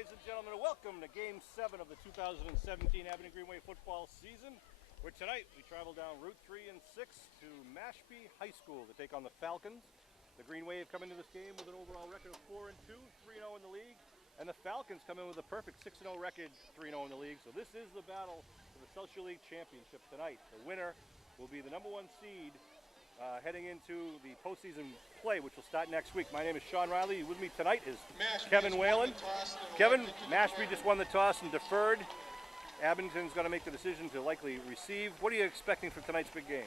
ladies and gentlemen, and welcome to Game 7 of the 2017 Abington Greenway football season, where tonight we travel down Route 3 and 6 to Mashpee High School to take on the Falcons. The Green Wave come into this game with an overall record of 4-2, 3-0 in the league, and the Falcons come in with a perfect 6-0 record, 3-0 in the league. So this is the battle for the Social League Championship tonight. The winner will be the #1 seed heading into the postseason play, which will start next week. My name is Sean Riley. With me tonight is Kevin Whalen. Kevin, Mashpee just won the toss and deferred. Abington's going to make the decision to likely receive. What are you expecting from tonight's big game?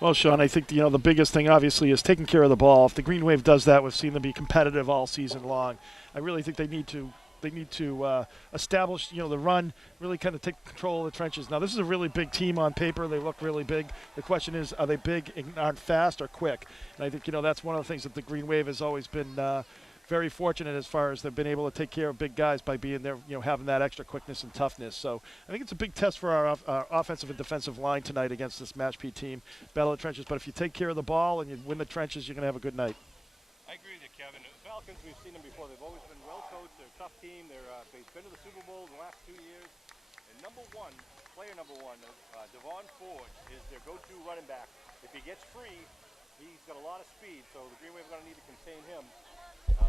Well, Sean, I think the biggest thing obviously is taking care of the ball. If the Green Wave does that, we've seen them be competitive all season long. I really think they need to establish the run, really kind of take control of the trenches. Now, this is a really big team on paper. They look really big. The question is, are they big and aren't fast or quick? And I think that's one of the things that the Green Wave has always been very fortunate as far as they've been able to take care of big guys by being there, having that extra quickness and toughness. So I think it's a big test for our offensive and defensive line tonight against this Mashpee team, battle of the trenches. But if you take care of the ball and you win the trenches, you're going to have a good night. I agree with you, Kevin. The Falcons, we've seen them before. They've always been well coached. They're a tough team. They've been to the Super Bowl in the last 2 years. And player number one, Devon Ford, is their go-to running back. If he gets free, he's got a lot of speed. So the Green Wave are going to need to contain him.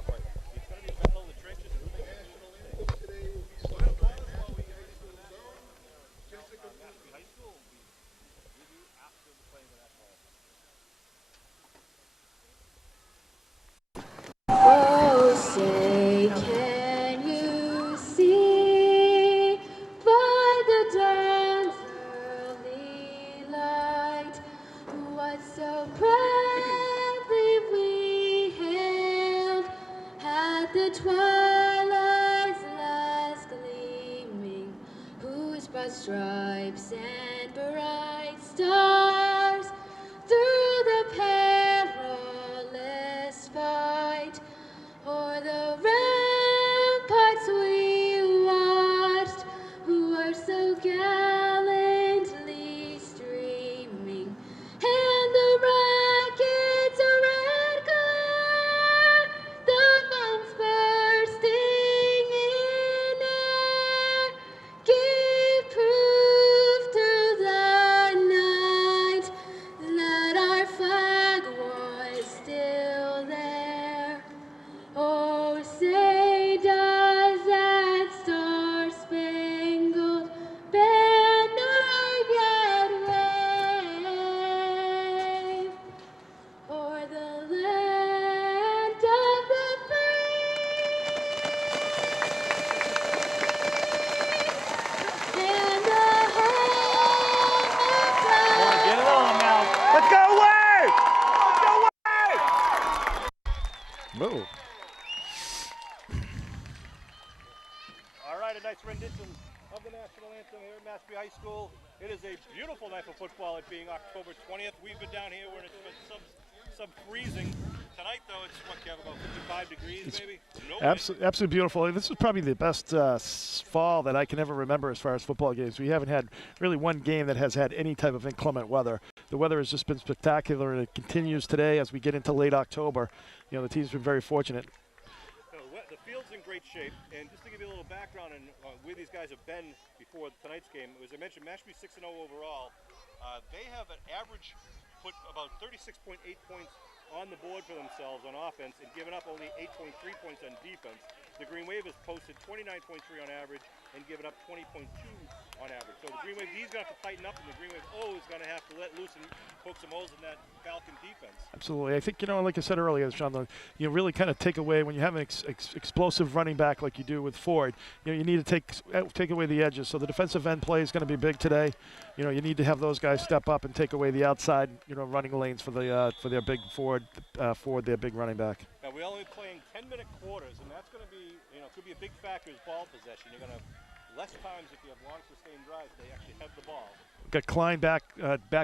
But it's going to be a battle of the trenches. National anthem today will be sung by Mashpee High School zone. Jessica Mashpee High School will be with you after the playing of that ball. Oh, say, can you see by the dawn's early light what so proudly we hailed at the twilight's last gleaming, whose broad stripes and bright stars through the perilous fight o'er the ramparts we watched, who were so gallantly streaming, and the rockets' red glare, the bombs bursting in air, gave proof through the night that our flag was still there. Oh, say does that star-spangled banner yet wave o'er the land of the free and the home of God? Get it on now. Let's go, Wave! Let's go, Wave! Whoa. All right, a nice rendition of the national anthem here at Mashpee High School. It is a beautiful night for football, it being October 20th. We've been down here where it's been sub-freezing. Tonight, though, it's about 55 degrees, maybe? No Absolutely beautiful. This is probably the best fall that I can ever remember as far as football games. We haven't had really one game that has had any type of inclement weather. The weather has just been spectacular, and it continues today as we get into late October. The team's been very fortunate. So the field's in great shape, and just to give you a little background on where these guys have been before tonight's game, as I mentioned, Mashpee 6-0 overall. They have an average put about 36.8 points on the board for themselves on offense and given up only 8.3 points on defense. The Green Wave has posted 29.3 on average and given up 20.2 on average. So the Green Wave, he's going to have to tighten up, and the Green Wave is going to have to let loose and poke some holes in that Falcon defense. Absolutely. I think, like I said earlier, Sean, you really kind of take away, when you have an explosive running back like you do with Ford, you need to take away the edges. So the defensive end play is going to be big today. You need to have those guys step up and take away the outside, running lanes for their big Ford, their big running back. Now, we're only playing 10-minute quarters, and that's going to be, could be a big factor is ball possession. You're going to have less times if you have long sustained drives. They actually have the ball. We've got Klein back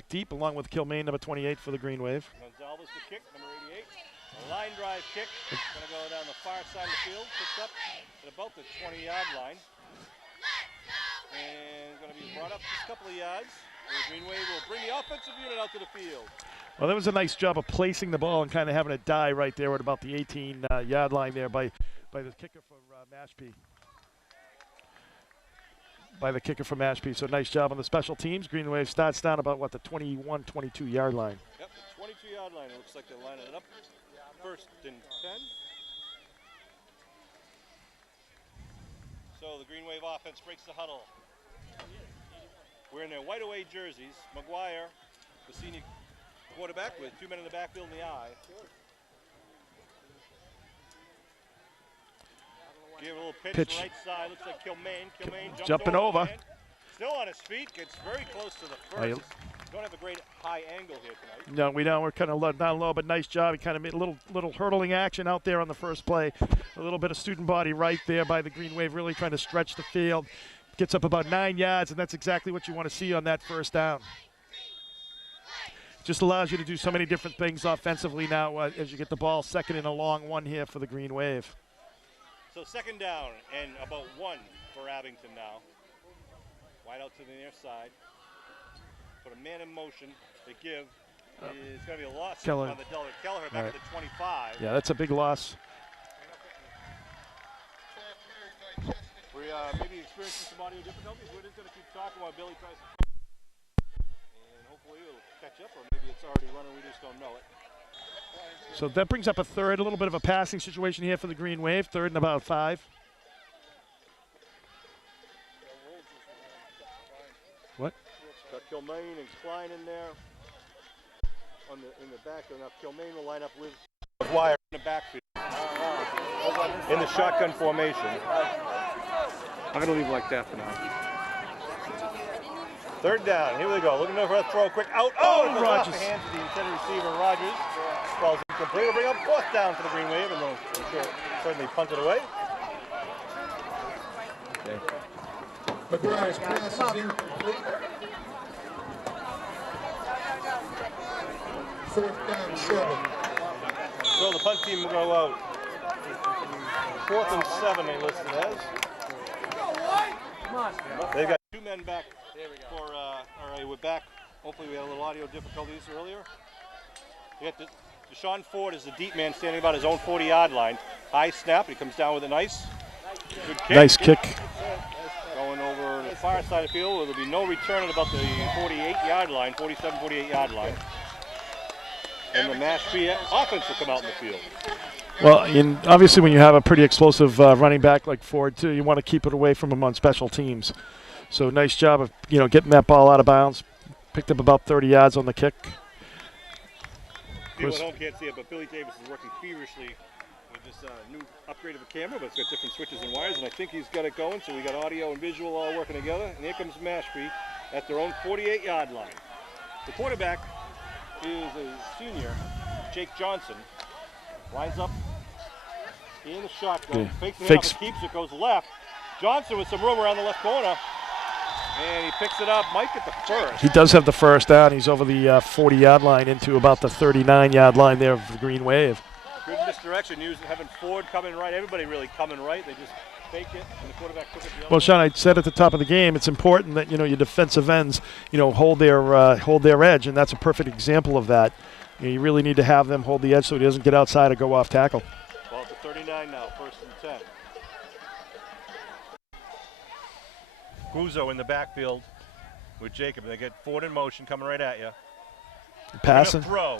deep, along with Kilmaine, number 28 for the Green Wave. Gonzalez the kick, number 88. A line drive kick, going to go down the far side of the field, picks up at about the 20-yard line. And going to be brought up just a couple of yards. The Green Wave will bring the offensive unit out to the field. Well, that was a nice job of placing the ball and kind of having it die right there at about the 18-yard line there by the kicker for Mashpee. by the kicker from Mashpee. So nice job on the special teams. Green Wave starts down about, what, the 21, 22-yard line. Yep, 22-yard line. It looks like they're lining it up. First and 10. So the Green Wave offense breaks the huddle. We're in their white away jerseys. McGuire, the senior quarterback, with 2 men in the backfield in the eye. Give a little pitch. Right side. Looks like Kilmaine. Kilmaine jumping over. Still on his feet. Gets very close to the first. Don't have a great high angle here tonight. No, we don't. We're kind of down low, but nice job. He kind of made a little hurdling action out there on the first play. A little bit of student body right there by the Green Wave, really trying to stretch the field. Gets up about 9 yards, and that's exactly what you want to see on that first down. Just allows you to do so many different things offensively now as you get the ball second and a long one here for the Green Wave. So second down and about 1 for Abington now. Wide out to the near side. Put a man in motion. They give. It's going to be a loss on the Delaware. Kelleher back at the 25. Yeah, that's a big loss. We maybe experiencing some audio difficulties. We're just going to keep talking while Billy tries to. And hopefully it'll catch up, or maybe it's already running. We just don't know it. So that brings up a third, a little bit of a passing situation here for the Green Wave. Third and about 5. What? Got Kilmaine and Klein in there. In the back, now Kilmaine will line up with McGuire in the backfield. In the shotgun formation. I'm going to leave it like that for now. Third down. Here we go. Looking over a throw. Quick out. Oh, it goes off the Rogers. hands of the intended receiver, Rogers. Falls incomplete. Will bring up fourth down for the Green Wave, and they'll certainly punt it away. Okay. McGuire's pass is incomplete. Fourth down, 7. So the punt team will go out. 4th and 7 they listed as. They've got 2 men back for, all right, we're back. Hopefully we had a little audio difficulties earlier. You got Deshaun Ford is the deep man standing about his own 40-yard line. High snap, he comes down with a nice, good kick. Nice kick. Going over the far side of the field. There'll be no return at about the 48-yard line, 47, 48-yard line. And the Mashpee offense will come out in the field. Well, obviously when you have a pretty explosive running back like Ford, too, you want to keep it away from him on special teams. So nice job of getting that ball out of bounds. Picked up about 30 yards on the kick. People at home can't see it, but Billy Davis is working feverishly with this new upgrade of a camera, but it's got different switches and wires, and I think he's got it going, so we got audio and visual all working together. And here comes Mashpee at their own 48-yard line. The quarterback is a senior, Jake Johnson. Lines up in the shotgun, fakes it, keeps it, goes left. Johnson with some room around the left corner, and he picks it up. Might get the first. He does have the first down. He's over the 40-yard line into about the 39-yard line there of the Green Wave. Good misdirection, having Ford coming right. Everybody really coming right. They just faked it, and the quarterback took it the other Well, way. Sean, I said at the top of the game, it's important that your defensive ends, hold their edge, and that's a perfect example of that. You really need to have them hold the edge so he doesn't get outside or go off tackle. Ball to 39 now, 1st and 10. Guzzo in the backfield with Jacob. They get Ford in motion, coming right at you. Passing. Throw.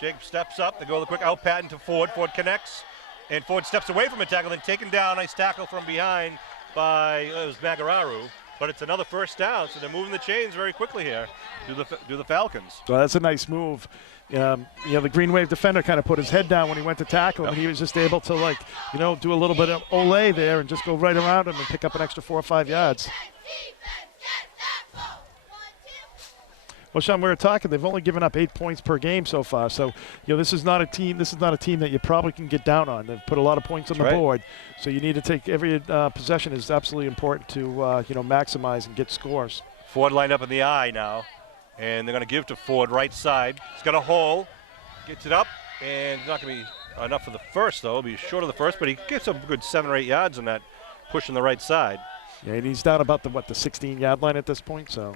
Jacob steps up. They go the quick out patent to Ford. Ford connects, and Ford steps away from a tackle, then taken down. Nice tackle from behind by it was Magararu. But it's another first down, so they're moving the chains very quickly here. Do the Falcons. Well, that's a nice move. The Green Wave defender kind of put his head down when he went to tackle him, and he was just able to, do a little bit of ole there and just go right around him and pick up an extra 4 or 5 yards. Well, Sean, we were talking. They've only given up 8 points per game so far. So, this is not a team. This is not a team that you probably can get down on. They've put a lot of points on the board. So you need to take every possession is absolutely important to maximize and get scores. Ford lined up in the eye now, and they're going to give to Ford right side. He's got a hole, gets it up, and it's not going to be enough for the first though. It'll be short of the first, but he gets a good 7 or 8 yards on that push on the right side. Yeah, and he's down about the 16-yard line at this point. So.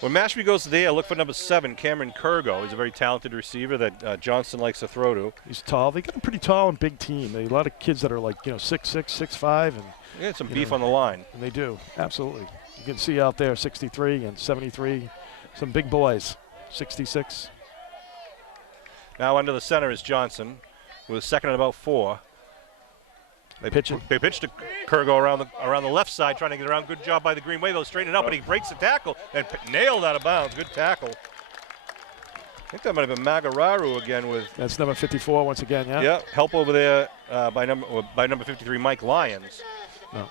When Mashpee goes to the air, look for number 7, Cameron Kurgo. He's a very talented receiver that Johnston likes to throw to. He's tall. They got a pretty tall and big team. A lot of kids that are like, 6'6", 6'5", and They had some beef on the line. And they do, absolutely. You can see out there 63 and 73, some big boys, 66. Now under the center is Johnson with a second and about 4. They pitched to Kurgo around the left side, trying to get around. Good job by the Green Wave. They'll straighten it up, but he breaks the tackle and nailed out of bounds. Good tackle. I think that might have been Magararu again with. That's number 54 once again, yeah? Yeah, help over there by number 53, Mike Lyons. No.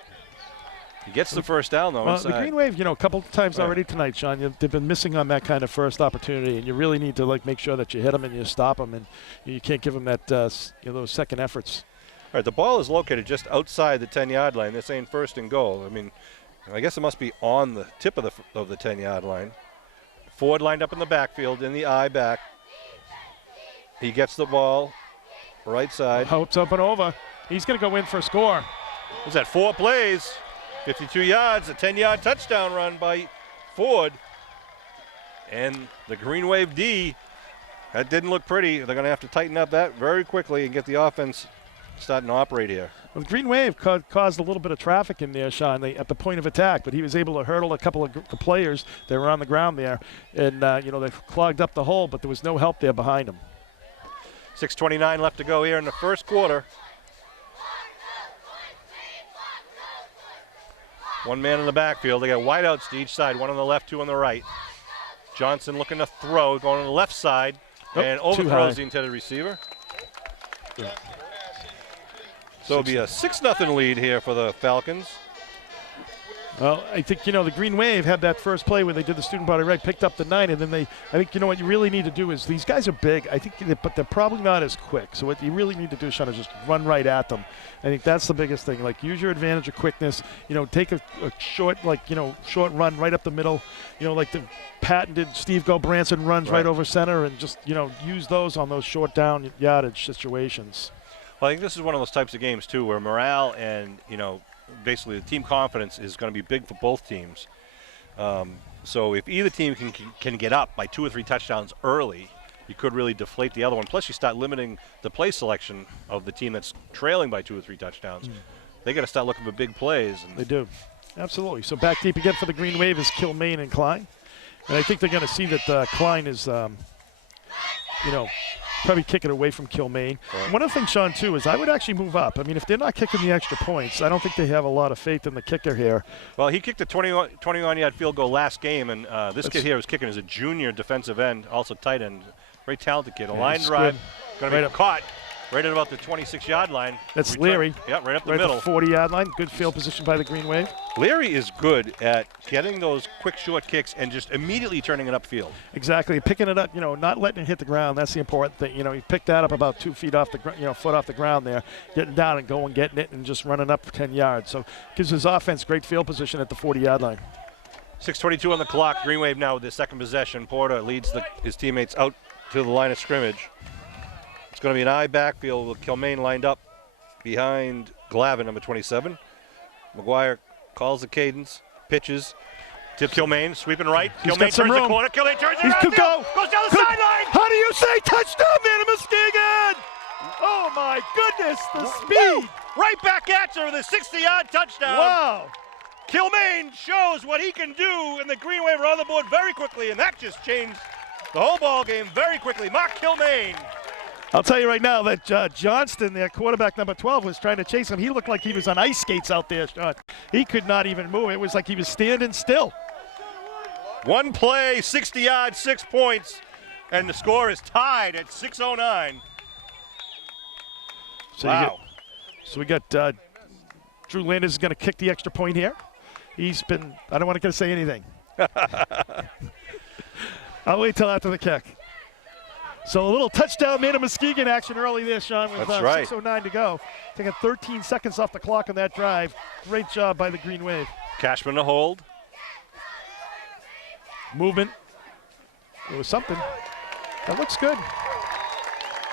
He gets the first down, though. Well, inside. the Green Wave, a couple of times already tonight, Sean, they've been missing on that kind of first opportunity, and you really need to make sure that you hit them and you stop them, and you can't give them that those second efforts. All right, the ball is located just outside the 10-yard line. They're saying first and goal. I mean, I guess it must be on the tip of the 10-yard line. Ford lined up in the backfield, in the eye back. He gets the ball, right side. Hopes up and over. He's going to go in for a score. Was that 4 plays, 52 yards, a 10-yard touchdown run by Ford. And the Green Wave D, that didn't look pretty. They're going to have to tighten up that very quickly and get the offense starting to operate here. Well, the Green Wave caused a little bit of traffic in there, Sean, at the point of attack, but he was able to hurdle a couple of the players that were on the ground there, and they clogged up the hole, but there was no help there behind him. 6:29 left to go here in the first quarter. One man in the backfield. They got wideouts to each side, one on the left, 2 on the right. Johnson looking to throw, going on the left side, and overthrows the intended receiver. Yeah. So it'll be a 6-0 lead here for the Falcons. Well, I think, the Green Wave had that first play where they did the student body right, picked up the 9, and then I think, what you really need to do is, these guys are big, I think, but they're probably not as quick. So what you really need to do, Sean, is just run right at them. I think that's the biggest thing. Use your advantage of quickness, take a short, short run right up the middle, like the patented Steve Gobranson runs right over center, and just, use those on those short down yardage situations. Well, I think this is one of those types of games, too, where morale and, basically the team confidence is going to be big for both teams. So if either team can get up by 2 or 3 touchdowns early, you could really deflate the other one. Plus, you start limiting the play selection of the team that's trailing by 2 or 3 touchdowns. They got to start looking for big plays. They do. Absolutely. So back deep again for the Green Wave is Kilmaine and Klein. And I think they're going to see that Klein is, probably kick it away from Kilmaine. Right. One of the things, Sean, too, is I would actually move up. I mean, if they're not kicking the extra points, I don't think they have a lot of faith in the kicker here. Well, he kicked a 21-yard field goal last game, and this kid here was kicking as a junior defensive end, also tight end. Very talented kid. A line drive, going to be caught right at about the 26-yard line. That's Leary. Yeah, right up the middle. At the 40-yard line. Good field position by the Green Wave. Leary is good at getting those quick, short kicks and just immediately turning it upfield. Exactly. Picking it up, not letting it hit the ground. That's the important thing. He picked that up about 2 feet off the foot off the ground there, getting down and going, getting it, and just running up for 10 yards. So gives his offense great field position at the 40-yard line. 6:22 on the clock. Green Wave now with their second possession. Porter leads his teammates out to the line of scrimmage. It's going to be an eye backfield with Kilmaine lined up behind Glavin, number 27. McGuire calls the cadence, pitches to Kilmaine, sweeping right. Kilmaine turns the corner. Kilmaine turns it around. Goes down the sideline. How do you say touchdown, man? Muskegon! Oh my goodness, the speed! Right back at you with a 60-yard touchdown. Wow! Kilmaine shows what he can do, and the Green Wave are on the board very quickly, and that just changed the whole ball game very quickly. Mark Kilmaine. I'll tell you right now that Johnston, their quarterback number 12, was trying to chase him. He looked like he was on ice skates out there, Sean. He could not even move. It was like he was standing still. One play, 60 yards, 6 points, and the score is tied at 6:09. So wow. We got Drew Landers is going to kick the extra point here. He's been, I don't want to say anything. I'll wait till after the kick. So a little touchdown made of Muskegon action early there, Sean, with 6:09 to go. Taking 13 seconds off the clock on that drive. Great job by the Green Wave. Cashman to hold. Movement. It was something. That looks good.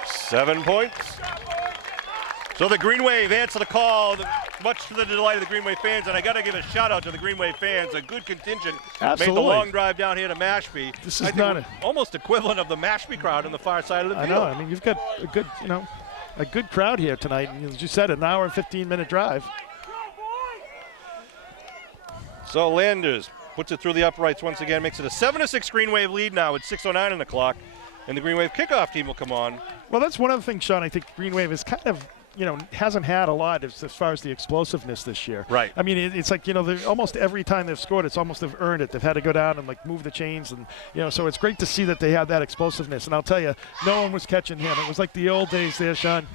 7 points. So the Green Wave answer the call. much to the delight of the Green Wave fans, and I got to give a shout out to the Green Wave fans. A good contingent Absolutely. made the long drive down here to Mashpee. This is not almost equivalent of the Mashpee crowd on the far side of the field. I know. I mean, you've got a good, a good crowd here tonight. And as you said, an hour and 15-minute drive. So Landers puts it through the uprights once again, makes it a 7-6 Green Wave lead now with 6:09 on the clock, and the Green Wave kickoff team will come on. Well, that's one of the things, Sean, I think Green Wave is kind of, hasn't had a lot as far as the explosiveness this year. Right. I mean, it's like, almost every time they've scored, it's almost they've earned it. They've had to go down and, move the chains. And, so it's great to see that they have that explosiveness. And I'll tell you, no one was catching him. It was like the old days there, Sean.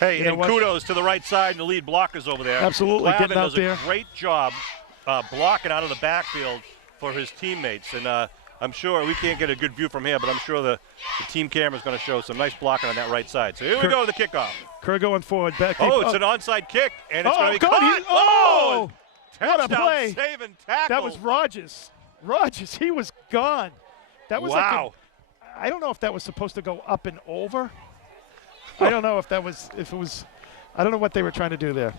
Hey, and kudos to the right side and the lead blockers over there. Absolutely, Glavin getting out does there. a great job blocking out of the backfield for his teammates. And I'm sure we can't get a good view from here, but I'm sure the team camera is going to show some nice blocking on that right side. So here we go, the kickoff. Kerr going forward, back. It's an onside kick, and it's going to be God, caught. What a Touchdown play. saving tackle. That was Rogers. Rogers, he was gone. That was wow. I don't know if that was supposed to go up and over. I don't know if it was, I don't know what they were trying to do there.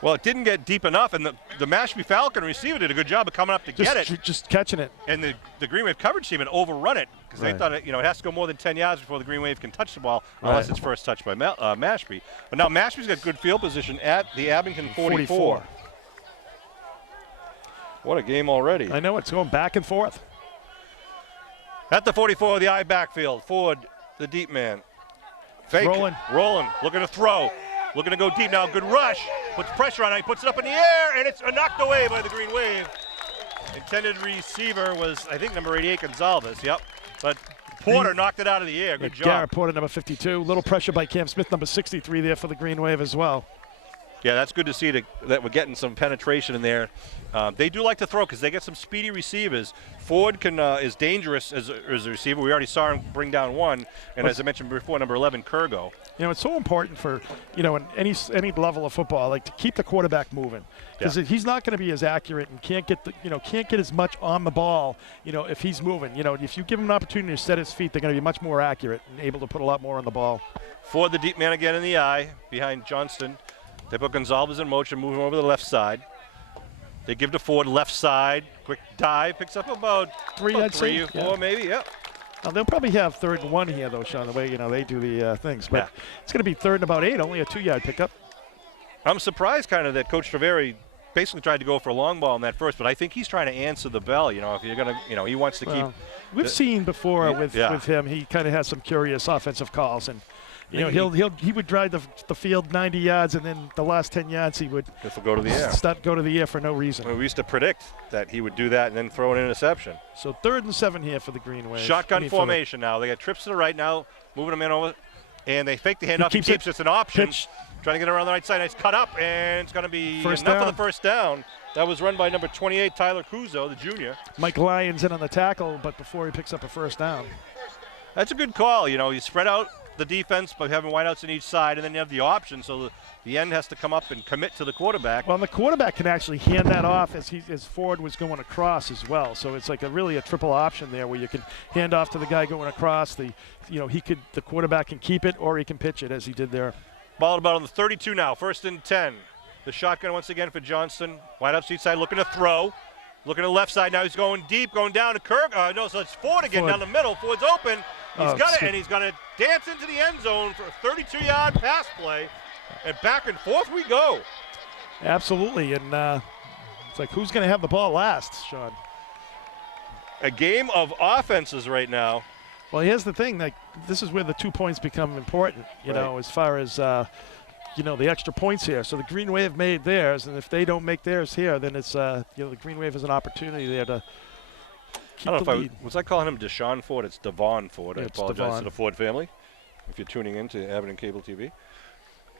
Well, it didn't get deep enough, and the Mashpee Falcon receiver did a good job of coming up to get it. Just catching it. And the Green Wave coverage team had overrun it because they thought it has to go more than 10 yards before the Green Wave can touch the ball unless it's first touched by Mashpee. But now Mashpee's got good field position at the Abington 44. What a game already. I know, it's going back and forth. At the 44, the I backfield. Ford, the deep man. Fake. Rolling. Looking to throw. Looking to go deep now. Good rush. Puts pressure on it. He puts it up in the air, and it's knocked away by the Green Wave. Intended receiver was, I think, number 88, Gonzalez. Yep. But Porter knocked it out of the air. Good job. Garrett Porter, number 52. Little pressure by Cam Smith, number 63 there for the Green Wave as well. Yeah, that's good to see that we're getting some penetration in there. They do like to throw because they get some speedy receivers. Ford is dangerous as a receiver. We already saw him bring down one. And as I mentioned before, number 11, Kurgo. It's so important for, in any level of football, to keep the quarterback moving. Because he's not going to be as accurate and can't get as much on the ball, if he's moving. If you give him an opportunity to set his feet, they're going to be much more accurate and able to put a lot more on the ball. Ford, the deep man again in the eye behind Johnston. They put Gonzalez in motion, moving over to the left side. They give to Ford, left side, quick dive, picks up about three or four maybe, yep. Now, they'll probably have 3rd and 1 here, though, Sean, the way, they do the things. But it's going to be 3rd and about 8, only a 2-yard pickup. I'm surprised kind of that Coach Treveri basically tried to go for a long ball in that first, but I think he's trying to answer the bell, if you're going to, he wants to keep. We've seen before with him, he kind of has some curious offensive calls, and he would drive the field 90 yards, and then the last 10 yards he would go to the air. Go to the air for no reason. We used to predict that he would do that and then throw an interception. So 3rd and 7 here for the Green Wave. Shotgun formation now. They got trips to the right now, moving them in over, and they fake the handoff. He keeps it an option. Pitch. Trying to get around the right side. Nice cut up, and it's going to be enough for the first down. That was run by number 28, Tyler Kuzo, the junior. Mike Lyons in on the tackle, but before he picks up a first down. That's a good call. You spread out the defense by having wideouts on each side, and then you have the option, so the end has to come up and commit to the quarterback. Well, and the quarterback can actually hand that off as Ford was going across as well. So it's like really a triple option there where you can hand off to the guy going across. The quarterback can keep it or he can pitch it as he did there. Ball about on the 32 now, 1st and 10. The shotgun once again for Johnston. Wide up seat side, looking to throw. Looking to the left side now. He's going deep, going down to Kirk. So it's Ford again down the middle. Ford's open. He's got it, and he's going to dance into the end zone for a 32-yard pass play. And back and forth we go. Absolutely, and it's like who's going to have the ball last, Sean? A game of offenses right now. Well, here's the thing. This is where the 2 points become important, as far as, the extra points here. So the Green Wave made theirs, and if they don't make theirs here, then it's, the Green Wave has an opportunity there to keep the lead. Was I calling him Deshaun Ford? It's Devon Ford. Yeah, I apologize to the Ford family if you're tuning in to Abington Cable TV.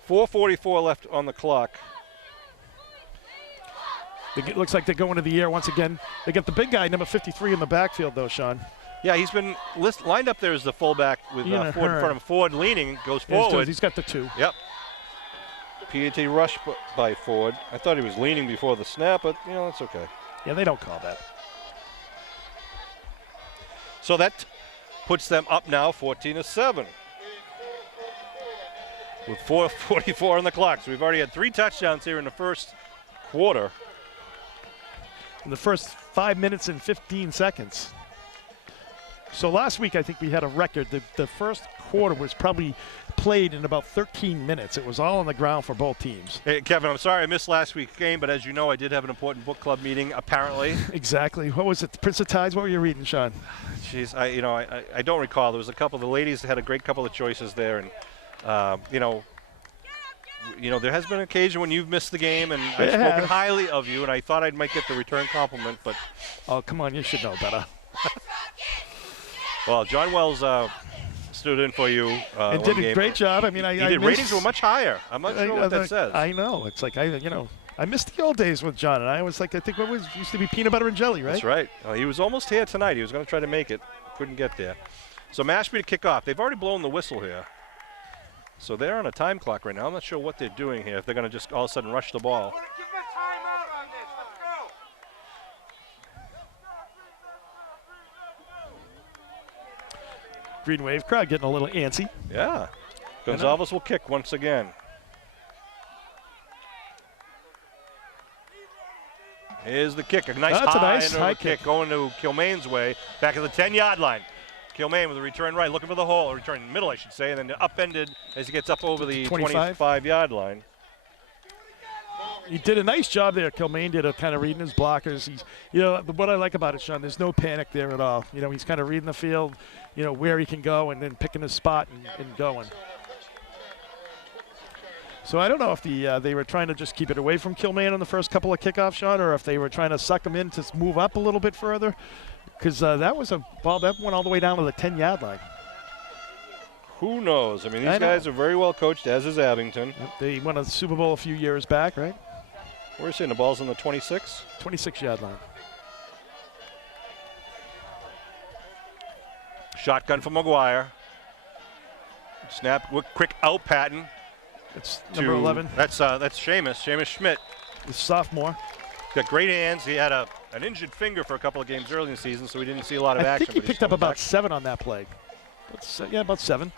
4:44 left on the clock. It looks like they're going to the air once again. They got the big guy, number 53, in the backfield, though, Sean. Yeah, he's been lined up there as the fullback with Ford in front of him. Ford leaning, goes forward. He's got the 2. Yep. PAT rush by Ford. I thought he was leaning before the snap, but, that's okay. Yeah, they don't call that. So that puts them up now 14-7. with 4:44 on the clock. So we've already had 3 touchdowns here in the first quarter. In the first 5 minutes and 15 seconds. So last week, I think we had a record. The first quarter was probably played in about 13 minutes. It was all on the ground for both teams. Hey, Kevin, I'm sorry I missed last week's game, but as you know, I did have an important book club meeting, apparently. Exactly. What was it? Prince of Tides? What were you reading, Sean? Jeez, I don't recall. There was a couple. The ladies had a great couple of choices there, and there has been an occasion when you've missed the game, and I've spoken highly of you, and I thought I might get the return compliment, but oh, come on, you should know better. Well, John Wells stood in for you. And did a great job. I mean, he did. Ratings were much higher. I'm not sure what that says. I know. It's like I missed the old days with John, and I was like, I think what was used to be peanut butter and jelly, right? That's right. He was almost here tonight. He was going to try to make it, couldn't get there. So Mashpee to kick off. They've already blown the whistle here. So they're on a time clock right now. I'm not sure what they're doing here, if they're going to just all of a sudden rush the ball. Green Wave crowd getting a little antsy. Yeah. Gonzalez will kick once again. Here's the kick. A nice high kick going to Kilmain's way. Back at the 10-yard line. Kilmain with a return right, looking for the hole, or return middle, I should say, and then upended as he gets up over the 25-yard line. He did a nice job there. Kilmain did a kind of reading his blockers. He's, what I like about it, Sean, there's no panic there at all. He's kind of reading the field, where he can go, and then picking his spot and going. So I don't know if they were trying to just keep it away from Kilmain on the first couple of kickoffs, Sean, or if they were trying to suck him in to move up a little bit further. Because that was a ball that went all the way down to the 10-yard line. Who knows? I mean, these guys are very well coached, as is Abington. Yep, they won a Super Bowl a few years back, right? We're seeing the ball's on the 26? 26-yard line. Shotgun for McGuire. Snap, quick out pattern. It's number 11. That's Seamus Schmidt. The sophomore. Got great hands. He had an injured finger for a couple of games early in the season, so we didn't see a lot of action. I think he picked up about 7 on that play. About 7.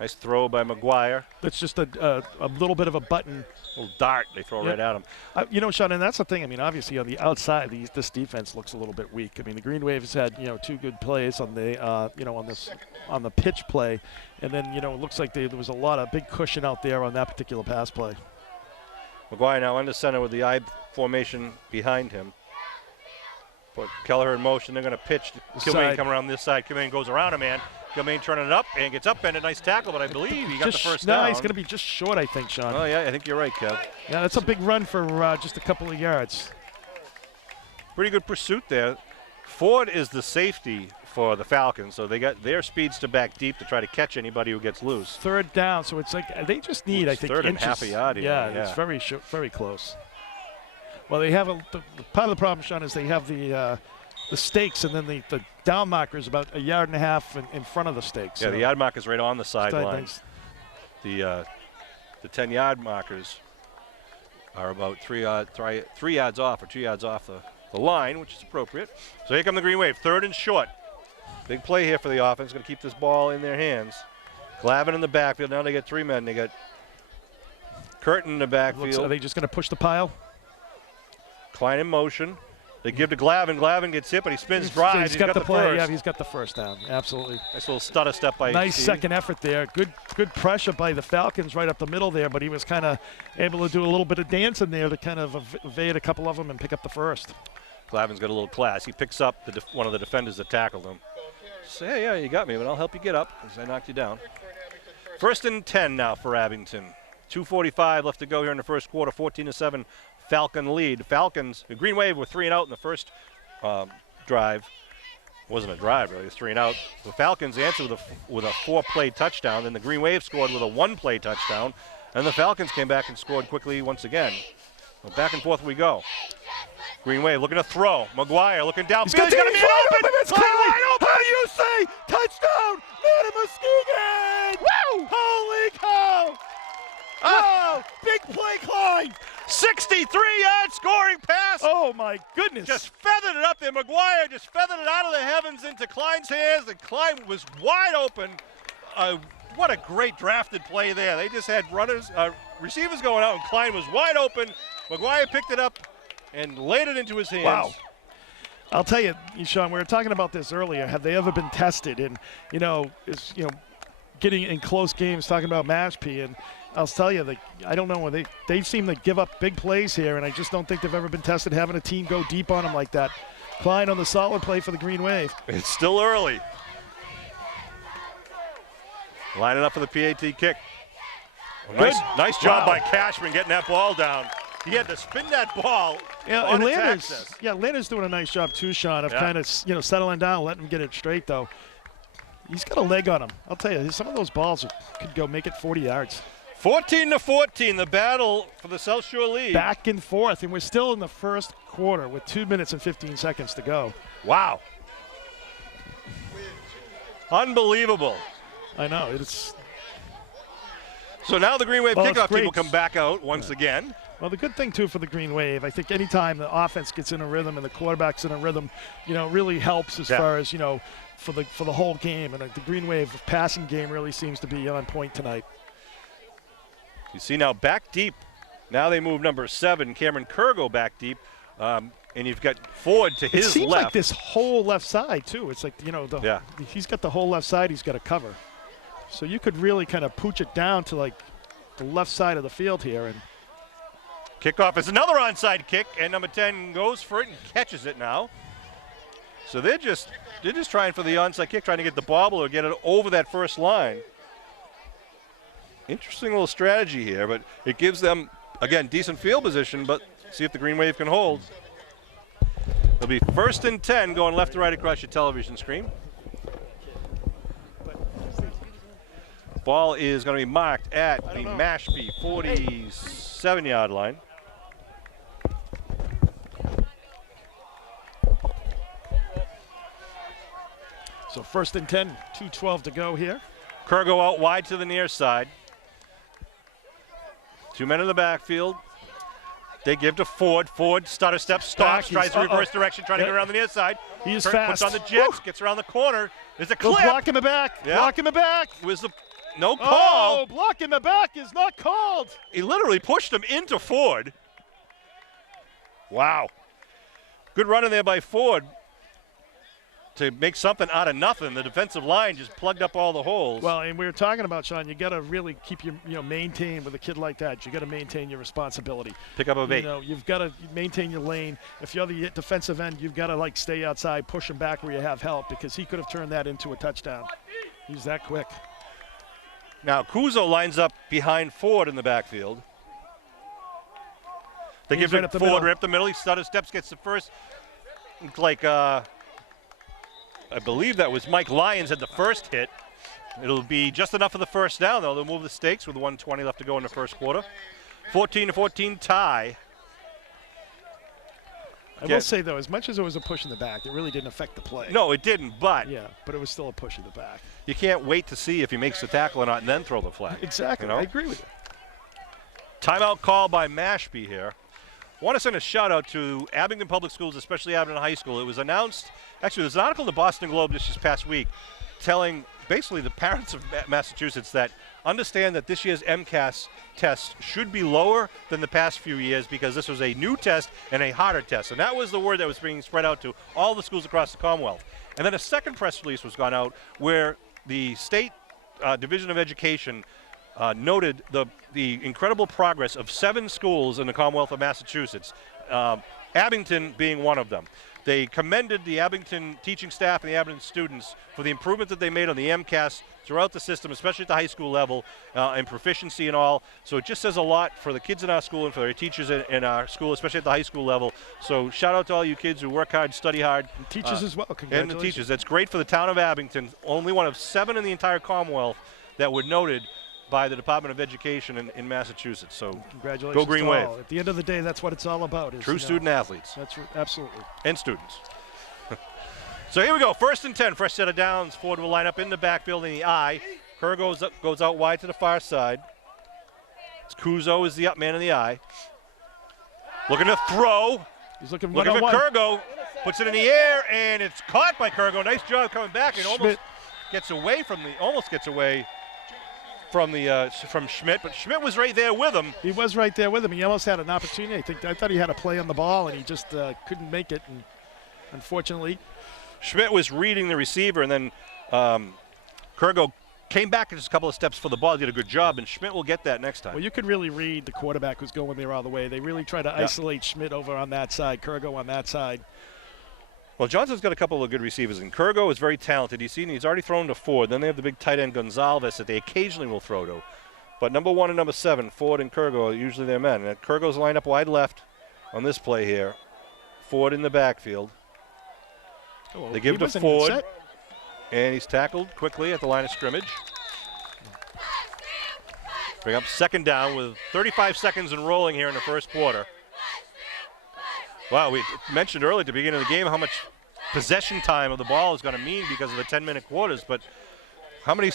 Nice throw by McGuire. That's just a little bit of a button. Little dart they throw right at him. Sean, and that's the thing. I mean, obviously on the outside, this defense looks a little bit weak. I mean, the Green Wave has had 2 good plays on the on the pitch play, and then it looks like there was a lot of big cushion out there on that particular pass play. McGuire now under center with the I formation behind him. Put Kelleher in motion. They're going to pitch. Kilmain coming around this side. Kilmain goes around a man. Kilmain turning it up and gets upended. Nice tackle, but I believe he got the first down. No, he's going to be just short, I think, Sean. Oh, yeah, I think you're right, Kev. Yeah, that's a big run for just a couple of yards. Pretty good pursuit there. Ford is the safety for the Falcons, so they got their speedster back deep to try to catch anybody who gets loose. 3rd down, so it's like they just need, I think, 3rd and inches. half a yard. Yeah, it's very close. Well, they have part of the problem, Sean, is they have the stakes, and then the down marker is about 1.5 yards in front of the stakes. Yeah, so the yard marker is right on the sidelines. Nice. The 10-yard markers are about 3 yards off or 2 yards off the line, which is appropriate. So here come the Green Wave, 3rd and short. Big play here for the offense. Going to keep this ball in their hands. Glavin in the backfield. Now they got 3 men. They got Curtin in the backfield. Are they just going to push the pile? Klein in motion. They give to Glavin. Glavin gets hit, but he spins drive. He's got the play. First. Yeah, he's got the first down. Absolutely. Nice little stutter step by Nice Steve. second effort there. Good pressure by the Falcons right up the middle there, but he was kind of able to do a little bit of dancing there to kind of evade a couple of them and pick up the first. Glavin's got a little class. He picks up one of the defenders that tackled him. Say, hey, yeah, you got me, but I'll help you get up because I knocked you down. 1st and 10 now for Abington. 2:45 left to go here in the first quarter. 14-7 Falcon lead. Falcons, the Green Wave were 3 and out in the first drive. Wasn't a drive really, it was 3 and out. The Falcons answered with a 4-play touchdown. Then the Green Wave scored with a 1-play touchdown. And the Falcons came back and scored quickly once again. Well, back and forth we go. Green Wave looking to throw. McGuire looking downfield. He's going to be open. It's wide open. How do you say? Touchdown, Madam Muskegon! Woo! Holy cow! Oh, big play, Klein. 63-yard scoring pass. Oh, my goodness. Just feathered it up there. McGuire just feathered it out of the heavens into Klein's hands. And Klein was wide open. what a great drafted play there. They just had runners, receivers going out, and Klein was wide open. McGuire picked it up and laid it into his hands. Wow. I'll tell you, Sean, we were talking about this earlier. Have they ever been tested? And, getting in close games, talking about Mashpee. And I'll tell you, I don't know, they seem to give up big plays here, and I just don't think they've ever been tested having a team go deep on them like that. Klein on the solid play for the Green Wave. It's still early. Lining up for the PAT kick. Nice job by Cashman getting that ball down. He had to spin that ball on its axis. Landers doing a nice job too, Sean, of kind of settling down, letting him get it straight though. He's got a leg on him. I'll tell you, some of those balls could go make it 40 yards. 14-14, the battle for the South Shore lead. Back and forth, and we're still in the first quarter with 2 minutes and 15 seconds to go. Wow. Unbelievable. I know. It's. So now the Green Wave kickoff team will come back out once again. Well, the good thing, too, for the Green Wave, I think anytime the offense gets in a rhythm and the quarterback's in a rhythm, really helps as far as, for the whole game. And the Green Wave passing game really seems to be on point tonight. You see now back deep. Now they move number 7, Cameron Kurgo, back deep. And you've got Ford to his left. It seems like this whole left side, too. It's like, he's got the whole left side he's got to cover. So you could really kind of pooch it down to, like, the left side of the field here. And kickoff is another onside kick, and number 10 goes for it and catches it now. So they're just trying for the onside kick, trying to get the bobble or get it over that first line. Interesting little strategy here, but it gives them, again, decent field position, but see if the Green Wave can hold. It'll be 1st and 10 going left to right across your television screen. Ball is going to be marked at the Mashpee 47-yard line. So 1st and 10, 2:12 to go here. Kurgo out wide to the near side. 2 men in the backfield. They give to Ford. Ford stutter step, stops, tries to reverse direction, trying to get around the near side. He is fast. Puts on the jets, gets around the corner. There's a clip. Block in the back. Yeah. Block in the back. Was the no call. Oh, block in the back is not called. He literally pushed him into Ford. Wow. Good run in there by Ford to make something out of nothing. The defensive line just plugged up all the holes. Well, and we were talking about, Sean, you got to really keep your, maintain with a kid like that. You got to maintain your responsibility. Pick up a bait. You've got to maintain your lane. If you're the defensive end, you've got to stay outside, push him back where you have help, because he could have turned that into a touchdown. He's that quick. Now Kuzo lines up behind Ford in the backfield. They give it Ford right up the middle. He stutter steps, gets the first. Like I believe that was Mike Lyons had the first hit. It'll be just enough for the first down, though. They'll move the stakes with 1:20 left to go in the first quarter. 14-14 tie. I will say, though, as much as it was a push in the back, it really didn't affect the play. No, it didn't, but yeah, but it was still a push in the back. You can't wait to see if he makes the tackle or not and then throw the flag. Exactly. I agree with you. Timeout call by Mashpee here. I want to send a shout out to Abington Public Schools, especially Abington High School. It was announced, actually there's an article in the Boston Globe this past week telling basically the parents of Massachusetts that understand that this year's MCAS test should be lower than the past few years because this was a new test and a harder test. And that was the word that was being spread out to all the schools across the Commonwealth. And then a second press release was gone out where the State Division of Education noted the incredible progress of 7 schools in the Commonwealth of Massachusetts, Abington being one of them. They commended the Abington teaching staff and the Abington students for the improvement that they made on the MCAS throughout the system, especially at the high school level, and proficiency and all. So it just says a lot for the kids in our school and for their teachers in our school, especially at the high school level. So shout out to all you kids who work hard, study hard. And teachers as well. Congratulations. And the teachers. That's great for the town of Abington. Only one of 7 in the entire Commonwealth that were noted by the Department of Education in Massachusetts. So congratulations. Go Green Wave. At the end of the day, that's what it's all about. True student athletes. That's absolutely. And students. So here we go. 1st and 10. Fresh set of downs. Ford will line up in the backfield in the I. Kerr goes out wide to the far side. Kuzo is the up man in the I. Looking to throw. He's looking for Kurgo. Puts it in the air, and it's caught by Kurgo. Nice job coming back and almost gets away. from Schmidt, but Schmidt was right there with him. He was right there with him. He almost had an opportunity. I thought he had a play on the ball, and he just couldn't make it. And unfortunately, Schmidt was reading the receiver, and then Kurgo came back just a couple of steps for the ball, did a good job, and Schmidt will get that next time. well, you could really read the quarterback who's going there all the way. They really try to isolate Schmidt over on that side, Kurgo on that side. Well, Johnson's got a couple of good receivers, and Kurgo is very talented. He's already thrown to Ford. Then they have the big tight end Gonzalez that they occasionally will throw to. But number 1 and number 7, Ford and Kurgo, are usually their men. And Kurgo's lined up wide left on this play here. Ford in the backfield. Oh, They give it to Ford, and he's tackled quickly at the line of scrimmage. Bring up second down with 35 seconds and rolling here in the first quarter. Wow, we mentioned earlier at the beginning of the game how much possession time of the ball is going to mean because of the 10-minute quarters, but how many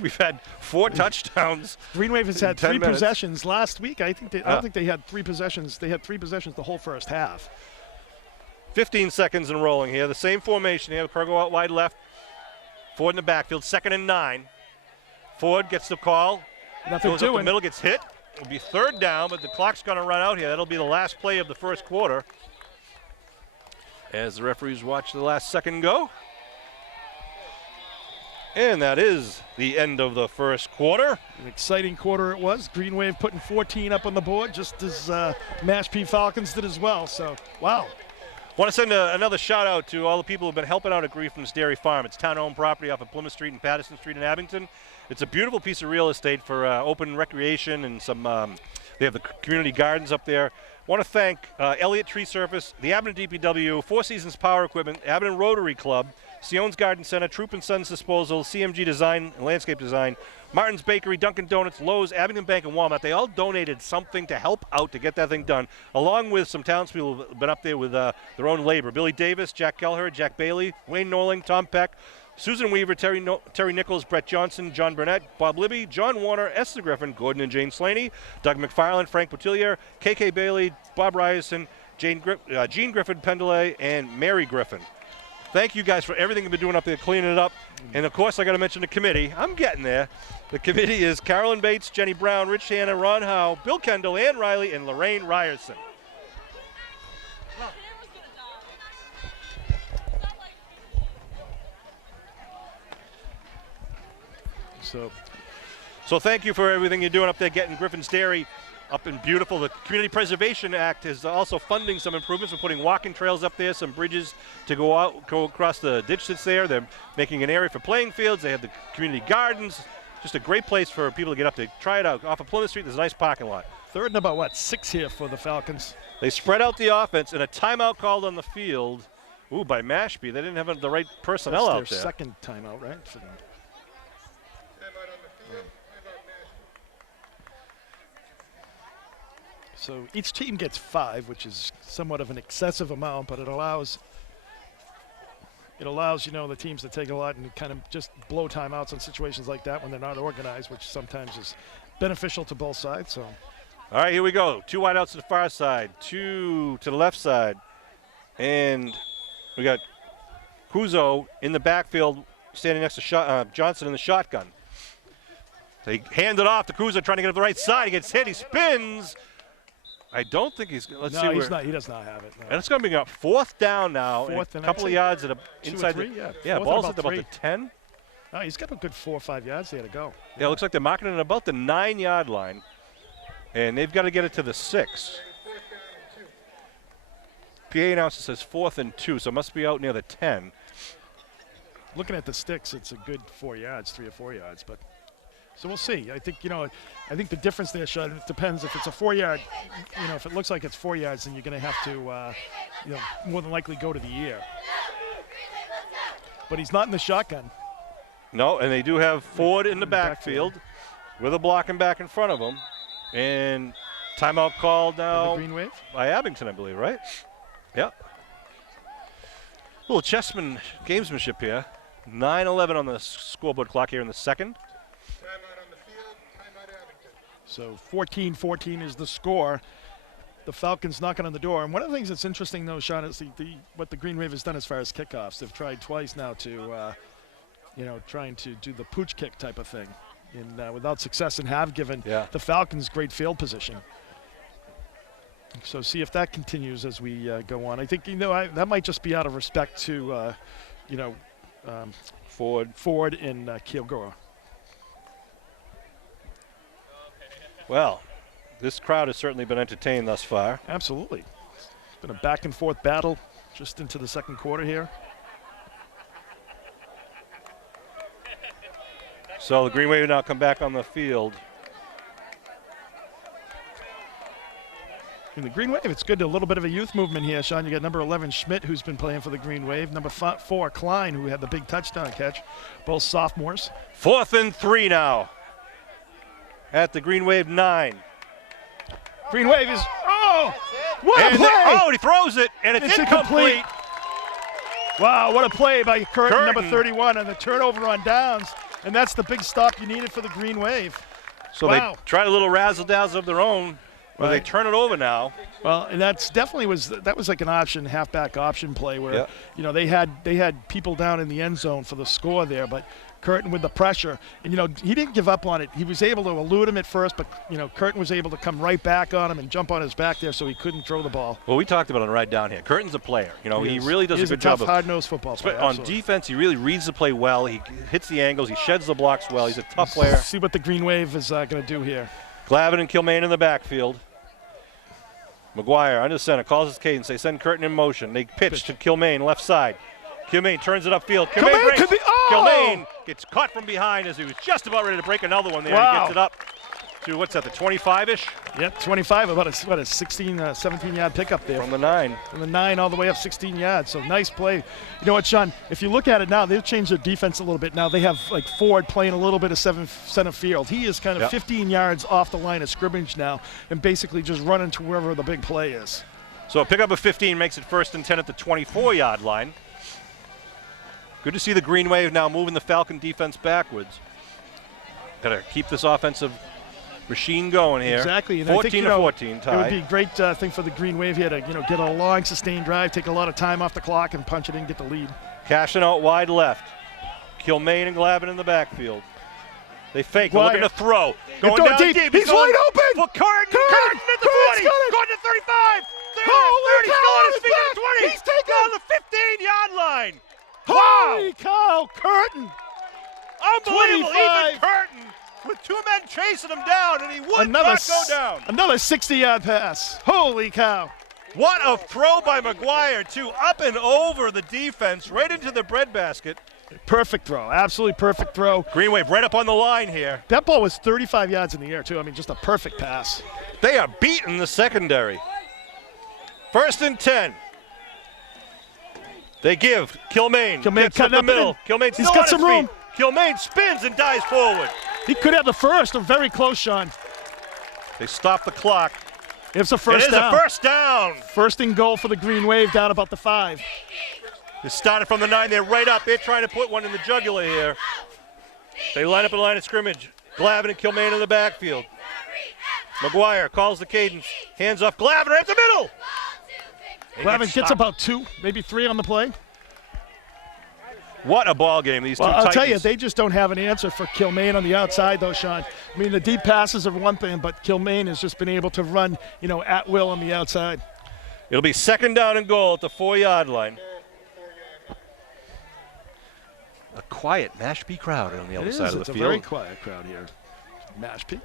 we've had 4 touchdowns. Green Wave has had 3 minutes. possessions last week. I don't think they had 3 possessions. They had 3 possessions the whole first half. 15 seconds and rolling here. The same formation here. Kurgo out wide left. Ford in the backfield. 2nd and 9. Ford gets the call. Nothing Goes up the doing. middle, gets hit. It'll be 3rd down, but the clock's going to run out here. That'll be the last play of the first quarter. As the referees watch the last second go. And that is the end of the first quarter. An exciting quarter it was. Green Wave putting 14 up on the board, just as Mashpee Falcons did as well. So, wow. Want to send another shout out to all the people who've been helping out at Griffin's Dairy Farm. It's town-owned property off of Plymouth Street and Patterson Street in Abington. It's a beautiful piece of real estate for open recreation and some. They have the community gardens up there. Want to thank Elliott Tree Service, the Abington DPW, Four Seasons Power Equipment, Abington Rotary Club, Sione's Garden Center, Troop and Sons Disposal, CMG Design and Landscape Design, Martin's Bakery, Dunkin' Donuts, Lowe's, Abington Bank, and Walmart. They all donated something to help out to get that thing done, along with some townspeople who have been up there with their own labor. Billy Davis, Jack Kelleher, Jack Bailey, Wayne Norling, Tom Peck, Susan Weaver, Terry Nichols, Brett Johnson, John Burnett, Bob Libby, John Warner, Esther Griffin, Gordon and Jane Slaney, Doug McFarland, Frank Botillier, KK Bailey, Bob Ryerson, Gene Griffin Pendelay, and Mary Griffin. Thank you guys for everything you've been doing up there, cleaning it up. And, of course, I got to mention the committee. I'm getting there. The committee is Carolyn Bates, Jenny Brown, Rich Hanna, Ron Howe, Bill Kendall, Ann Riley, and Lorraine Ryerson. So thank you for everything you're doing up there, getting Griffin's Dairy up and beautiful. The Community Preservation Act is also funding some improvements. We're putting walking trails up there, some bridges to go across the ditch that's there. They're making an area for playing fields. They have the community gardens. Just a great place for people to get up there. Try it out. Off of Plymouth Street, there's a nice parking lot. 3rd and about, 6 here for the Falcons. They spread out the offense, and a timeout called on the field. Ooh, by Mashpee. They didn't have the right personnel out That's their there. 2nd timeout, right? For them. Timeout on the field. Timeout Mashpee. So each team gets 5, which is somewhat of an excessive amount, but it allows the teams to take a lot and kind of just blow timeouts in situations like that when they're not organized, which sometimes is beneficial to both sides. So, All right, here we go. 2 wideouts to the far side, 2 to the left side, and we got Kuzo in the backfield standing next to Johnson in the shotgun. They hand it off to Kuzo, trying to get to the right side. He gets hit. He spins. I don't think he's. Let's see. he's not. He does not have it. No. And it's going to be up 4th down now. And Fourth a and couple of I'd say yards at 2 or inside. 3, Yeah, Fourth ball's and at about 3. the 10. Oh, he's got a good 4 or 5 yards there to go. Yeah, it looks like they're marking it at about the 9-yard line. And they've got to get it to the 6. PA announcer says 4th and 2, so it must be out near the 10. Looking at the sticks, it's a good 4 yards, 3 or 4 yards, but so we'll see. I think the difference there, Sean, it depends if it's a 4-yard. If it looks like it's 4 yards, then you're going to have to, more than likely go to the air. But he's not in the shotgun. No, and they do have Ford in the backfield with a blocking back in front of him, and timeout called now The Green Wave. by Abington, I believe, right? Yeah. Little chessman gamesmanship here. 9:11 on the scoreboard clock here in the second. Timeout on the field. Timeout Abington. So 14-14 is the score. The Falcons knocking on the door. And one of the things that's interesting, though, Sean, is what the Green Wave has done as far as kickoffs. They've tried twice now to, trying to do the pooch kick type of thing. without success and have given the Falcons great field position. So see if that continues as we go on. I think, that might just be out of respect to, Ford and Kilgore. Well, this crowd has certainly been entertained thus far. Absolutely. It's been a back and forth battle just into the second quarter here. So the Green Wave now come back on the field. In the Green Wave, it's good. A little bit of a youth movement here, Sean. You got number 11, Schmidt, who's been playing for the Green Wave. Number 4, Klein, who had the big touchdown catch. Both sophomores. 4th and 3 now at the Green Wave 9. Green Wave is, what a play! He throws it, and it's incomplete. Wow, what a play by Curtin, number 31, and the turnover on downs. And that's the big stop you needed for the Green Wave. So they tried a little razzle-dazzle of their own. Well, they turn it over now. Well, and that's definitely was like an option, halfback option play where they had people down in the end zone for the score there, but Curtin with the pressure, and he didn't give up on it. He was able to elude him at first, but Curtin was able to come right back on him and jump on his back there, so he couldn't throw the ball. Well, we talked about it right down here. Curtin's a player. He really does a good job. He's a tough, hard-nosed football player. On defense, he really reads the play well. He hits the angles. He sheds the blocks well. He's a tough player. See what the Green Wave is going to do here. Glavin and Kilmaine in the backfield. McGuire under center calls his cadence. They send Curtin in motion. They pitch to Kilmaine left side. Kilmaine turns it upfield. Kilmaine gets caught from behind as he was just about ready to break another one there. He gets it up to, what's that, the 25-ish? Yep, 25, about a 16, 17-yard pickup there. From the 9. From the 9 all the way up 16 yards. So nice play. You know what, Sean? If you look at it now, they've changed their defense a little bit. Now they have Ford playing a little bit of center field. He is kind of 15 yards off the line of scrimmage now and basically just running to wherever the big play is. So a pickup of 15 makes it 1st and 10 at the 24-yard line. Good to see the Green Wave now moving the Falcon defense backwards. Got to keep this offensive machine going here. Exactly. And 14 to 14 tie. It would be a great thing for the Green Wave here to get a long, sustained drive, take a lot of time off the clock, and punch it in, get the lead. Cashing out wide left. Kilmaine and Glavin in the backfield. They fake. They're looking to throw. Going down deep. He's wide open. For Curtin at the 20. Going to 35. 30. Still on his feet at the 20. He's taken on the 15-yard line. Holy cow, Curtin. Unbelievable. 25. Even Curtin with 2 men chasing him down, and he would not go down. Another 60-yard pass. Holy cow. What a throw by McGuire, too. Up and over the defense, right into the breadbasket. Perfect throw. Absolutely perfect throw. Green Wave right up on the line here. That ball was 35 yards in the air, too. I mean, just a perfect pass. They are beating the secondary. 1st and 10. They give Kilmaine. Gets up the middle. Kilmaine's He's still got on some his room. feet. Kilmaine spins and dives forward. He could have the first, or very close, Sean. They stop the clock. It's a first down. It is a first down. 1st and goal for the Green Wave down about the 5. They started from the 9. They're right up. They're trying to put one in the jugular here. They line up in line of scrimmage. Glavin and Kilmaine in the backfield. McGuire calls the cadence. Hands off. Glavin right up the middle. Glavin gets about 2, maybe 3 on the play. What a ball game, these two Titans. I'll tell you, they just don't have an answer for Kilmaine on the outside, though, Sean. I mean, the deep passes are one thing, but Kilmaine has just been able to run, at will on the outside. It'll be 2nd down and goal at the 4-yard line. A quiet Mashpee crowd on the other side of the field. It's a very quiet crowd here, Mashpee.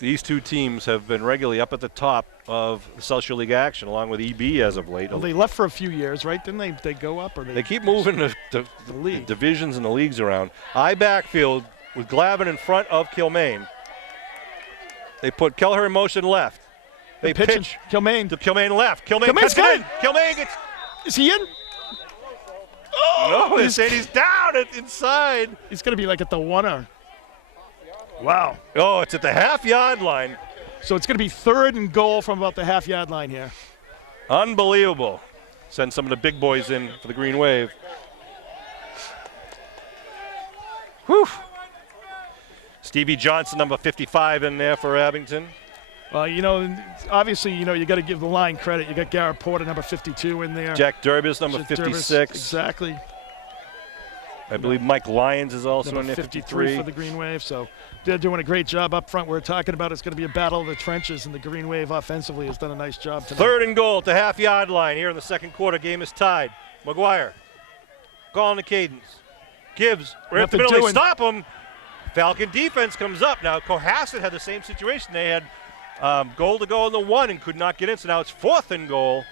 These two teams have been regularly up at the top of the South Shore League action, along with EB as of late. Well, they left for a few years, right? Didn't they go up? Or they keep moving the league. Divisions and the leagues around. I backfield with Glavin in front of Kilmaine. They put Kelleher in motion left. They pitch Kilmaine to Kilmaine left. Kilmaine cuts it in. Kilmaine gets. Is he in? Oh, no, they say he's down inside. He's going to be like at the 1 or. Wow. Oh, it's at the half-yard line. So it's going to be 3rd and goal from about the half-yard line here. Unbelievable. Send some of the big boys in for the Green Wave. Whew. Stevie Johnson, number 55 in there for Abington. Well, obviously, you got to give the line credit. You got Garrett Porter, number 52 in there. Jack Durbis, number 56. Exactly. I believe Mike Lyons is also Number in there, 53 for the Green Wave. So they're doing a great job up front. We're talking about it's going to be a battle of the trenches, and the Green Wave offensively has done a nice job tonight. 3rd and goal at the half-yard line here in the second quarter. Game is tied. McGuire calling the cadence. Gibbs, right up the middle, they stop him. Falcon defense comes up. Now, Cohasset had the same situation. They had goal to go on the 1 and could not get in, so now it's 4th and goal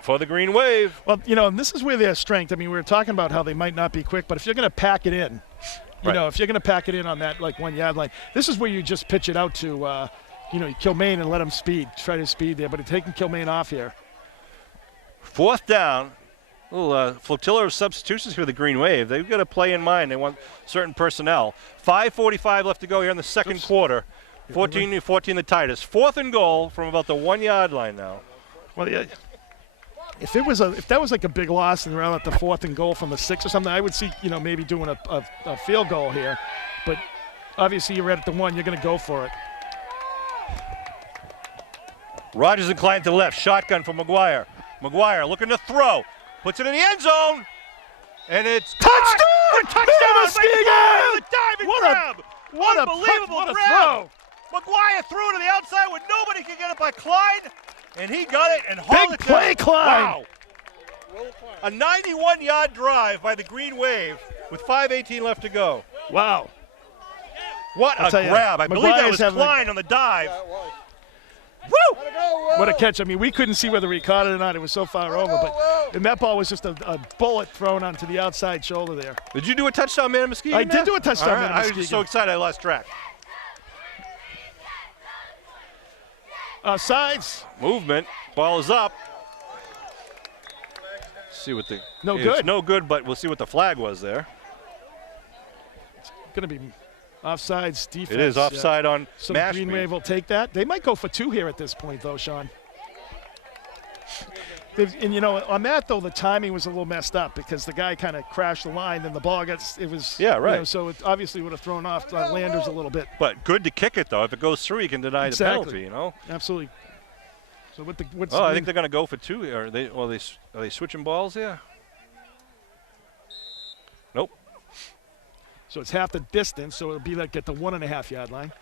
for the Green Wave. Well, and this is where their strength. I mean, we were talking about how they might not be quick, but if you're going to pack it in, if you're going to pack it in on that 1 yard line, this is where you just pitch it out to, Kilmaine and let him try to speed there, but it's taking Kilmaine off here. 4th down. A little flotilla of substitutions for the Green Wave. They've got to play in mind. They want certain personnel. 5:45 left to go here in the second quarter. 14-14 the tightest. 4th and goal from about the 1 yard line now. Well, yeah. If that was like a big loss and around at the 4th and goal from the 6 or something, I would see maybe doing a field goal here. But obviously you're right at the 1. You're going to go for it. Rogers inclined to the left. Shotgun for McGuire. McGuire looking to throw. Puts it in the end zone. And it's touchdown! Touchdown! The diving grab! What Unbelievable a grab! McGuire threw it to the outside when nobody could get it by Clyde. And he got it and hauled it big play, down. Clyde! Wow. A 91-yard drive by the Green Wave with 5:18 left to go. Wow. What a grab. I believe that was Klein on the dive. Woo! What a catch. I mean, we couldn't see whether he caught it or not. It was so far over. And that ball was just a bullet thrown onto the outside shoulder there. Did you do a touchdown, man, Muskegon? I did do a touchdown, man, I was just so excited I lost track. Sides. Movement. Ball is up. See what the good. It's no good, but we'll see what the flag was there. It's going to be offsides defense. It is offside on so Mashpee. Green Wave will take that. They might go for 2 here at this point, though, Sean. And on that though, the timing was a little messed up because the guy kind of crashed the line, and the ball so it obviously would have thrown off Landers a little bit. But good to kick it though. If it goes through, you can deny the penalty. Absolutely. So I think they're going to go for 2. Are they switching balls here? Nope. So it's half the distance, so it'll be like at the 1.5 yard line.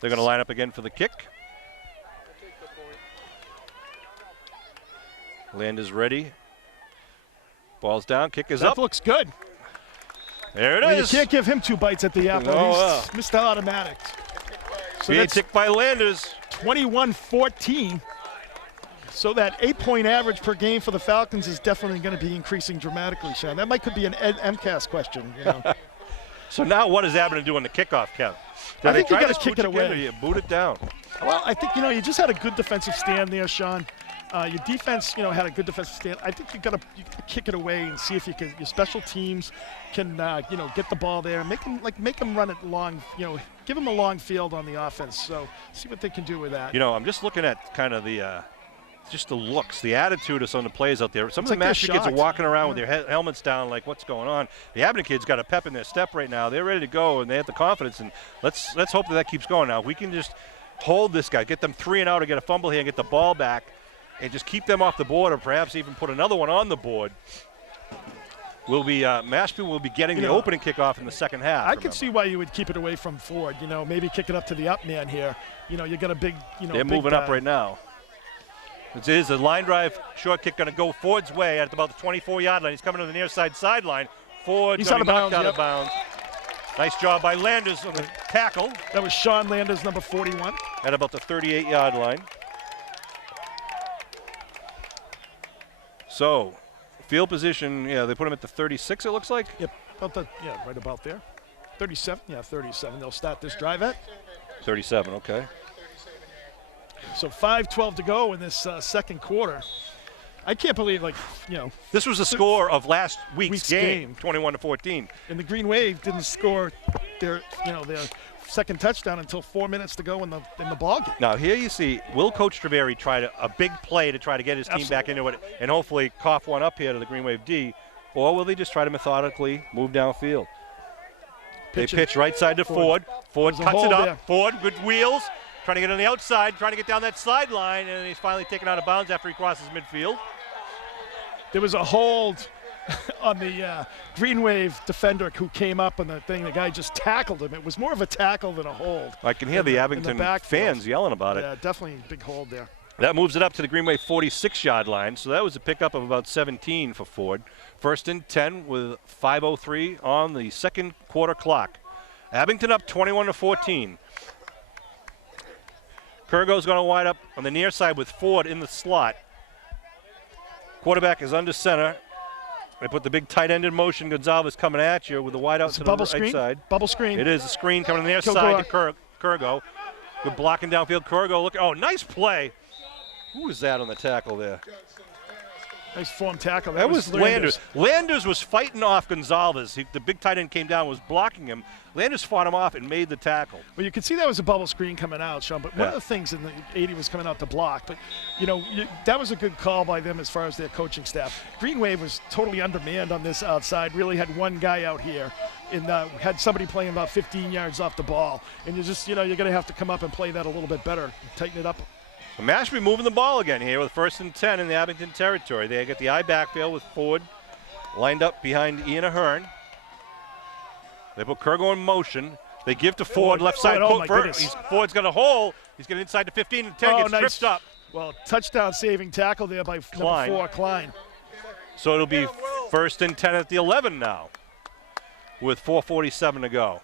They're going to line up again for the kick. Land is ready. Ball's down. Kick is up. That looks good. There it is. You can't give him 2 bites at the apple. He's Mr. Automatic. So that's ticked by Landers. 21-14. So that 8-point average per game for the Falcons is definitely going to be increasing dramatically, Sean. That could be an MCAS question. So now what is Abington do on the kickoff, Kev? I think you got to kick it away. Or do you boot it down? Well, I think, you just had a good defensive stand there, Sean. Your defense, had a good defensive stand. I think you got to kick it away and see if you can. Your special teams can, get the ball there and make them run it long. Give them a long field on the offense. So see what they can do with that. I'm just looking at kind of the, just the looks, the attitude of some of the players out there. Some of the Mashpee kids are walking around with their helmets down, like what's going on. The Abington kids got a pep in their step right now. They're ready to go and they have the confidence. And let's hope that keeps going. Now, if we can just hold this guy, get them 3 and out, or get a fumble here and get the ball back, and just keep them off the board, or perhaps even put another one on the board, Mashpee will be getting the opening kickoff in the second half. I could see why you would keep it away from Ford. Maybe kick it up to the up man here. You got a big, They're moving up right now. It is a line drive, short kick going to go Ford's way at about the 24-yard line. He's coming to the near side sideline. Ford's going to be knocked out of bounds. Nice job by Landers on the tackle. That was Sean Landers, number 41. At about the 38-yard line. So, field position, they put him at the 36, it looks like? Yep, right about there. 37, 37. They'll start this drive at. 37, okay. So 5:12 to go in this second quarter. I can't believe, This was the score of last week's game, 21-14. And the Green Wave didn't score their second touchdown until 4 minutes to go in the ball game. Now here you see, will Coach Treveri try a big play to try to get his team back into it and hopefully cough one up here to the Green Wave D, or will they just try to methodically move downfield? They pitch right side to Ford. Ford cuts it up. There. Ford, good wheels, trying to get on the outside, trying to get down that sideline, and he's finally taken out of bounds after he crosses midfield. There was a hold on the Green Wave defender who came up on the thing. The guy just tackled him. It was more of a tackle than a hold. I can hear the Abington fans yelling about it. Yeah, definitely a big hold there. That moves it up to the Green Wave 46-yard line, so that was a pickup of about 17 for Ford. First and 10 with 5:03 on the second quarter clock. Abington up 21-14. Kurgo's going to wind up on the near side with Ford in the slot. Quarterback is under center. They put the big tight end in motion. Gonzalez coming at you with the wide out to the right side. Bubble screen. It is a screen coming on the near side to Kurgo. Good blocking downfield. Kurgo, look. Oh, nice play. Who was that on the tackle there? Nice form tackle. That was Landers. Landers was fighting off Gonzalez. The big tight end came down, was blocking him. Landers fought him off and made the tackle. Well, you could see that was a bubble screen coming out, Sean, but one of the things in the 80 was coming out to block. But, that was a good call by them as far as their coaching staff. Green Wave was totally undermanned on this outside, really had one guy out here and had somebody playing about 15 yards off the ball. And you're just, you're going to have to come up and play that a little bit better, tighten it up. Mashpee moving the ball again here with 1st and 10 in the Abington territory. They get the eye backfield with Ford lined up behind Ian Ahern. They put Kurgo in motion. They give to Ford, left side. Ford's got a hole. He's getting inside the 15 and 10. Gets tripped up. Well, touchdown saving tackle there by number 4, Klein. So it'll be 1st and 10 at the 11 now with 4:47 to go.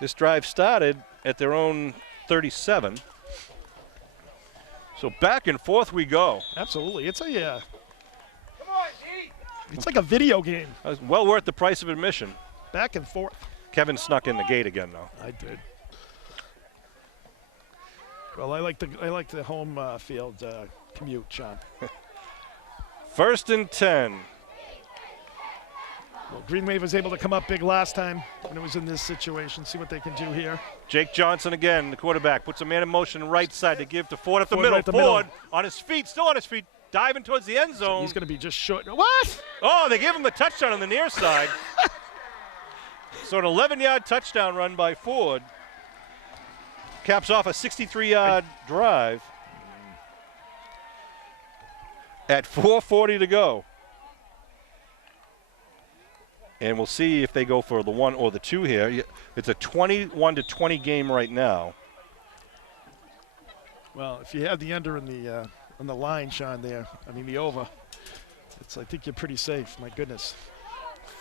This drive started at their own 37. So back and forth we go. Absolutely. It's like a video game. Well worth the price of admission. Back and forth. Kevin snuck in the gate again, though. I did. Well, I like the home field commute, Sean. 1st and 10. Well, Green Wave was able to come up big last time when it was in this situation. See what they can do here. Jake Johnson again, the quarterback, puts a man in motion right side to give to Ford up the middle. Ford on his feet, still on his feet, diving towards the end zone. So he's going to be just short. What? Oh, they gave him the touchdown on the near side. So an 11-yard touchdown run by Ford caps off a 63-yard drive at 4:40 to go. And we'll see if they go for the 1 or the 2 here. It's a 21-20 game right now. Well, if you have the under in the on the line, Sean, there, I mean the over, I think you're pretty safe. My goodness.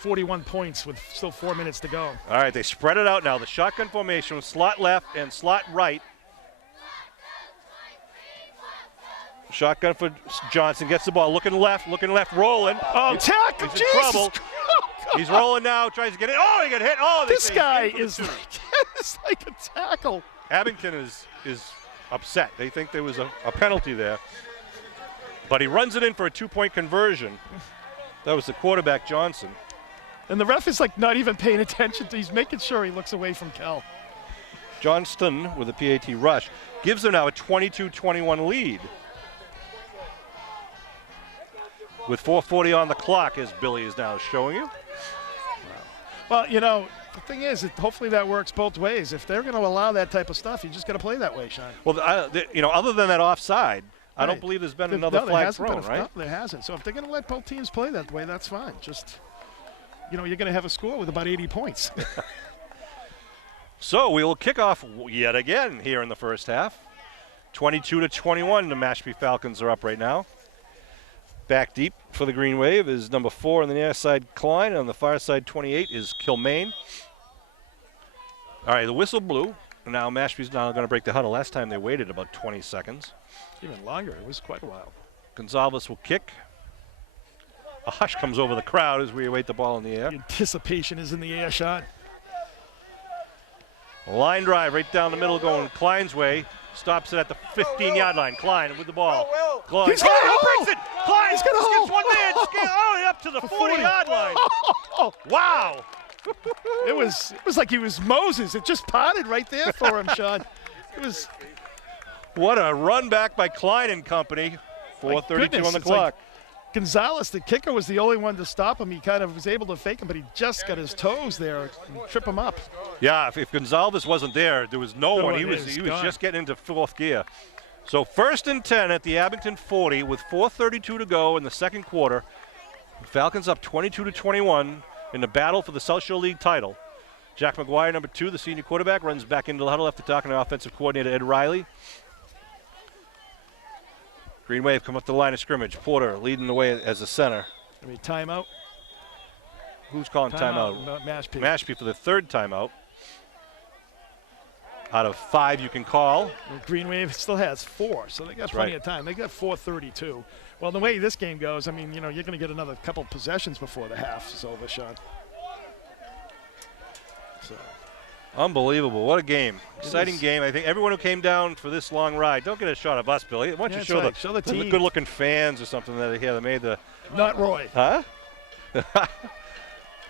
41 points with still 4 minutes to go. All right, they spread it out now. The shotgun formation with slot left and slot right. Shotgun for Johnson, gets the ball, looking left, rolling. Oh, tackle! He's in trouble. He's rolling now, tries to get it. Oh, he got hit. Oh, this guy is like a tackle. Abington is upset. They think there was a penalty there. But he runs it in for a 2-point conversion. That was the quarterback, Johnson. And the ref is not even paying attention. He's making sure he looks away from Kel. Johnston with a PAT rush gives them now a 22-21 lead. With 4:40 on the clock, as Billy is now showing you. Well, the thing is, hopefully that works both ways. If they're going to allow that type of stuff, you just got to play that way, Sean. Well, other than that offside, I don't believe there's been another flag thrown, right? No, there hasn't. So if they're going to let both teams play that way, that's fine. Just, you're going to have a score with about 80 points. So we will kick off yet again here in the first half. 22-21, the Mashpee Falcons are up right now. Back deep for the Green Wave is number 4 on the near side, Klein. And on the far side, 28 is Kilmaine. All right, the whistle blew. Now Mashpee's now going to break the huddle. Last time they waited about 20 seconds. Even longer. It was quite a while. Gonzalez will kick. A hush comes over the crowd as we await the ball in the air. The anticipation is in the air, Sean. Line drive right down the middle going Klein's way. Stops it at the 15-yard line. Klein with the ball. Klein. He's got a hole. Breaks it. Klein He's got a hole. gets one man. Up to the 40-yard line. Wow. It was like he was Moses. It just parted right there for him, Sean. It was. What a run back by Klein and company. 4:32 on the clock. Gonzalez, the kicker, was the only one to stop him. He kind of was able to fake him, but he just got his toes there and trip him up. Yeah, if Gonzalez wasn't there was no one. He was just getting into 4th gear. So 1st and 10 at the Abington 40 with 4:32 to go in the second quarter. Falcons up 22-21 in the battle for the South Shore League title. Jack McGuire, number 2, the senior quarterback, runs back into the huddle after talking to offensive coordinator Ed Riley. Green Wave come up the line of scrimmage. Porter leading the way as a center. I mean, timeout. Who's calling timeout? Mashpee. Mashpee for the 3rd timeout. Out of 5 you can call. Well, Green Wave still has 4, so they got plenty of time. They got 4:32. Well, the way this game goes, I mean, you're going to get another couple possessions before the half is over, Sean. So. Unbelievable. What a game. Exciting game. I think everyone who came down for this long ride, don't get a shot of us, Billy. Why don't you show the team. Good-looking fans or something that that made the... Not Roy. Huh?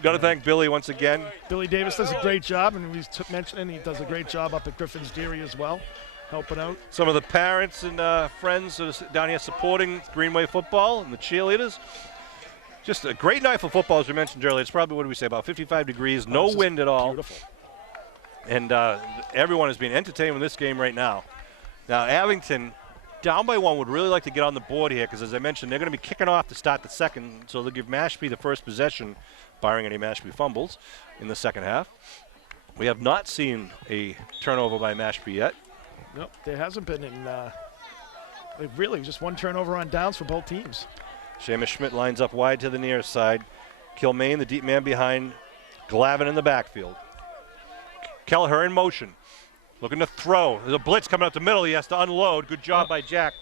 Got to thank Billy once again. Billy Davis does a great job, and we mentioned he does a great job up at Griffin's Dairy as well, helping out. Some of the parents and friends that are down here supporting Greenway football and the cheerleaders. Just a great night for football, as we mentioned earlier. It's probably, what do we say, about 55 degrees, no wind at all. Beautiful. And everyone is being entertained with this game right now. Now, Abington, down by 1, would really like to get on the board here because, as I mentioned, they're going to be kicking off to start the second, so they'll give Mashpee the first possession, barring any Mashpee fumbles, in the second half. We have not seen a turnover by Mashpee yet. Nope, there hasn't been in really just 1 turnover on downs for both teams. Seamus Schmidt lines up wide to the near side. Kilmaine, the deep man behind. Glavin in the backfield. Kelleher in motion. Looking to throw. There's a blitz coming up the middle. He has to unload. Good job by Jack.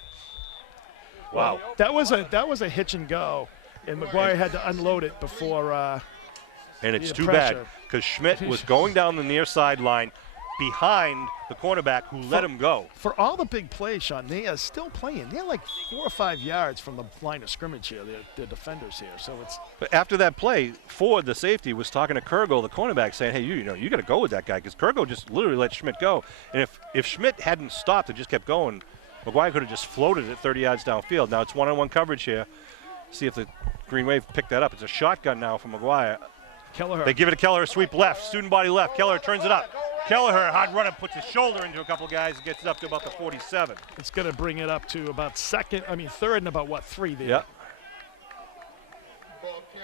Wow. That was a hitch and go, and McGuire had to unload it before. And it's too bad because Schmidt was going down the near sideline behind the cornerback who let him go. For all the big plays, Sean, they are still playing. They're like 4 or 5 yards from the line of scrimmage here. They're defenders here, so it's. But after that play, Ford, the safety, was talking to Kurgo, the cornerback, saying, "Hey, you got to go with that guy," because Kurgo just literally let Schmidt go. And if Schmidt hadn't stopped and just kept going, McGuire could have just floated it 30 yards downfield. Now it's one-on-one coverage here. See if the Green Wave picked that up. It's a shotgun now from McGuire. Kelleher. They give it to Kelleher, sweep left, student body left. Kelleher turns it up. Kelleher, hard runner, puts his shoulder into a couple of guys and gets it up to about the 47. It's going to bring it up to about 3rd and about 3 there. Yeah.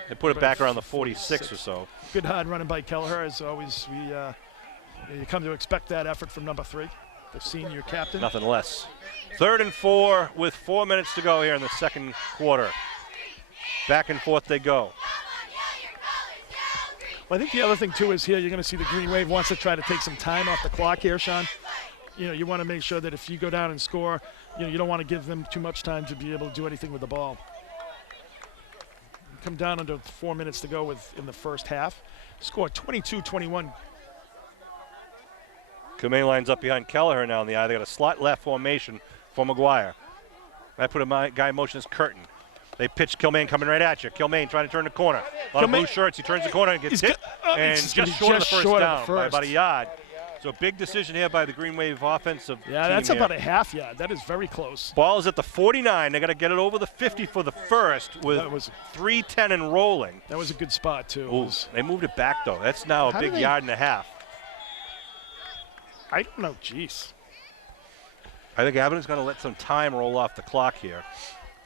They put it back around the 46 or so. Good hard running by Kelleher, as always. You come to expect that effort from number 3, the senior captain. Nothing less. 3rd and 4 with 4 minutes to go here in the second quarter. Back and forth they go. Well, I think the other thing, too, is here you're going to see the Green Wave wants to try to take some time off the clock here, Sean. You want to make sure that if you go down and score, you don't want to give them too much time to be able to do anything with the ball. Come down under 4 minutes to go in the first half. Score 22-21. Kume lines up behind Kelleher now in the eye. They got a slot left formation for McGuire. I put a guy in motion as Curtin. They pitch Kilmaine coming right at you. Kilmaine trying to turn the corner. A lot of blue shirts. He turns the corner and gets hit. And just short of the first down by about a yard. So a big decision here by the Green Wave offensive team. Yeah, that's about a half yard. That is very close. Ball is at the 49. They got to get it over the 50 for the first with 3:10 and rolling. That was a good spot, too. Ooh, they moved it back, though. That's now a big yard and a half. I don't know. Jeez. I think Abington's going to let some time roll off the clock here.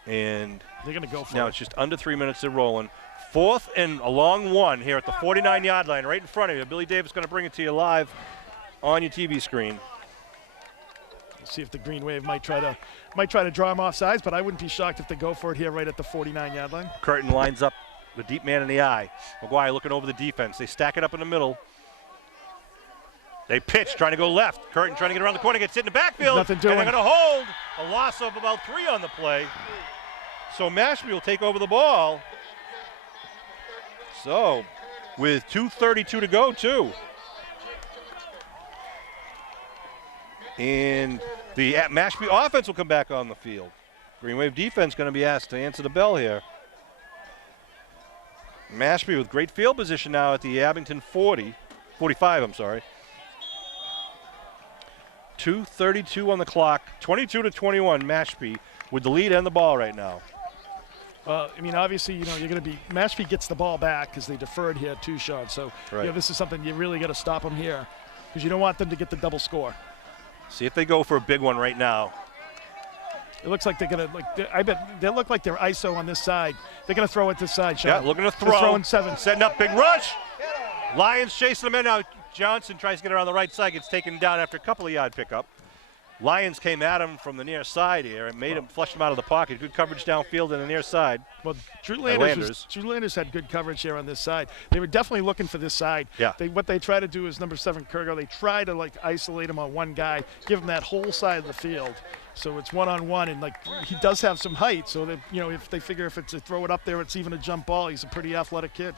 And they're going to go for now it. It's just under 3 minutes they're rolling. 4th and a long 1 here at the 49-yard line, right in front of you. Billy Davis going to bring it to you live on your TV screen. Let's see if the Green Wave might try to draw him off sides, but I wouldn't be shocked if they go for it here right at the 49-yard line. Curtin lines up the deep man in the eye. McGuire looking over the defense. They stack it up in the middle. They pitch, trying to go left. Curtin trying to get around the corner, gets hit in the backfield. Nothing doing. And they're going to hold a loss of about 3 on the play. So Mashpee will take over the ball. So, with 2:32 to go, too. And the Mashpee offense will come back on the field. Green Wave defense going to be asked to answer the bell here. Mashpee with great field position now at the Abington 45, I'm sorry. 2:32 on the clock, 22-21 Mashpee with the lead and the ball right now. Well, I mean, obviously, you're going to be – Mashpee gets the ball back because they deferred here too, Sean. So, this is something you really got to stop them here because you don't want them to get the double score. See if they go for a big one right now. It looks like they're gonna I bet they look like they're ISO on this side. They're gonna throw it this side. Sean. Yeah, looking to They're throw. throwing 7. Setting up, big rush. Lions chasing them in now. Johnson tries to get around the right side, gets taken down after a couple of yard pickup. Lions came at him from the near side here and made him flush him out of the pocket. Good coverage downfield in the near side. Well, Drew Landers had good coverage here on this side. They were definitely looking for this side. Yeah. What they try to do is number 7 Kurgo. They try to isolate him on one guy, give him that whole side of the field. So it's one-on-one, and he does have some height. So that if they figure if it's a throw it up there, it's even a jump ball. He's a pretty athletic kid.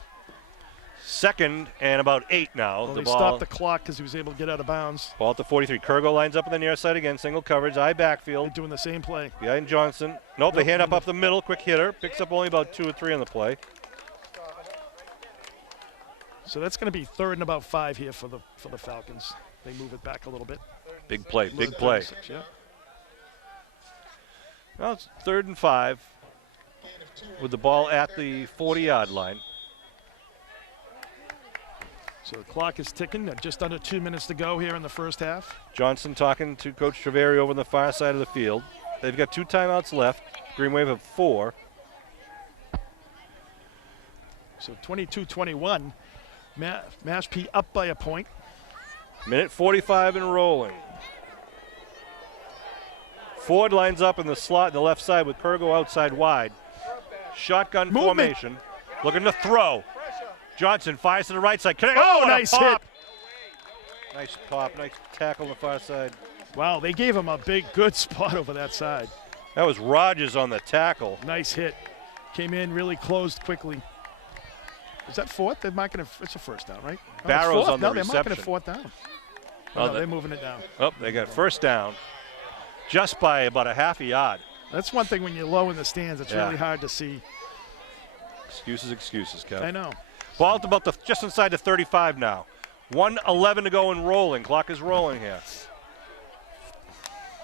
2nd and about 8 now. Well, the they ball stopped the clock because he was able to get out of bounds. Ball at the 43. Kurgo lines up on the near side again. Single coverage, eye backfield. They're doing the same play. Behind Johnson. Nope, they hand up the middle. Quick hitter. Picks up only about 2 or 3 on the play. So that's going to be 3rd and about 5 here for the Falcons. They move it back a little bit. Big play, big play. Yeah. Well, it's 3rd and 5 with the ball at the 40-yard line. So the clock is ticking. Just under 2 minutes to go here in the first half. Johnson talking to Coach Treveri over on the far side of the field. They've got 2 timeouts left. Green Wave have 4. So 22-21. Mashpee up by a point. Minute 45 and rolling. Ford lines up in the slot in the left side with Kurgo outside wide. Shotgun formation. Looking to throw. Johnson fires to the right side. Nice pop. Hit. Nice pop. Nice tackle on the far side. Wow, they gave him a good spot over that side. That was Rogers on the tackle. Nice hit. Came in, really closed quickly. Is that 4th? They're marking it. It's a first down, right? Barrows on the reception. reception. They're marking it 4th down. No, they're moving it down. Oh, they got first down just by about a half a yard. That's one thing when you're low in the stands. It's really hard to see. Excuses, Kev. I know. Ball at about just inside the 35 now. 1:11 to go and rolling. Clock is rolling here.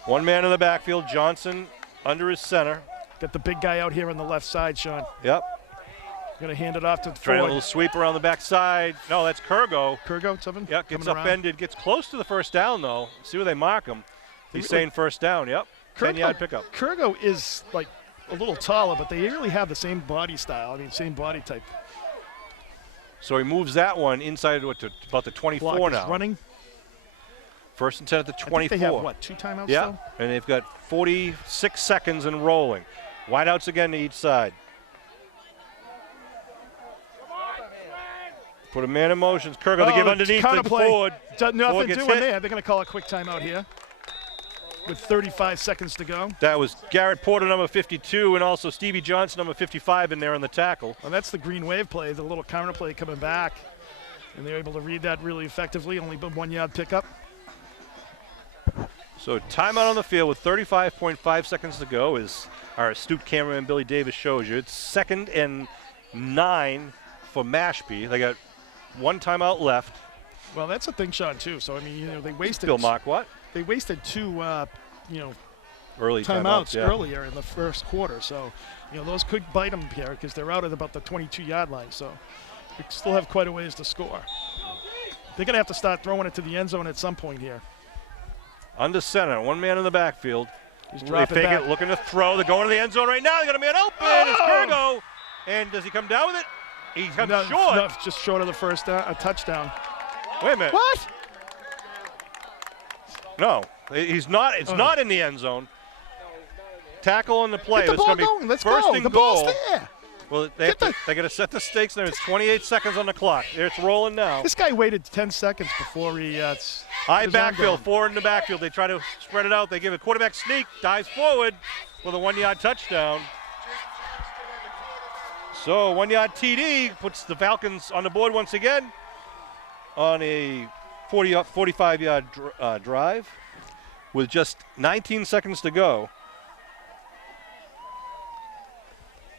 One man in the backfield. Johnson under his center. Got the big guy out here on the left side, Sean. Yep. Going to hand it off to Trying a Ford. little sweep around the backside. No, that's Kurgo. Kurgo, 7. Yeah, gets upended. Gets close to the first down, though. See where they mark him. He's saying first down. Yep. 10-yard pickup. Kurgo is a little taller, but they really have the same body style. I mean, same body type. So he moves that one inside to about the 24 Clock now. is running. 1st and 10 at the 24. I think they have, 2 timeouts Yeah, still? and they've got 46 seconds and rolling. Wideouts again to each side. Put a man in motion. Kurgo, they give underneath to Ford. Nothing gets doing hit. there. They're going to call a quick timeout here with 35 seconds to go. That was Garrett Porter, number 52, and also Stevie Johnson, number 55, in there on the tackle. Well, that's the Green Wave play, the little counter play coming back. And they're able to read that really effectively, only but 1-yard pickup. So timeout on the field with 35.5 seconds to go, as our astute cameraman Billy Davis shows you. It's 2nd and 9 for Mashpee. They got 1 timeout left. Well, that's a thing, Sean, too. So, I mean, they wasted. Bill Mark, what? They wasted 2, early timeouts yeah. earlier in the first quarter. So, those could bite them here because they're out at about the 22-yard line. So, we still have quite a ways to score. They're going to have to start throwing it to the end zone at some point here. Under center, 1 man in the backfield. He's They dropping fake back. it, looking to throw. They're going to the end zone right now. They got a man open. It's Kurgo. And does he come down with it? He comes short. No, just short of the first a touchdown. Wait a minute. What? No, he's not. It's not in the end zone. Tackle on the play. Get the It's ball going to be going. Let's first go. and The goal. ball's there. Well, they got to set the stakes there. It's 28 seconds on the clock. It's rolling now. This guy waited 10 seconds before he. High backfield, 4 in the backfield. They try to spread it out. They give a quarterback sneak, dives forward with a 1-yard touchdown. So 1-yard TD puts the Falcons on the board once again on a 45-yard drive with just 19 seconds to go.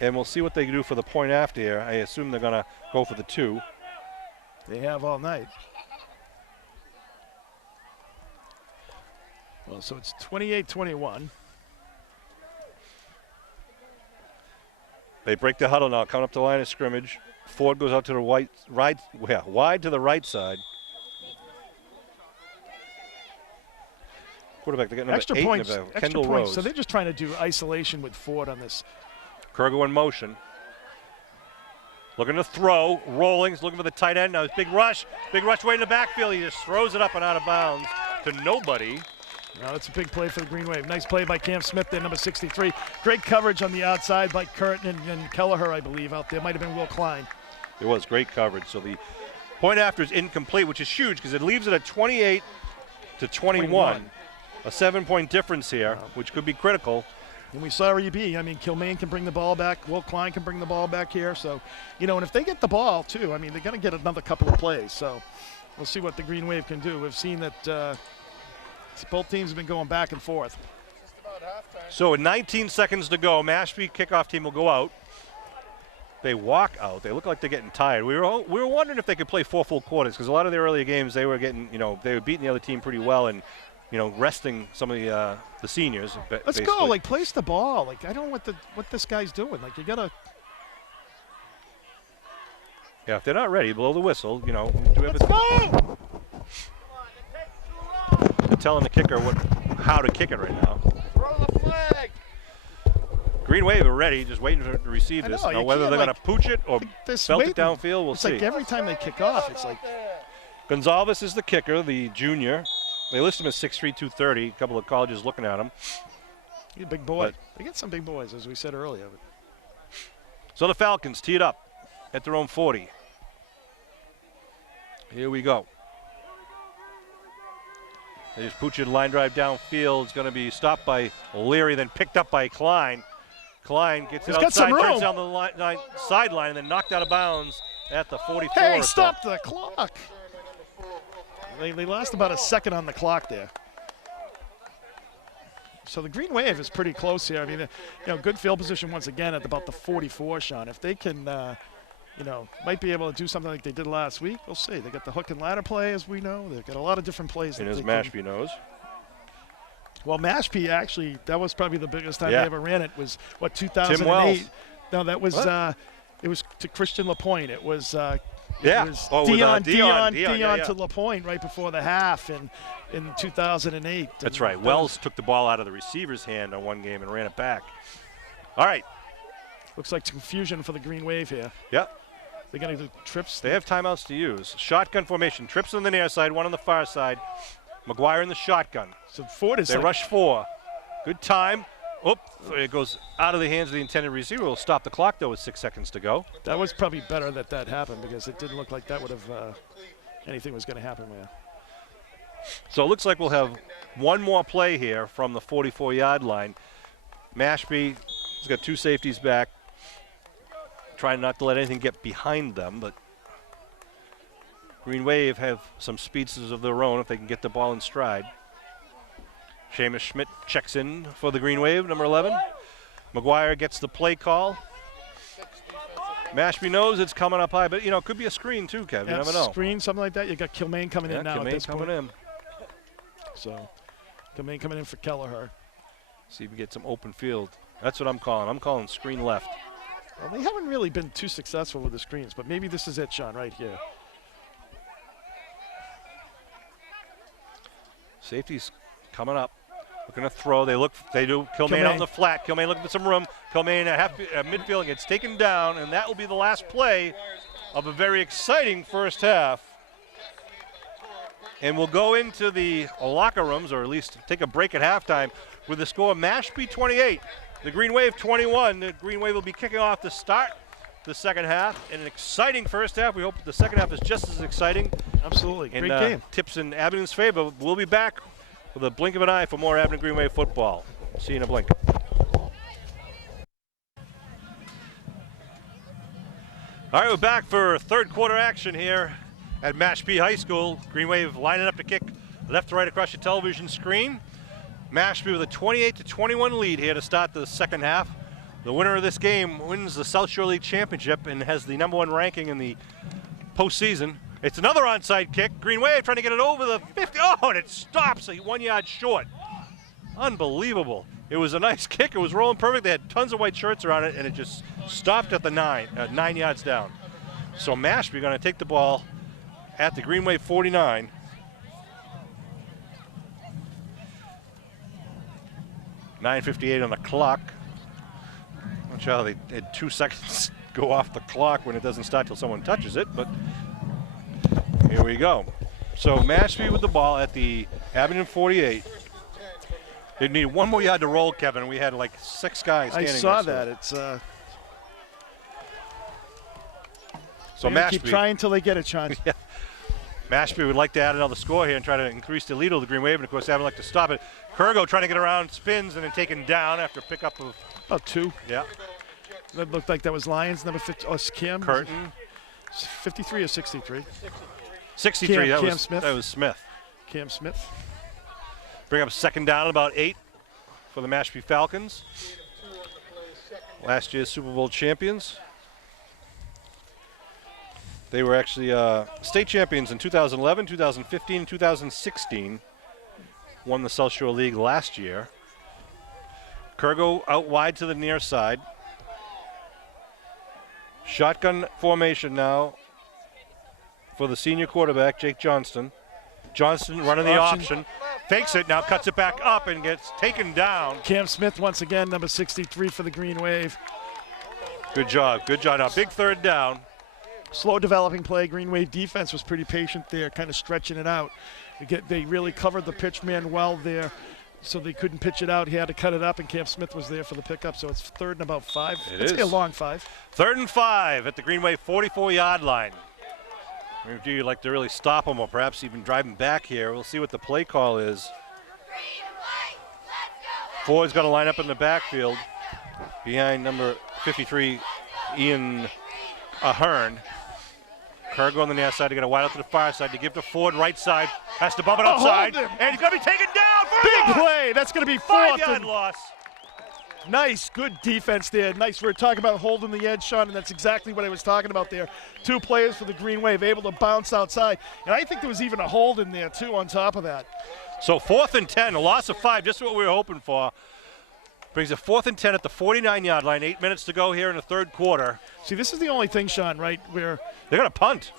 And we'll see what they do for the point after here. I assume they're going to go for the 2. They have all night. Well, so it's 28-21. They break the huddle now, coming up the line of scrimmage. Ford goes out to the wide to the right side. quarterback. They got number Extra 8 points. in the Extra Kendall points. Rose. So they're just trying to do isolation with Ford on this. Kurgo in motion. Looking to throw. Rolling. He's looking for the tight end. Now his big rush. Big rush way in the backfield. He just throws it up and out of bounds to nobody. Now that's a big play for the Green Wave. Nice play by Cam Smith there, number 63. Great coverage on the outside by Curtin and Kelleher, I believe, out there. Might have been Will Klein. It was great coverage. So the point after is incomplete, which is huge because it leaves it at 28 to 21. A 7-point difference here, which could be critical. And we saw EB. I mean, Kilmaine can bring the ball back. Will Klein can bring the ball back here. So, you know, and if they get the ball, too, I mean, they're going to get another couple of plays. So we'll see what the Green Wave can do. We've seen that both teams have been going back and forth. So with 19 seconds to go, Mashpee kickoff team will go out. They walk out. They look like they're getting tired. We were wondering if they could play 4 full quarters because a lot of the earlier games they were getting, you know, they were beating the other team pretty well and, you know, resting some of the seniors. Let's basically. go. Like, place the ball. Like, I don't know what this guy's doing. Like, you got to. Yeah, if they're not ready, blow the whistle. You know, do Let's go! They're telling the kicker how to kick it right now. Throw the flag. Green Wave are ready, just waiting to receive this. know, Now you whether can't, they're going like, to pooch it or This belt waiting, it downfield, we'll it's see. like every time they kick off, it's like. Gonzalez is the kicker, the junior. They list him as 6'3", 230. A couple of colleges looking at him. He's a big boy. But- They get some big boys, as we said earlier. So the Falcons tee it up at their own 40. Here we go. They just pooch it, line drive downfield. It's going to be stopped by Leary, then picked up by Klein. Klein gets it He's got some outside, room. turns down the sideline, and then knocked out of bounds at the 44. Hey, or so. stop the clock. They lost about a second on the clock there. So the Green Wave is pretty close here. I mean, you know, good field position once again at about the 44, Sean. If they can, you know, might be able to do something like they did last week, we'll see. They got the hook and ladder play, as we know. They've got a lot of different plays. And that as they Mashpee can, knows. well, Mashpee actually, that was probably the biggest time Yeah. they ever ran it. Was what 2008? Wells. No, that was What? it was to Christian LaPointe. It was. Yeah. It was Oh, with, Dion yeah. to LaPointe right before the half in 2008. That's And right. that Wells took the ball out of the receiver's hand on one game and ran it back. All right. looks like confusion for the Green Wave here. Yep. They're going to do trips. They have timeouts to use. Shotgun formation. Trips on the near side, one on the far side. McGuire in the shotgun. So Ford is They like, rush 4. Good time. Oop, it goes out of the hands of the intended receiver. Will stop the clock, though, with 6 seconds to go. that was probably better that happened because it didn't look like that would have anything was going to happen there. So it looks like we'll have one more play here from the 44-yard line. Mashpee has got 2 safeties back, trying not to let anything get behind them, but Green Wave have some speeds of their own if they can get the ball in stride. Seamus Schmidt checks in for the Green Wave, number 11. McGuire gets the play call. Mashpee knows it's coming up high, but, you know, it could be a screen too, Kev. You never know. Screen, something like that. You got Kilmaine coming in now. Kilmaine at this coming point. in. So Kilmaine coming in for Kelleher. See if we get some open field. That's what I'm calling. I'm calling screen left. Well, they haven't really been too successful with the screens, but maybe this is it, Sean, right here. Safety's coming up. Looking to throw. They do. Kilmaine out in the flat. Kilmaine looking for some room. Kilmaine at midfield gets taken down, and that will be the last play of a very exciting first half. And we'll go into the locker rooms, or at least take a break at halftime, with the score Mashpee 28, the Green Wave 21. The Green Wave will be kicking off to start the second half. And an exciting first half. We hope the second half is just as exciting. Absolutely. And Great game. tips in Abington's favor. We'll be back with a blink of an eye for more Abington Green Wave football. See you in a blink. All right, we're back for third quarter action here at Mashpee High School. Green Wave lining up to kick left to right across your television screen. Mashpee with a 28-21 lead here to start the second half. The winner of this game wins the South Shore League Championship and has the #1 ranking in the postseason. It's another onside kick. Green Wave trying to get it over the 50. Oh, and it stops 1 yard short. Unbelievable. It was a nice kick. It was rolling perfect. They had tons of white shirts around it, and it just stopped at the 9 yards down. So Mashpee going to take the ball at the Green Wave 49. 9:58 on the clock. Not sure how they had 2 seconds go off the clock when it doesn't start till someone touches it, but here we go. So Mashpee with the ball at the Abington 48. They need 1 more yard to roll, Kevin. We had like 6 guys I standing saw next to that. it. It's So keep Mashpee, trying until they get it, Sean. yeah. Mashpee would like to add another score here and try to increase the lead of the Green Wave, and of course they would like to stop it. Kurgo trying to get around, spins, and then taken down after a pickup of, About 2. yeah, That looked like that was Lions, number 50. Oh, it's Kim. Curtin. 53 or 63? 63, Cam that Smith. was Smith. Cam Smith. Bring up 2nd down at about 8 for the Mashpee Falcons. Last year's Super Bowl champions. They were actually state champions in 2011, 2015, 2016. Won the South Shore League last year. Kurgo out wide to the near side. Shotgun formation now for the senior quarterback, Jake Johnston. Johnston running the option. Fakes it, now cuts it back up and gets taken down. Cam Smith once again, number 63 for the Green Wave. Good job, good job. Now big 3rd down. Slow developing play. Green Wave defense was pretty patient there, kind of stretching it out. They really covered the pitch man well there, so they couldn't pitch it out. He had to cut it up, and Cam Smith was there for the pickup, so it's 3rd and about 5. It's a long 5. 3rd and 5 at the Green Wave 44-yard line. Do you like to really stop them or perhaps even drive them back here? We'll see what the play call is. Ford's got to line up in the backfield behind number 53, Ian Ahern. Kurgo on the near side to get a wide out to the far side to give to Ford right side. Has to bump it outside. And he's going to be taken down for a Big loss. play. That's going to be 4th. 5-yard loss. Nice, good defense there. Nice. We're talking about holding the edge, Sean, and that's exactly what I was talking about there. 2 players for the Green Wave able to bounce outside. And I think there was even a hold in there, too, on top of that. So 4th and 10, a loss of 5, just what we were hoping for. Brings it 4th and 10 at the 49-yard line. 8 minutes to go here in the 3rd quarter. See, this is the only thing, Sean, right, where They're going to punt.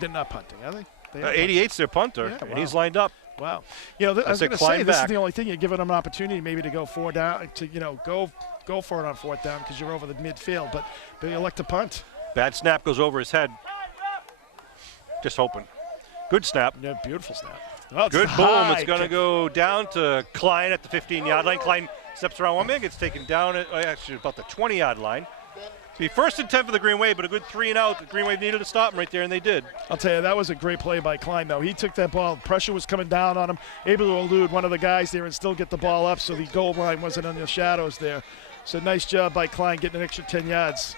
they're not punting, are they? They are 88's their punter, Yeah, and wow. he's lined up. Wow. You know, I was say going to climb say, this is back. the only thing. You're giving them an opportunity maybe to go 4 down, to, go for it on 4th down because you're over the midfield, but they elect to punt. Bad snap goes over his head. Just hoping. Good snap. Yeah, beautiful snap. Oh, it's Good the boom. high It's going to kick. go down to Klein at the 15-yard line. Klein steps around 1 man, gets taken down at actually about the 20-yard line. Be 1st and 10 for the Green Wave, but a good 3 and out. The Green Wave needed to stop him right there, and they did. I'll tell you, that was a great play by Klein, though. He took that ball. Pressure was coming down on him, able to elude one of the guys there and still get the ball up so the goal line wasn't in the shadows there. So nice job by Klein getting an extra 10 yards.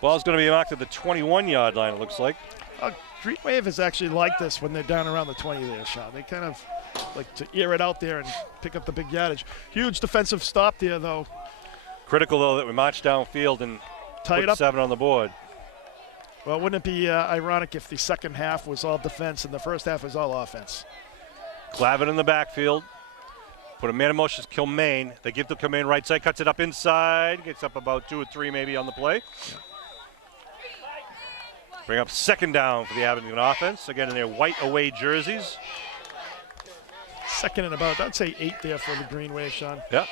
Ball's going to be marked at the 21-yard line, it looks like. Green Wave is actually like this when they're down around the 20 there, Sean. They kind of like to air it out there and pick up the big yardage. Huge defensive stop there, though. Critical, though, that we march downfield and Tie it put up. 7 on the board. Well, wouldn't it be ironic if the second half was all defense and the first half was all offense? Clavin in the backfield. Put a man in motion, Kilmaine. They give to Kilmaine right side, cuts it up inside, gets up about 2 or 3 maybe on the play. Yeah. Bring up 2nd down for the Abington offense, again in their white away jerseys. 2nd and about, I'd say 8 there for the Green Wave, Sean. Yeah.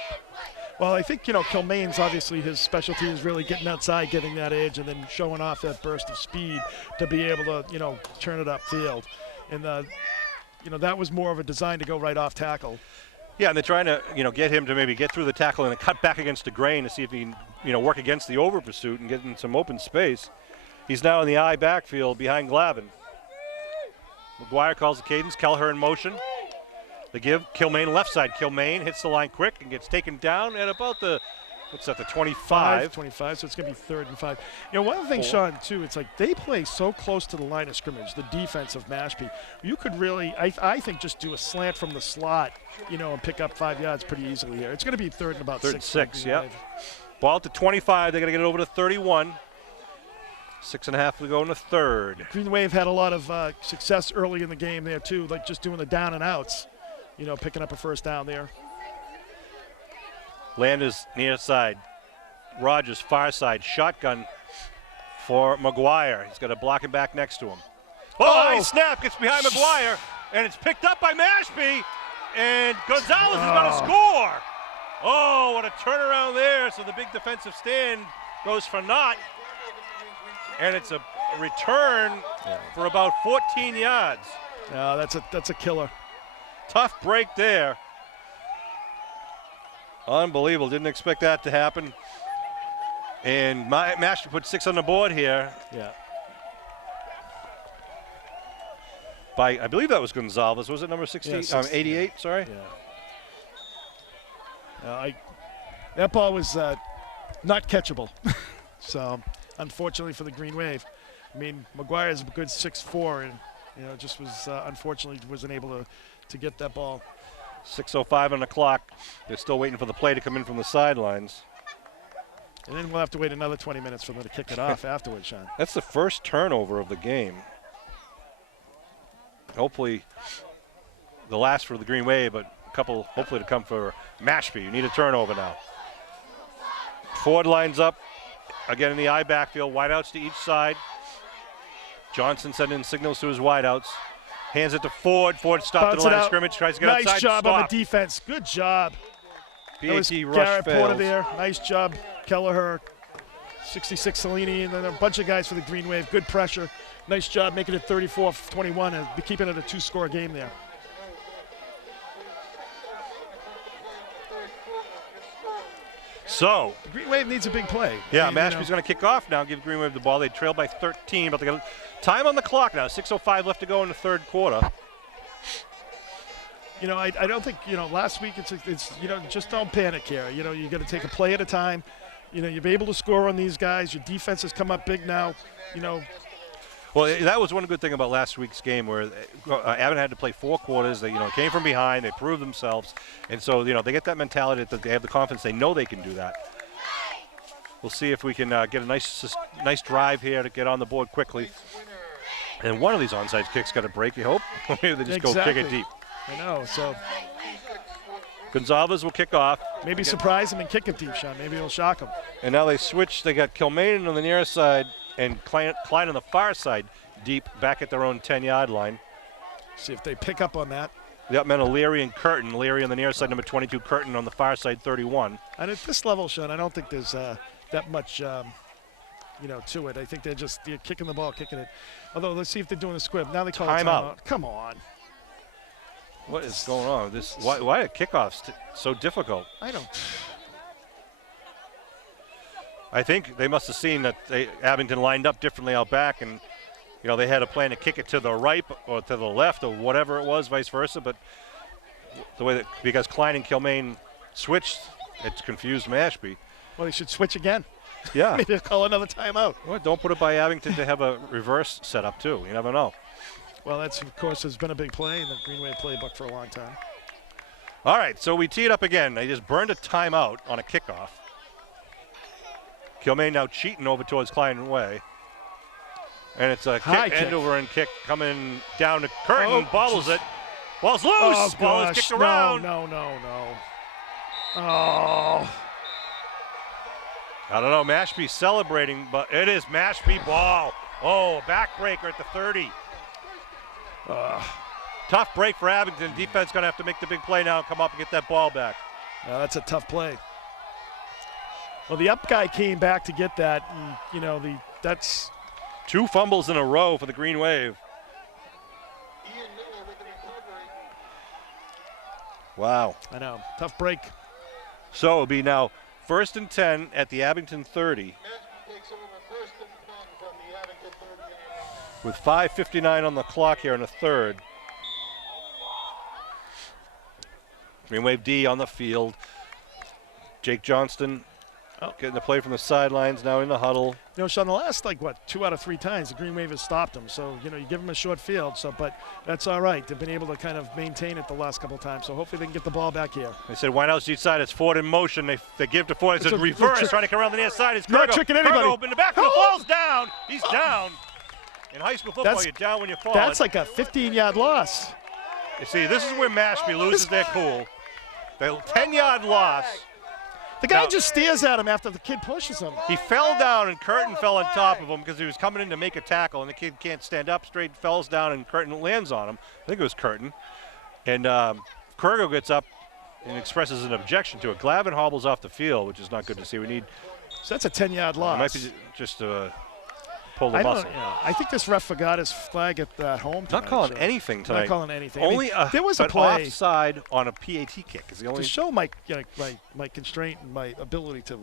Well, I think, Kilmaine's obviously his specialty is really getting outside, getting that edge, and then showing off that burst of speed to be able to, turn it upfield. And, that was more of a design to go right off tackle. Yeah, and they're trying to, get him to maybe get through the tackle and then cut back against the grain to see if he can, work against the over pursuit and get in some open space. He's now in the I backfield behind Glavin. McGuire calls the cadence. Kelleher in motion. They give Kilmaine left side. Kilmaine hits the line quick and gets taken down at about the, what's that, the 25. 25, so it's going to be 3rd and 5. One of the things, Sean, too, it's like they play so close to the line of scrimmage, the defense of Mashpee. You could really, I think, just do a slant from the slot, and pick up 5 yards pretty easily here. It's going to be 3rd and about 3rd and 6. 6, yeah. Ball to 25. They got to get it over to 31. 6.5 to go in the 3rd. Green Wave had a lot of success early in the game there, too, like just doing the down and outs, picking up a 1st down there. Landers near side. Rogers far side. Shotgun for McGuire. He's got a blocking back next to him. Oh, nice snap. Gets behind McGuire, and it's picked up by Mashpee. and Gonzalez is going to score. Oh, what a turnaround there. So the big defensive stand goes for naught. And it's a return for about 14 yards. That's a killer. Tough break there. Unbelievable. Didn't expect that to happen. And Mashpee put 6 on the board here. Yeah. I believe that was Gonzalez. Was it number 16? Yeah, 88, sorry. Yeah. That ball was not catchable. So, unfortunately for the Green Wave. I mean, McGuire is a good 6'4", and just was unfortunately wasn't able to get that ball. 6:05 on the clock. They're still waiting for the play to come in from the sidelines. And then we'll have to wait another 20 minutes for them to kick it off afterwards, Sean. That's the first turnover of the game. Hopefully, the last for the Green Wave, but a couple hopefully to come for Mashpee. You need a turnover now. Ford lines up again in the I backfield. Wideouts to each side. Johnson sending signals to his wideouts. Hands it to Ford. Ford stopped at the line of scrimmage. Tries to get outside. Nice job on the defense. Good job. That was PAT rush Garrett fails. Porter there. Nice job. Kelleher, 66 Salini, and then a bunch of guys for the Green Wave. Good pressure. Nice job making it 34-21 and keeping it a 2-score game there. So, The Green Wave needs a big play. yeah, I mean, Mashpee's going to kick off now, give Green Wave the ball. They trail by 13, but they got time on the clock now. 6:05 left to go in the third quarter. I don't think, last week it's just don't panic here. You got to take a play at a time. You'll be able to score on these guys. Your defense has come up big now. Well, that was one good thing about last week's game, where Abington had to play 4 quarters. They, came from behind. They proved themselves, and so they get that mentality that they have the confidence. They know they can do that. We'll see if we can get a nice drive here to get on the board quickly. And one of these onside kicks got a break. You hope maybe they just go kick it deep. I know. So Gonzalez will kick off. maybe surprise him and kick it deep, Sean. Maybe it'll shock him. And now they switch. They got Kilmaine on the near side and Klein on the far side, deep back at their own 10-yard line. See if they pick up on that. They got men of Leary and Curtin. Leary on the near side, number 22. Curtin on the far side, 31. And at this level, Sean, I don't think there's that much, to it. I think they're kicking the ball, kicking it. Although, let's see if they're doing a squib. Now they call it timeout. Come on. What is going on with this? Why are kickoffs so difficult? I don't. I think they must have seen that Abington lined up differently out back, and they had a plan to kick it to the right or to the left or whatever it was, vice versa. But the way because Klein and Kilmaine switched, it's confused Mashpee. Well, they should switch again. Yeah. Maybe they'll call another timeout. Well, don't put it by Abington to have a reverse set up too. You never know. Well, that's, of course, has been a big play in the Green Wave playbook for a long time. All right, so we tee it up again. They just burned a timeout on a kickoff. Kilmaine now cheating over towards Klein Way. And it's a High kick, kick. end over end kick coming down to Curtin. Oh, bobbles it. Ball's loose. Oh, Ball is gosh. kicked around. No. Oh. I don't know. Mashpee celebrating, but it is Mashpee ball. Oh, backbreaker at the 30. Tough break for Abington. Defense going to have to make the big play now and come up and get that ball back. That's a tough play. Well, the up guy came back to get that, and, that's 2 fumbles in a row for the Green Wave. Ian Miller with the recovery. Wow. I know. Tough break. So it'll be now 1st and 10 at the Abington 30 Mashpee takes over 1st and 10 from the Abington 30. with 5:59 on the clock here in the third. Green Wave D on the field. Jake Johnston getting the play from the sidelines, now in the huddle. Sean, the last, 2 out of 3 times, the Green Wave has stopped them. So, you give them a short field, but that's all right. They've been able to kind of maintain it the last couple of times. So hopefully they can get the ball back here. They said wideouts each side. It's Ford in motion. They give to Ford. It's a reverse, trying to come around the near side. It's Not Kurgo. tricking anybody. Kurgo in the backfield, falls down. He's down. In high school football, you're down when you fall. That's like a 15-yard loss. You see, this is where Mashpee loses their cool. The 10-yard loss. The guy Now- just stares at him after the kid pushes him. He fell down, and Curtin fell on top of him because he was coming in to make a tackle, and the kid can't stand up straight, falls down, and Curtin lands on him. I think it was Curtin. And Kurgo gets up and expresses an objection to it. Glavin hobbles off the field, which is not good to see. We need. So that's a 10-yard loss. It might be just pull the I muscle. don't. Yeah, I think this ref forgot his flag at home. Not Tonight, calling so anything tonight. Not calling anything. Only there was a an play offside on a PAT kick. Is the only. to show my constraint and my ability to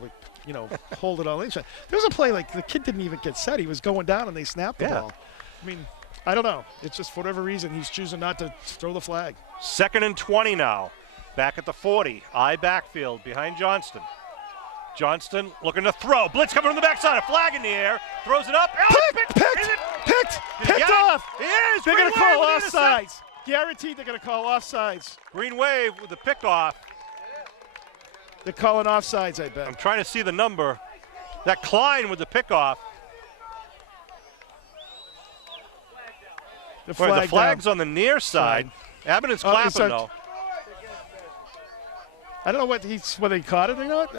hold it all in. There was a play like the kid didn't even get set. He was going down and they snapped the ball. I mean, I don't know. It's just for whatever reason he's choosing not to throw the flag. 2nd and 20 now. Back at the 40. I backfield behind Johnston. Johnston looking to throw. Blitz coming from the backside. A flag in the air. Throws it up. Picked off. He is. They're Green going to call Wave with the intercept. offsides. Guaranteed they're going to call offsides. Green Wave with the pickoff. They're calling offsides, I bet. I'm trying to see the number. That Klein with the pickoff. The flag's on the near side. Abington's clapping, though. I don't know whether he caught it or not.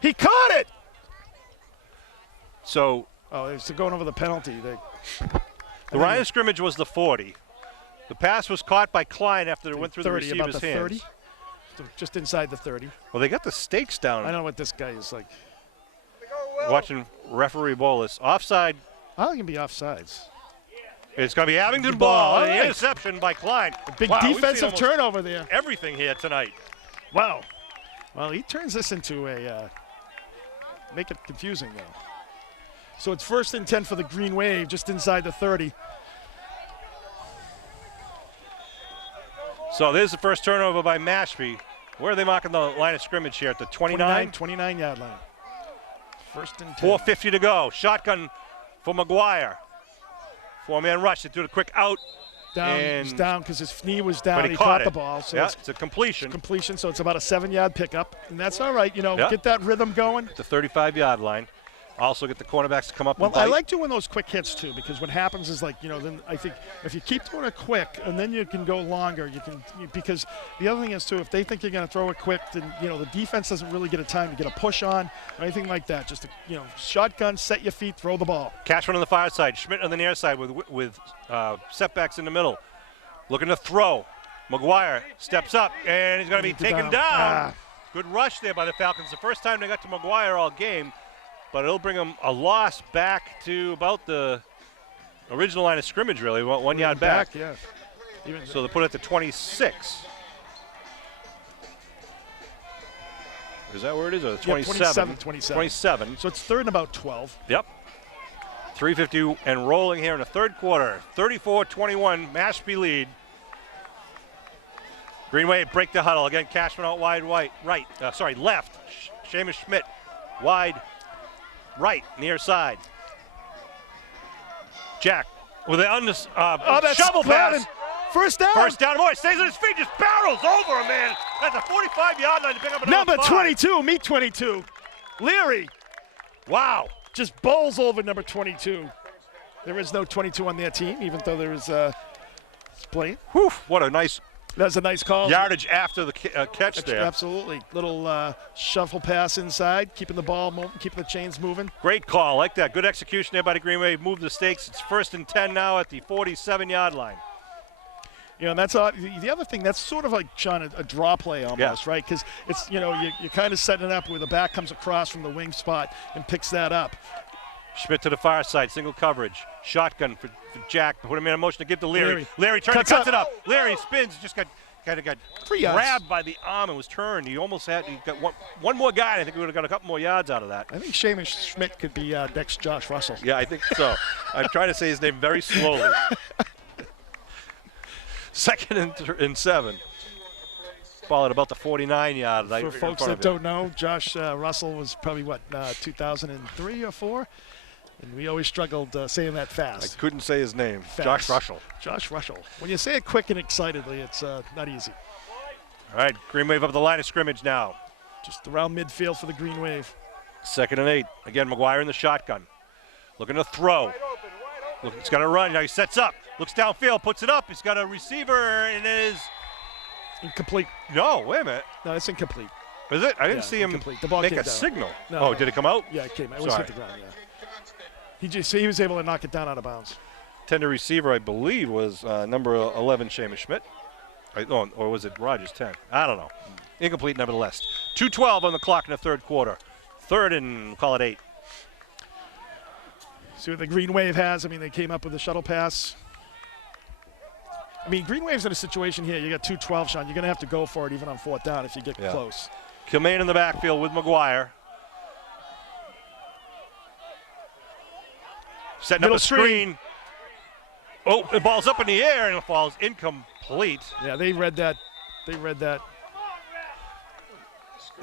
He caught it! So. Oh, they're going over the penalty. The line of scrimmage was the 40. The pass was caught by Klein after it went through 30, the receiver's about the hands. 30? So just inside the 30. Well, they got the stakes down. I don't know what this guy is like. Watching referee Bolus. Offside. I think it can be offsides. It's going to be Abington Good ball. ball. The Right. interception by Klein. A big Wow, we've seen defensive almost turnover there. Everything here tonight. Wow. Well, he turns this into a make it confusing, though. So it's 1st and 10 for the Green Wave, just inside the 30. So there's the first turnover by Mashpee. Where are they marking the line of scrimmage here? At the 29? 29-yard line. 1st and 10. 4:50 to go. Shotgun for McGuire. 4-man rush. They threw the quick out. He's down because his knee was down. But he caught caught the it. ball. So It's a completion. so it's about a 7-yard pickup. And that's all right, get that rhythm going. The 35-yard line. Also get the cornerbacks to come up Well, and bite. I like doing those quick hits too, because what happens is then I think if you keep doing it quick and then you can go longer, because the other thing is too, if they think you're going to throw it quick, then the defense doesn't really get a time to get a push on or anything like that. Just shotgun, set your feet, throw the ball. Cashman on the far side. Schmidt on the near side with setbacks in the middle. Looking to throw. McGuire steps up and he's going to be taken down. Good rush there by the Falcons. The first time they got to McGuire all game. But it'll bring them a loss back to about the original line of scrimmage, really, 1 yard back. Yeah. So they put it to 26. Is that where it is? Or 27? 27. So it's 3rd and about 12. Yep. 3:50 and rolling here in the 3rd quarter. 34-21, Mashpee lead. Green Wave break the huddle. Again, Cashman out wide left. Seamus Schmidt wide. Right, near side. Jack with an shovel pass. First down. First down. Boy, stays on his feet, just barrels over him, man. That's a 45-yard line to pick up another Number 5. 22, meet 22. Leary. Wow. Just bowls over number 22. There is no 22 on their team, even though there is playing. Whew, what a nice That's a nice call. yardage after the catch there. Absolutely. Little shuffle pass inside, keeping the ball moving, keeping the chains moving. Great call. Like that. Good execution there by the Green Wave. Move the stakes. It's 1st and 10 now at the 47-yard line. And that's the other thing. That's sort of like, Sean, a draw play almost, right? Because it's, you're kind of setting it up where the back comes across from the wing spot and picks that up. Schmidt to the far side, single coverage. Shotgun for Jack. Put him in a motion to give to Leary. Leary cuts it up. Leary spins, just got grabbed by the arm and was turned. He got one more guy. I think we would have got a couple more yards out of that. I think Seamus Schmidt could be next Josh Russell. Yeah, I think so. I'm trying to say his name very slowly. 2nd and 7. Ball at about the 49-yard line. For folks that don't know, Josh Russell was probably, 2003 or 4? And we always struggled saying that fast. I couldn't say his name. Fast. Josh Russell. Josh Russell. When you say it quick and excitedly, it's not easy. All right, Green Wave up the line of scrimmage now. Just around midfield for the Green Wave. 2nd and 8. Again, McGuire in the shotgun. Looking to throw. Look, he's got to run. Now he sets up. Looks downfield, puts it up. He's got a receiver, and it is incomplete. No, wait a minute. No, it's incomplete. Is it? I didn't see him incomplete. The ball make came a down. signal. No, did it come out? Yeah, it came. It was hit the ground, yeah. He was able to knock it down out of bounds. Tender receiver, I believe, was number 11, Seamus Schmidt. Or was it Rogers 10? I don't know. Incomplete nevertheless. 2:12 on the clock in the third quarter. Third and call it 8. See what the Green Wave has. I mean, they came up with a shuttle pass. I mean, Green Wave's in a situation here. You got 2:12, Sean. You're going to have to go for it even on fourth down if you get close. Kilmaine in the backfield with McGuire. Setting Middle up a screen. Oh, the ball's up in the air and it falls incomplete. Yeah, they read that.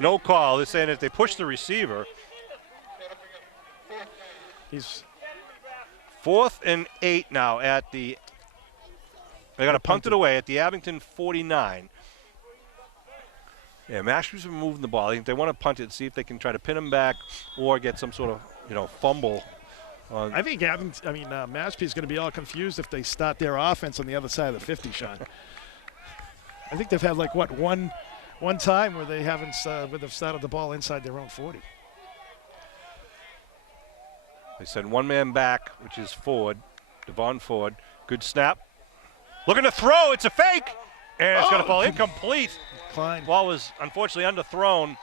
No call. They're saying if they push the receiver. He's 4th and 8 now at the. They got to punt it away at the Abington 49. Yeah, Mashpee's been moving the ball. They want to punt it, see if they can try to pin him back or get some sort of, fumble. I think Mashpee's going to be all confused if they start their offense on the other side of the 50, Sean. I think they've had one time where they haven't where they've started the ball inside their own 40. They send one man back, which is Ford, Devon Ford. Good snap. Looking to throw. It's a fake. And it's going to fall incomplete. Klein. Ball was unfortunately underthrown.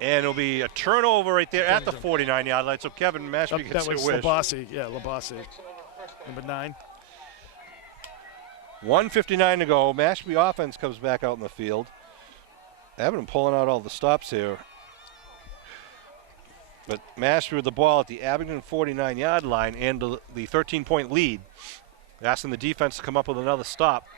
And it'll be a turnover right there at the 49-yard line. So Kevin Mashpee gets that was a wish. Labasi. Yeah, Labasi. Number 9. 1:59 to go. Mashpee offense comes back out in the field. Abington pulling out all the stops here. But Mashpee with the ball at the Abington 49-yard line and the 13-point lead. Asking the defense to come up with another stop.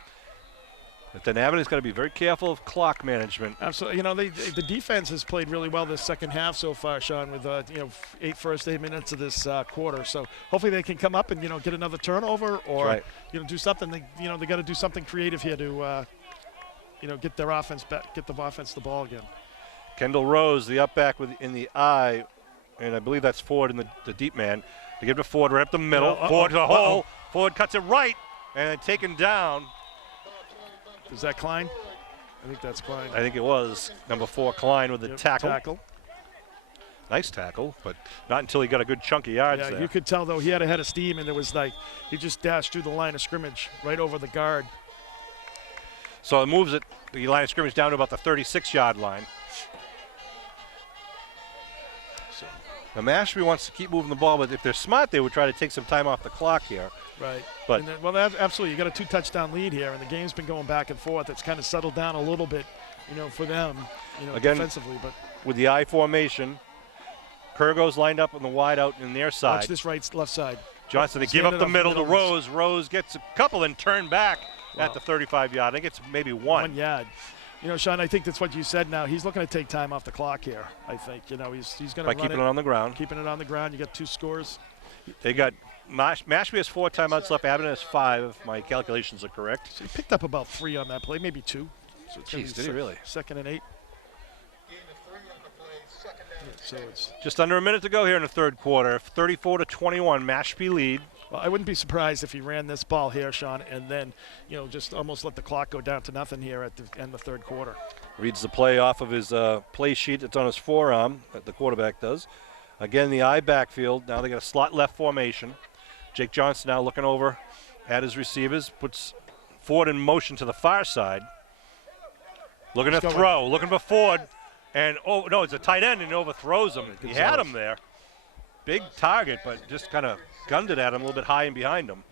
But then Abington's got to be very careful of clock management. Absolutely. The defense has played really well this second half so far, Sean, with 8 minutes of this quarter. So hopefully they can come up and get another turnover or do something. They got to do something creative here to get their offense back, get the offense the ball again. Kendall Rose, the up back in the eye, and I believe that's Ford in the deep man. They give it to Ford right up the middle. Ford to the hole. Ford cuts it right and taken down. Is that Klein? I think that's Klein. I think it was number 4, Klein with the tackle. Nice tackle, but not until he got a good chunk of yards there. You could tell, though, he had a head of steam, and it was like he just dashed through the line of scrimmage right over the guard. So it moves the line of scrimmage down to about the 36-yard line. Now, Mashpee wants to keep moving the ball, but if they're smart, they would try to take some time off the clock here. Right. But absolutely. You got a 2-touchdown lead here, and the game's been going back and forth. It's kind of settled down a little bit, for them, again, defensively. But with the I formation, Kurgo's lined up on the wide out in their side. Watch this left side. Johnson, they give up the middle to Rose. Rose gets a couple and turn back at the 35-yard. I think it's maybe 1. 1 yard. Sean, I think that's what you said now. He's looking to take time off the clock here, I think. He's going to by keeping it on the ground. Keeping it on the ground. You got 2 scores. They got Mashpee has 4 timeouts left. Abington has 5, if my calculations are correct. So he picked up about 3 on that play, maybe 2. So it's Jeez, did he really? 2nd and 8. So it's just under a minute to go here in the third quarter. 34-21, Mashpee lead. Well, I wouldn't be surprised if he ran this ball here, Sean, and then, just almost let the clock go down to nothing here at the end of the third quarter. Reads the play off of his play sheet that's on his forearm, that the quarterback does. Again, the I backfield. Now they got a slot left formation. Jake Johnson now looking over at his receivers, puts Ford in motion to the far side. Looking to throw, looking for Ford. And, it's a tight end, and he overthrows him. He had him there. Big target, but just kind of gunned it at him a little bit high and behind him.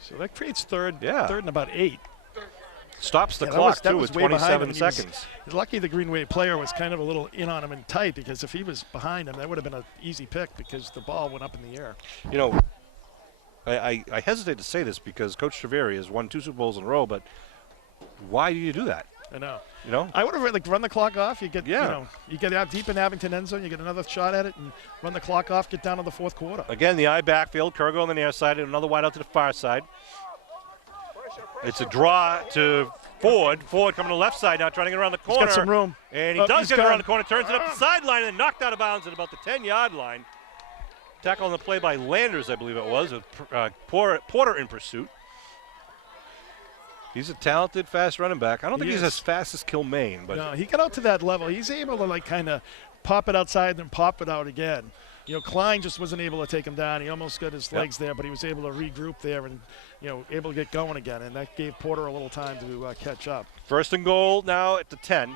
So that creates third and about 8. Stops the clock, too, with 27 seconds. Lucky the Green Wave player was kind of a little in on him and tight, because if he was behind him, that would have been an easy pick because the ball went up in the air. I hesitate to say this because Coach Treveri has won 2 Super Bowls in a row, but why do you do that? I know. I would have run the clock off. You get you get out deep in Abington end zone. You get another shot at it and run the clock off. Get down to the fourth quarter. Again, the I backfield. Kurgo on the near side and another wide out to the far side. It's a draw to Ford. Ford coming to the left side now, trying to get around the corner. He's got some room. And he does get around the corner. Turns it up the sideline and knocked out of bounds at about the 10-yard line. Tackle on the play by Landers, I believe it was, with Porter in pursuit. He's a talented, fast running back. I don't think he's as fast as Kilmaine. But no, he got out to that level. He's able to kind of pop it outside and then pop it out again. Klein just wasn't able to take him down. He almost got his legs there, but he was able to regroup there and, able to get going again. And that gave Porter a little time to catch up. First and goal now at the 10.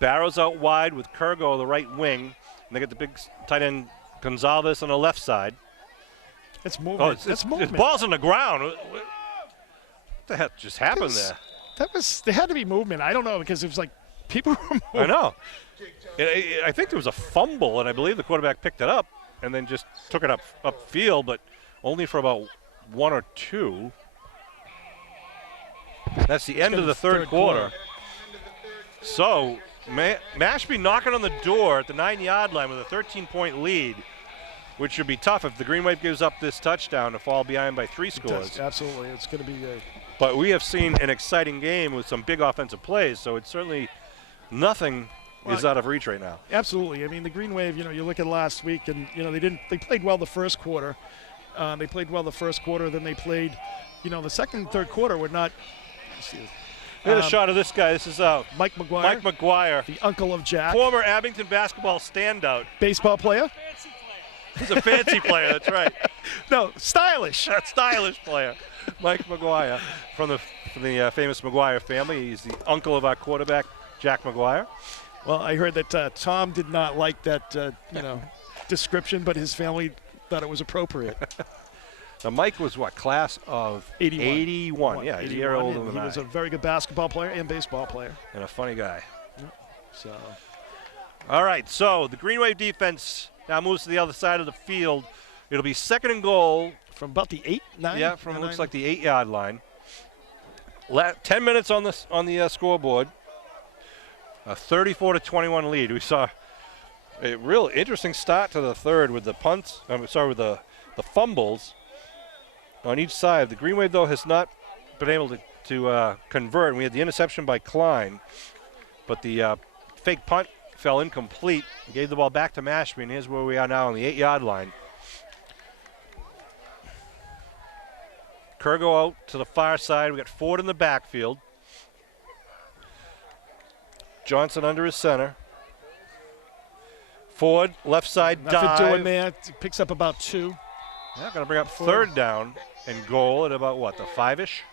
Barrows out wide with Kurgo, the right wing. And they get the big tight end Gonzalez on the left side. It's movement. It's movement. Ball's on the ground. What the heck just happened there? There had to be movement. I don't know, because it was like people were moving. I know. I think there was a fumble, and I believe the quarterback picked it up and then just took it upfield, but only for about 1 or 2. That's the end of the third quarter. So Mashpee knocking on the door at the 9-yard line with a 13-point lead, which should be tough if the Green Wave gives up this touchdown to fall behind by 3 scores. Absolutely. It's going to be But we have seen an exciting game with some big offensive plays, so it's certainly nothing is out of reach right now. Absolutely. I mean, the Green Wave, you look at last week, and, they played well the first quarter. Then they played, the second and third quarter were not. Here's a shot of this guy. This is Mike McGuire. Mike McGuire, the uncle of Jack. former Abington basketball standout. Baseball player? He's a fancy player, that's right. No, stylish. A stylish player. Mike McGuire from the famous McGuire family. He's the uncle of our quarterback, Jack McGuire. Well, I heard that Tom did not like that, description, but his family thought it was appropriate. Now, Mike was what, class of 81. Yeah, he's a year older than I. He was a very good basketball player and baseball player. And a funny guy. So, all right, so the Green Wave defense now moves to the other side of the field. It'll be second and goal. From about the 8, 9? Yeah, from looks like the 8-yard line. 10 minutes on the scoreboard. A 34-21 lead. We saw a real interesting start to the third with the punts. with the fumbles on each side. The Green Wave, though, has not been able to convert. We had the interception by Klein, but the fake punt fell incomplete. Gave the ball back to Mashpee, and here's where we are now on the 8-yard line. Kurgo out to the far side. We got Ford in the backfield. Johnson under his center. Ford, left side dive. Nothing doing there. Picks up about 2. Yeah, going to bring up third down and goal at about, what, the 5-ish?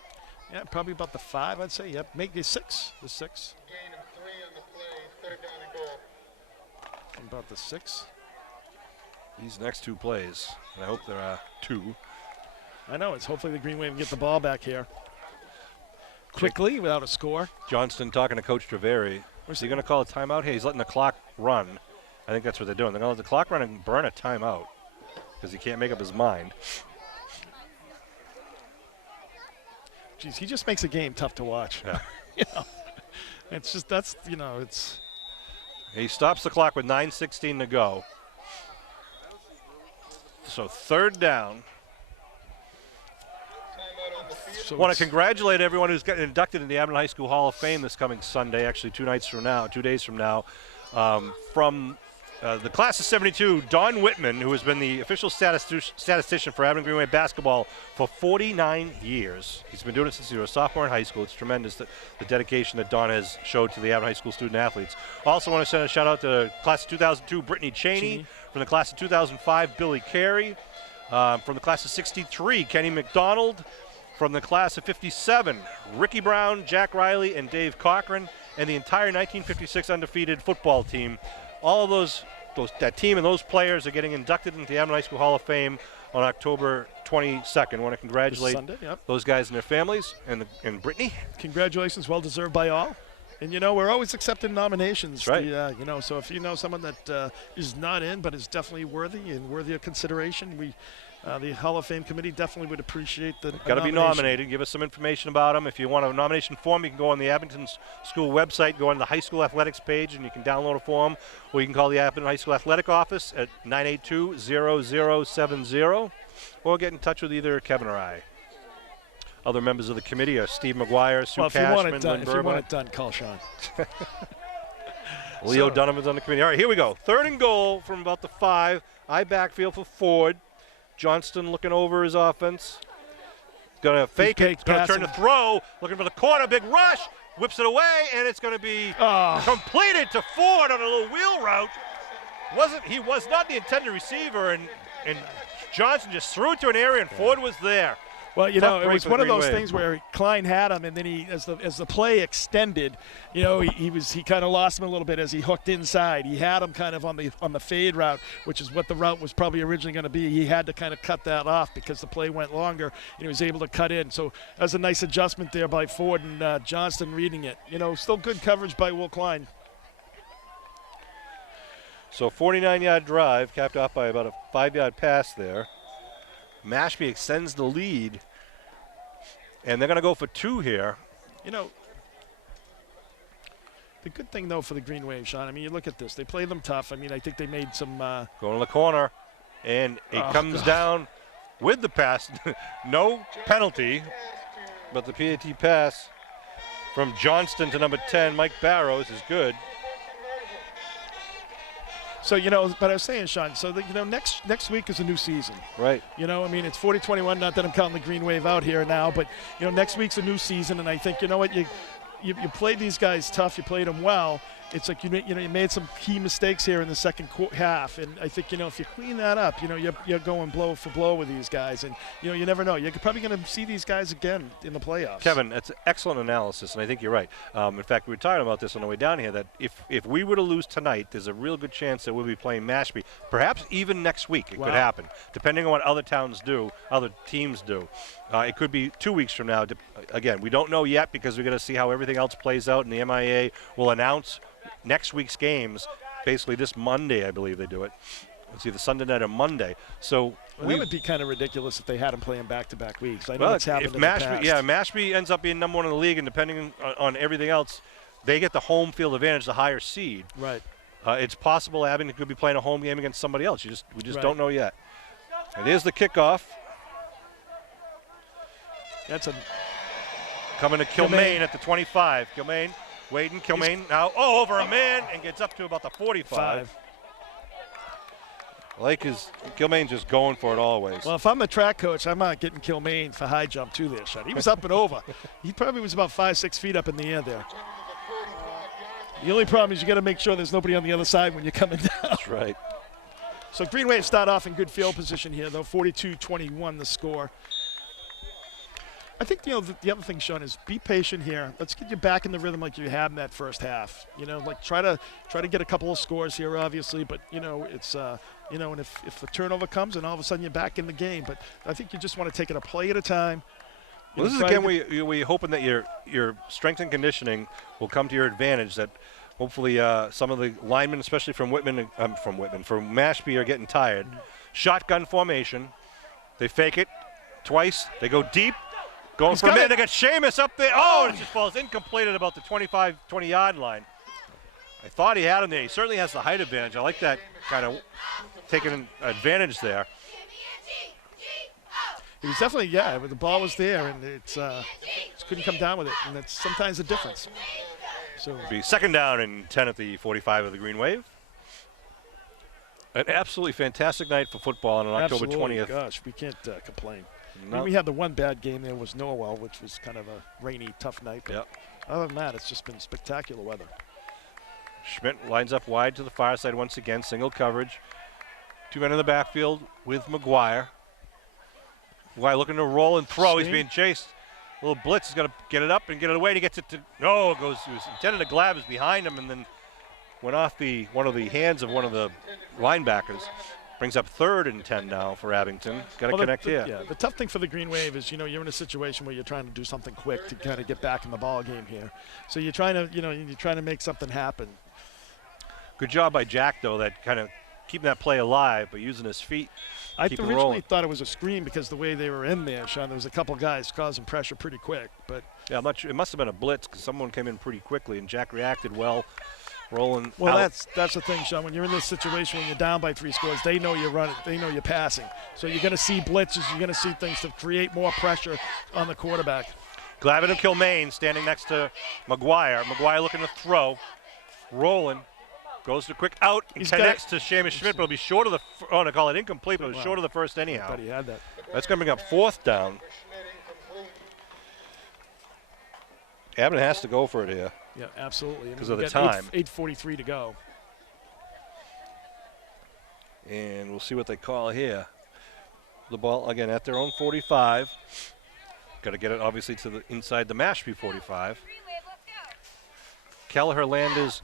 Yeah, probably about the 5, I'd say. Yep, make the 6. The 6. Gain of 3 on the play, 3rd down and goal. About the 6. These next 2 plays, and I hope there are 2. I know. It's hopefully the Green Wave get the ball back here quickly without a score. Johnston talking to Coach Treveri. Is he going to call a timeout? Hey, he's letting the clock run. I think that's what they're doing. They're going to let the clock run and burn a timeout because he can't make up his mind. Jeez, he just makes a game tough to watch. Yeah. It's just it's. He stops the clock with 9:16 to go. So third down. So I want to congratulate everyone who's gotten inducted in the Abington High School Hall of Fame this coming Sunday, actually 2 days from now. From the class of 72, Don Whitman, who has been the official statistician for Abington Green Wave basketball for 49 years. He's been doing it since he was a sophomore in high school. It's tremendous the dedication that Don has showed to the Abington High School student athletes. Also want to send a shout out to class of 2002, Brittany Cheney. From the class of 2005, Billy Carey. From the class of 63, Kenny McDonald. From the class of 57, Ricky Brown, Jack Riley, and Dave Cochran, and the entire 1956 undefeated football team. All of that team and those players are getting inducted into the Abington High School Hall of Fame on October 22nd. I want to congratulate Sunday, those guys and their families, and Brittany. Congratulations, well deserved by all. And we're always accepting nominations. That's right. So if you know someone that is not in but is definitely worthy of consideration, the Hall of Fame committee definitely would appreciate the Got to be nominated. Give us some information about them. If you want a nomination form, you can go on the Abington School website, go on the high school athletics page, and you can download a form, or you can call the Abington High School Athletic Office at 982-0070, or get in touch with either Kevin or I. Other members of the committee are Steve McGuire, Sue Cashman, Lynn Burbank. If you want it done, call Sean. Leo Dunham's on the committee. All right, here we go. 3rd and goal from about the 5. I backfield for Ford. Johnston looking over his offense. Going to fake it. Going to turn the throw. Looking for the corner. Big rush. whips it away, and it's going to be completed to Ford on a little wheel route. He was not the intended receiver, and Johnson just threw it to an area, and Ford was there. Well, you Tough know, it break was for one the of those Green Wave. things where Klein had him, and then as the play extended, you know, he kind of lost him a little bit as he hooked inside. He had him kind of on the fade route, which is what the route was probably originally going to be. He had to kind of cut that off because the play went longer, and he was able to cut in. So that was a nice adjustment there by Ford and Johnston reading it. You know, still good coverage by Will Klein. So 49-yard drive, capped off by about a 5-yard pass there. Mashpee extends the lead, and they're going to go for 2 here. You know, the good thing, though, for the Green Wave, Sean, I mean, you look at this. They play them tough. I mean, I think they made some Going to the corner, and it comes down with the pass. No penalty, but the PAT pass from Johnston to number 10, Mike Barrows, is good. So, you know, but I was saying, Sean, so, you know, next week is a new season. Right. You know, I mean, it's 40-21, not that I'm counting the Green Wave out here now, but, you know, next week's a new season, and I think, you know what, you played these guys tough, you played them well. It's like, you made some key mistakes here in the second half, and I think, you know, if you clean that up, you know, you're going blow for blow with these guys, and, you know, you never know. You're probably going to see these guys again in the playoffs. Kevin, that's excellent analysis, and I think you're right. In fact, we were talking about this on the way down here, that if we were to lose tonight, there's a real good chance that we'll be playing Mashpee, perhaps even next week. It could happen, depending on what other teams do. It could be 2 weeks from now. Again, we don't know yet because we're going to see how everything else plays out, and the MIA will announce next week's games basically this Monday, I believe they do it. It's either Sunday night or Monday. So that would be kind of ridiculous if they had them playing back-to-back weeks. I know it's happened in the past. Yeah, Mashpee ends up being number 1 in the league, and depending on everything else, they get the home field advantage, the higher seed. Right. It's possible Abington could be playing a home game against somebody else. We just don't know yet. And here's the kickoff. That's coming to Kilmaine at the 25. Kilmaine waiting. Kilmaine now over a man and gets up to about the 45. Kilmaine's just going for it always. Well, if I'm the track coach, I'm not getting Kilmaine for high jump too there, Sean. He was up and over. He probably was about 5-6 feet up in the air there. The only problem is you got to make sure there's nobody on the other side when you're coming down. That's right. So Green Wave start off in good field position here, though. 42-21 the score. I think, you know, the other thing, Sean, is be patient here. Let's get you back in the rhythm like you had in that first half. You know, like try to get a couple of scores here, obviously. But, you know, it's, you know, and if the turnover comes and all of a sudden you're back in the game. But I think you just want to take it a play at a time. Well, this is again where you're hoping that your strength and conditioning will come to your advantage, that hopefully some of the linemen, especially from Mashpee, are getting tired. Shotgun formation. They fake it twice. They go deep. Going for a minute. They got Seamus up there. Oh, and it just falls incomplete at about the 20-yard line. I thought he had him there. He certainly has the height advantage. I like that kind of taking advantage there. He was definitely, yeah, but the ball was there, and it's just couldn't come down with it, and that's sometimes the difference. So it'll be second down and 10 at the 45 of the Green Wave. An absolutely fantastic night for football on October 20th. Gosh, we can't complain. I mean, we had the one bad game there was Norwell, which was kind of a rainy, tough night. But other than that, it's just been spectacular weather. Schmidt lines up wide to the far side once again, single coverage. 2 men in the backfield with McGuire. McGuire looking to roll and throw. He's being chased. A little blitz. He's got to get it up and get it away. And he gets it to he was intended to grab. Is behind him and then went off one of the hands of one of the linebackers. Brings up 3rd and 10 now for Abington. Got to connect here. Yeah, the tough thing for the Green Wave is, you know, you're in a situation where you're trying to do something quick to kind of get back in the ball game here. So you're trying to make something happen. Good job by Jack, though, that kind of keeping that play alive, but using his feet. I originally thought it was a screen because the way they were in there, Sean. There was a couple guys causing pressure pretty quick, but yeah, it must have been a blitz because someone came in pretty quickly and Jack reacted well. Rolling. Well, that's the thing, Sean. When you're in this situation, when you're down by 3 scores, they know you're running. They know you're passing. So you're going to see blitzes. You're going to see things to create more pressure on the quarterback. Glavin and Kilmaine standing next to McGuire. McGuire looking to throw. Rolling. Goes to quick out and connects to Seamus Schmidt, but it'll be short of the – I call it incomplete, but it was short of the first anyhow. I thought he had that. That's going to bring up 4th down. Abington has to go for it here. Yeah, absolutely. 'Cause of the we've got time. 8:43 to go. And we'll see what they call here. The ball, again, at their own 45. Got to get it, obviously, to the inside the Mashpee 45. Kelleher, Landers,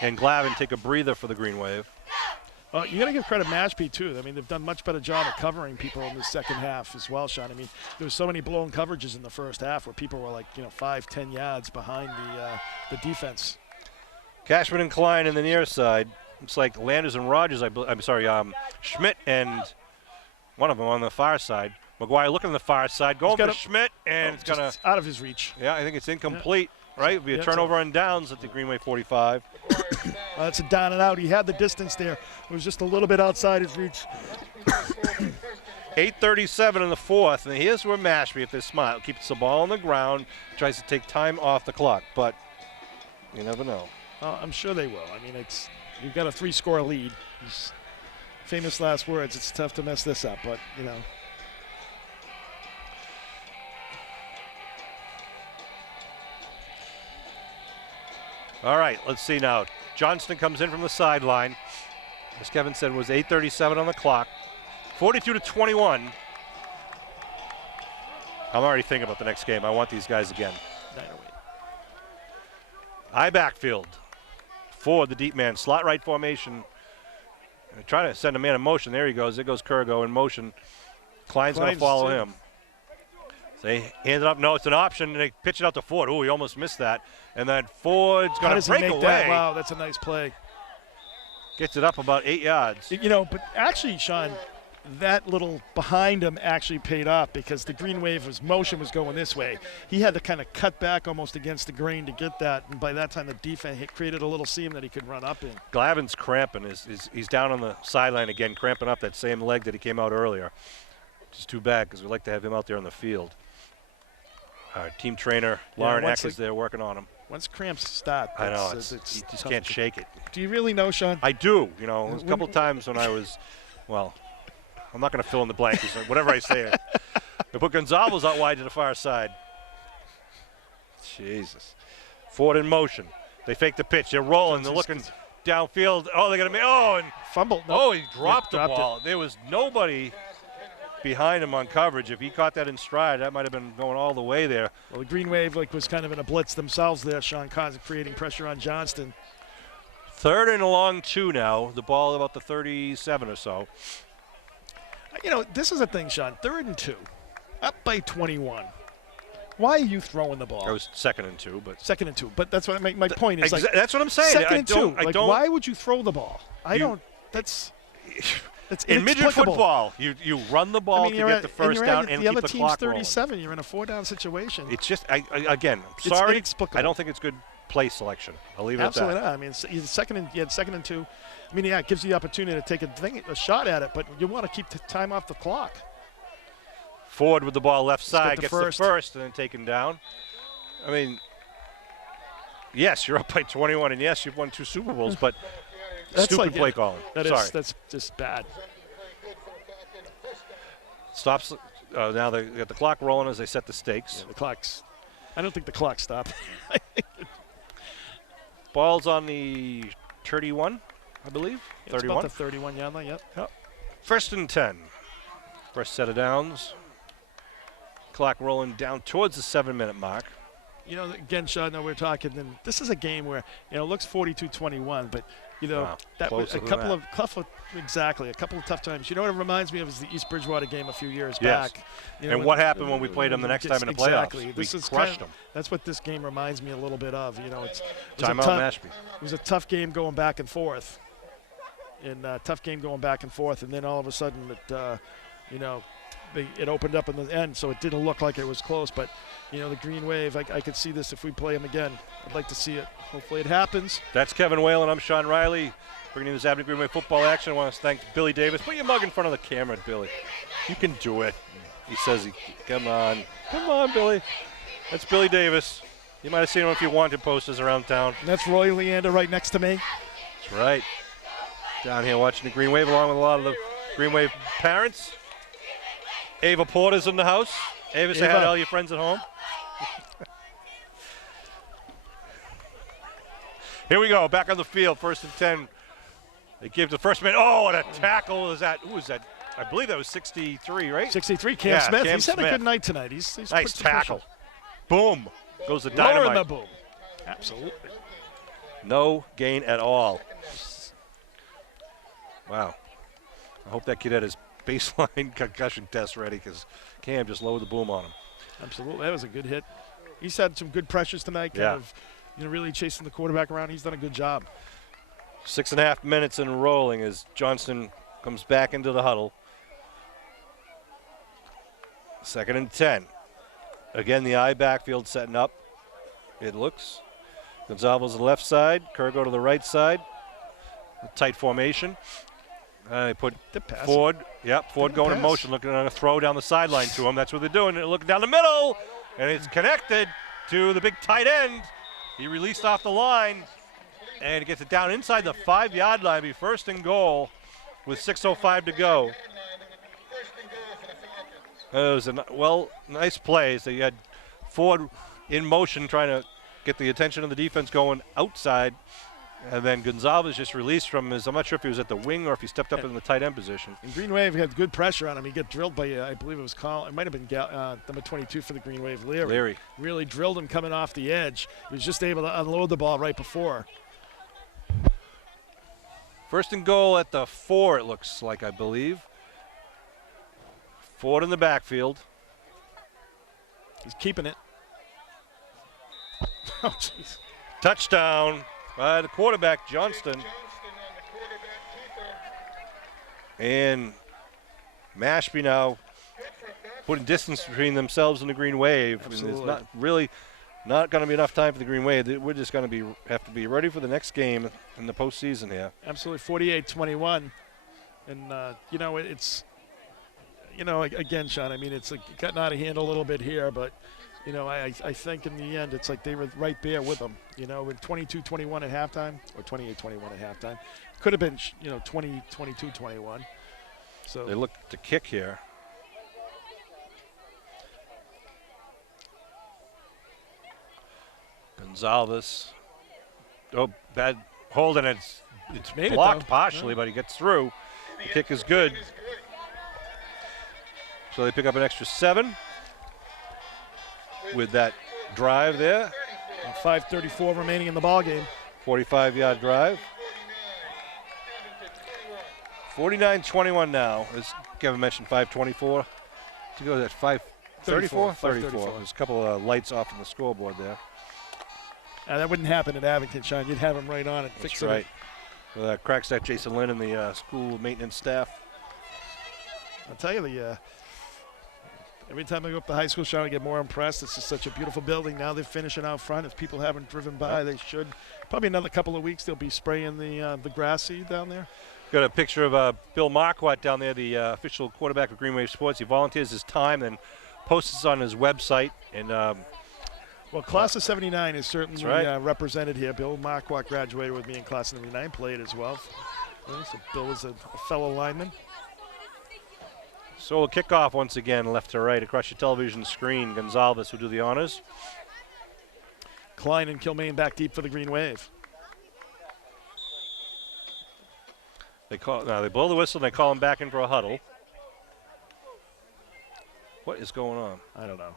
and Glavin take a breather for the Green Wave. You got to give credit Mashpee, too. I mean, they've done much better job of covering people in the second half as well, Sean. I mean, there was so many blown coverages in the first half where people were like, 5-10 yards behind the defense. Cashman and Klein in the near side. It's like Landers and Rogers, Schmidt and one of them on the far side. McGuire looking on the far side, going for Schmidt, and it's going to... out of his reach. Yeah, I think it's incomplete, right? It'll be a turnover on downs at the Greenway 45. That's a down and out. He had the distance there. It was just a little bit outside his reach. 8:37 in the fourth, and here's where Mashpee, if they're smart, keeps the ball on the ground, tries to take time off the clock, but you never know. I'm sure they will. I mean, you've got a 3-score lead. His famous last words, it's tough to mess this up, but, All right, let's see now. Johnston comes in from the sideline. As Kevin said, was 8:37 on the clock. 42-21. I'm already thinking about the next game. I want these guys again. I backfield. Ford, the deep man, slot right formation. Trying to send a man in motion. There he goes. There goes Kurgo in motion. Klein's going to follow him. They hand it up. No, it's an option. And they pitch it out to Ford. Oh, he almost missed that. And then Ford's going to break away. That? Wow, that's a nice play. Gets it up about 8 yards. But actually, Sean, that little behind him actually paid off because the Green Wave's motion was going this way. He had to kind of cut back almost against the grain to get that. And by that time, the defense had created a little seam that he could run up in. Glavin's cramping. He's down on the sideline again, cramping up that same leg that he came out earlier. Which is too bad because we'd like to have him out there on the field. Our team trainer, Lauren Eck, is there working on him. Once cramps start, I know, you just can't shake it. Do you really know, Sean? I do. A couple of times when I was, I'm not going to fill in the blanks. Whatever I say. They put Gonzalez out wide to the far side. Jesus. Ford in motion. They fake the pitch. They're rolling. They're looking downfield. Oh, they're going to make, and fumble. Nope. Oh, he dropped the ball. There was nobody behind him on coverage. If he caught that in stride, that might have been going all the way there. Well, the Green Wave was kind of in a blitz themselves there, Sean Cons, creating pressure on Johnston. 3rd and along 2 now. The ball about the 37 or so. This is a thing, Sean. 3rd and 2, up by 21. Why are you throwing the ball? It was 2nd and 2, but 2nd and 2. But that's what my point is. That's what I'm saying. 2nd and 2. Why would you throw the ball? That's in midget football, you run the ball to get the first down and keep the clock rolling. The other team's 37. You're in a 4-down situation. It's just, again, sorry, inexplicable. I don't think it's good play selection. I'll leave it Absolutely at that. Not. I mean, you had 2nd and 2. I mean, it gives you the opportunity to take a shot at it, but you want to keep time off the clock. Ford with the ball left side, gets the first and then taken down. I mean, yes, you're up by 21, and yes, you've won 2 Super Bowls, but stupid play calling. That's just bad. Stops. Now they got the clock rolling as they set the stakes. Yeah, I don't think the clock stopped. Ball's on the 31, I believe. It's 31. About the 31-yard line, yep. 1st and 10. First set of downs. Clock rolling down towards the 7-minute mark. Again, Sean, we're talking, and this is a game where, it looks 42-21, but, that was a couple of tough times. You know what it reminds me of is the East Bridgewater game a few years back. And what happened when we played them the next time in the playoffs? Exactly. We crushed them. That's what this game reminds me a little bit of. Timeout Mashpee. It was a tough game going back and forth. And then all of a sudden it opened up in the end, so it didn't look like it was close. But, the Green Wave, I could see this if we play them again. I'd like to see it. Hopefully it happens. That's Kevin Whalen. I'm Sean Riley, bringing you this Abington Green Wave football action. I want to thank Billy Davis. Put your mug in front of the camera, Billy. You can do it. He says, come on. Come on, Billy. That's Billy Davis. You might have seen him if you wanted posters around town. And that's Roy Leander right next to me. That's right. Down here watching the Green Wave along with a lot of the Green Wave parents. Ava Porter's in the house. Ava, say hi to all your friends at home. Here we go, back on the field, 1st and 10. They give the first man. Oh, and a tackle. Who was that? I believe that was 63, right? 63, Cam Yeah, Smith. Cam He's had a Smith. good night tonight. He's Nice put some tackle. pressure. Boom. Goes the Lower dynamite. in the boom. Absolutely. No gain at all. Wow. I hope that kid had his baseline concussion test ready because Cam just lowered the boom on him. Absolutely. That was a good hit. He's had some good pressures tonight, kind of, really chasing the quarterback around. He's done a good job. 6.5 minutes and rolling as Johnston comes back into the huddle. 2nd and 10. Again, the I backfield setting up. It looks. Gonzalez on the left side. Kurgo to the right side. A tight formation. They put Ford. Yep, Ford going in motion, looking at a throw down the sideline to him. That's what they're doing. They're looking down the middle, and it's connected to the big tight end. He released off the line, and gets it down inside the 5-yard line. Be 1st and goal with 6:05 to go. It was a nice plays. They had Ford in motion trying to get the attention of the defense going outside, and then Gonzalez just released from his, I'm not sure if he was at the wing or if he stepped up in the tight end position. And Green Wave had good pressure on him. He got drilled by, I believe it was it might have been number 22 for the Green Wave, Leary. Really drilled him coming off the edge. He was just able to unload the ball right before. 1st and goal at the 4, it looks like, I believe. Ford in the backfield. He's keeping it. Oh, jeez. Touchdown by the quarterback, Johnston. And Mashpee now putting distance between themselves and the Green Wave. Absolutely. And there's not going to be enough time for the Green Wave. We're just going to have to be ready for the next game in the postseason here. Absolutely, 48-21. And, it's, again, Sean, I mean, it's like gotten out of hand a little bit here, but, I think in the end it's like they were right there with them, with 22-21 at halftime or 28-21 at halftime. Could have been, 22-21. So they look to kick here. Gonzalez. Oh, bad hold, and it's made blocked it, partially, but he gets through. The kick is good. So they pick up an extra 7 with that drive there. 5:34 remaining in the ball game. 45-yard drive. 49-21 now. As Kevin mentioned, 5:24 to go. At 5:34. 34. There's a couple of lights off on the scoreboard there. That wouldn't happen at Abington, Sean. You'd have him right on it. That's right. With Crackstaff Jason Lynn and the school maintenance staff. I'll tell you, every time I go up to high school, Sean, I get more impressed. It's just such a beautiful building. Now they're finishing out front. If people haven't driven by, they should. Probably another couple of weeks, they'll be spraying the grass seed down there. Got a picture of Bill Marquardt down there, the official quarterback of Green Wave Sports. He volunteers his time and posts on his website. And well, class of 79 is certainly right. Represented here. Bill Marquardt graduated with me in class of 79, played as well. So Bill was a fellow lineman. So we'll kick off once again, left to right, across your television screen. Gonzalez will do the honors. Klein and Kilmaine back deep for the Green Wave. They blow the whistle and they call him back in for a huddle. What is going on? I don't know.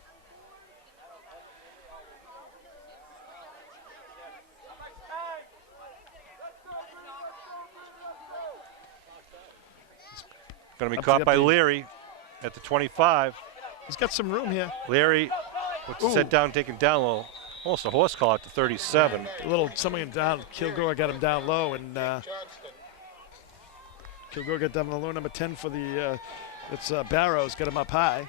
Going to be caught by Leary at the 25. He's got some room here. Leary puts his head down, taken down a little. Almost a horse call at the 37. Somebody down. Kilgore got him down low, and Kilgore got down low. Number 10 for the it's Barrows, got him up high.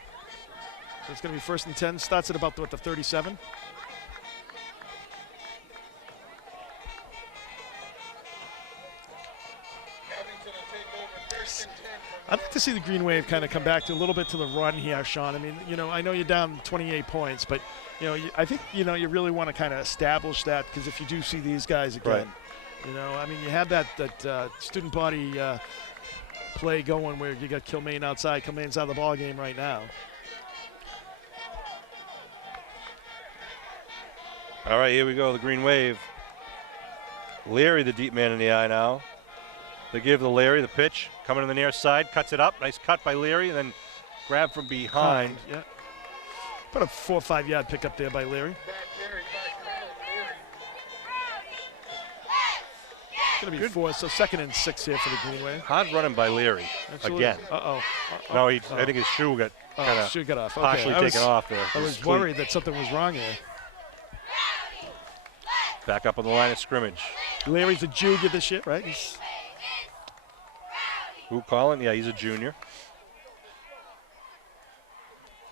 So it's going to be 1st and 10. Starts at about the 37. I'd like to see the Green Wave kind of come back to a little bit to the run here, Sean. I mean, I know you're down 28 points, but, I think, you really want to kind of establish that, because if you do see these guys again, right. I mean, you have that student body play going where you got Kilmaine outside. Kilmaine's out of the ball game right now. All right, here we go, the Green Wave. Leary, the deep man in the eye now. They give the Leary the pitch, coming to the near side, cuts it up. Nice cut by Leary, and then grab from behind. Yeah. About a 4 or 5 yard pickup there by Leary. It's going to be 4, so 2nd and 6 here for the Green Wave. Hard running by Leary again. Uh-oh. No, I think his shoe got kind of shoe got off. partially taken off there. I was worried that something was wrong here. Back up on the line of scrimmage. Leary's a junior this year, right? Who calling? Yeah, he's a junior.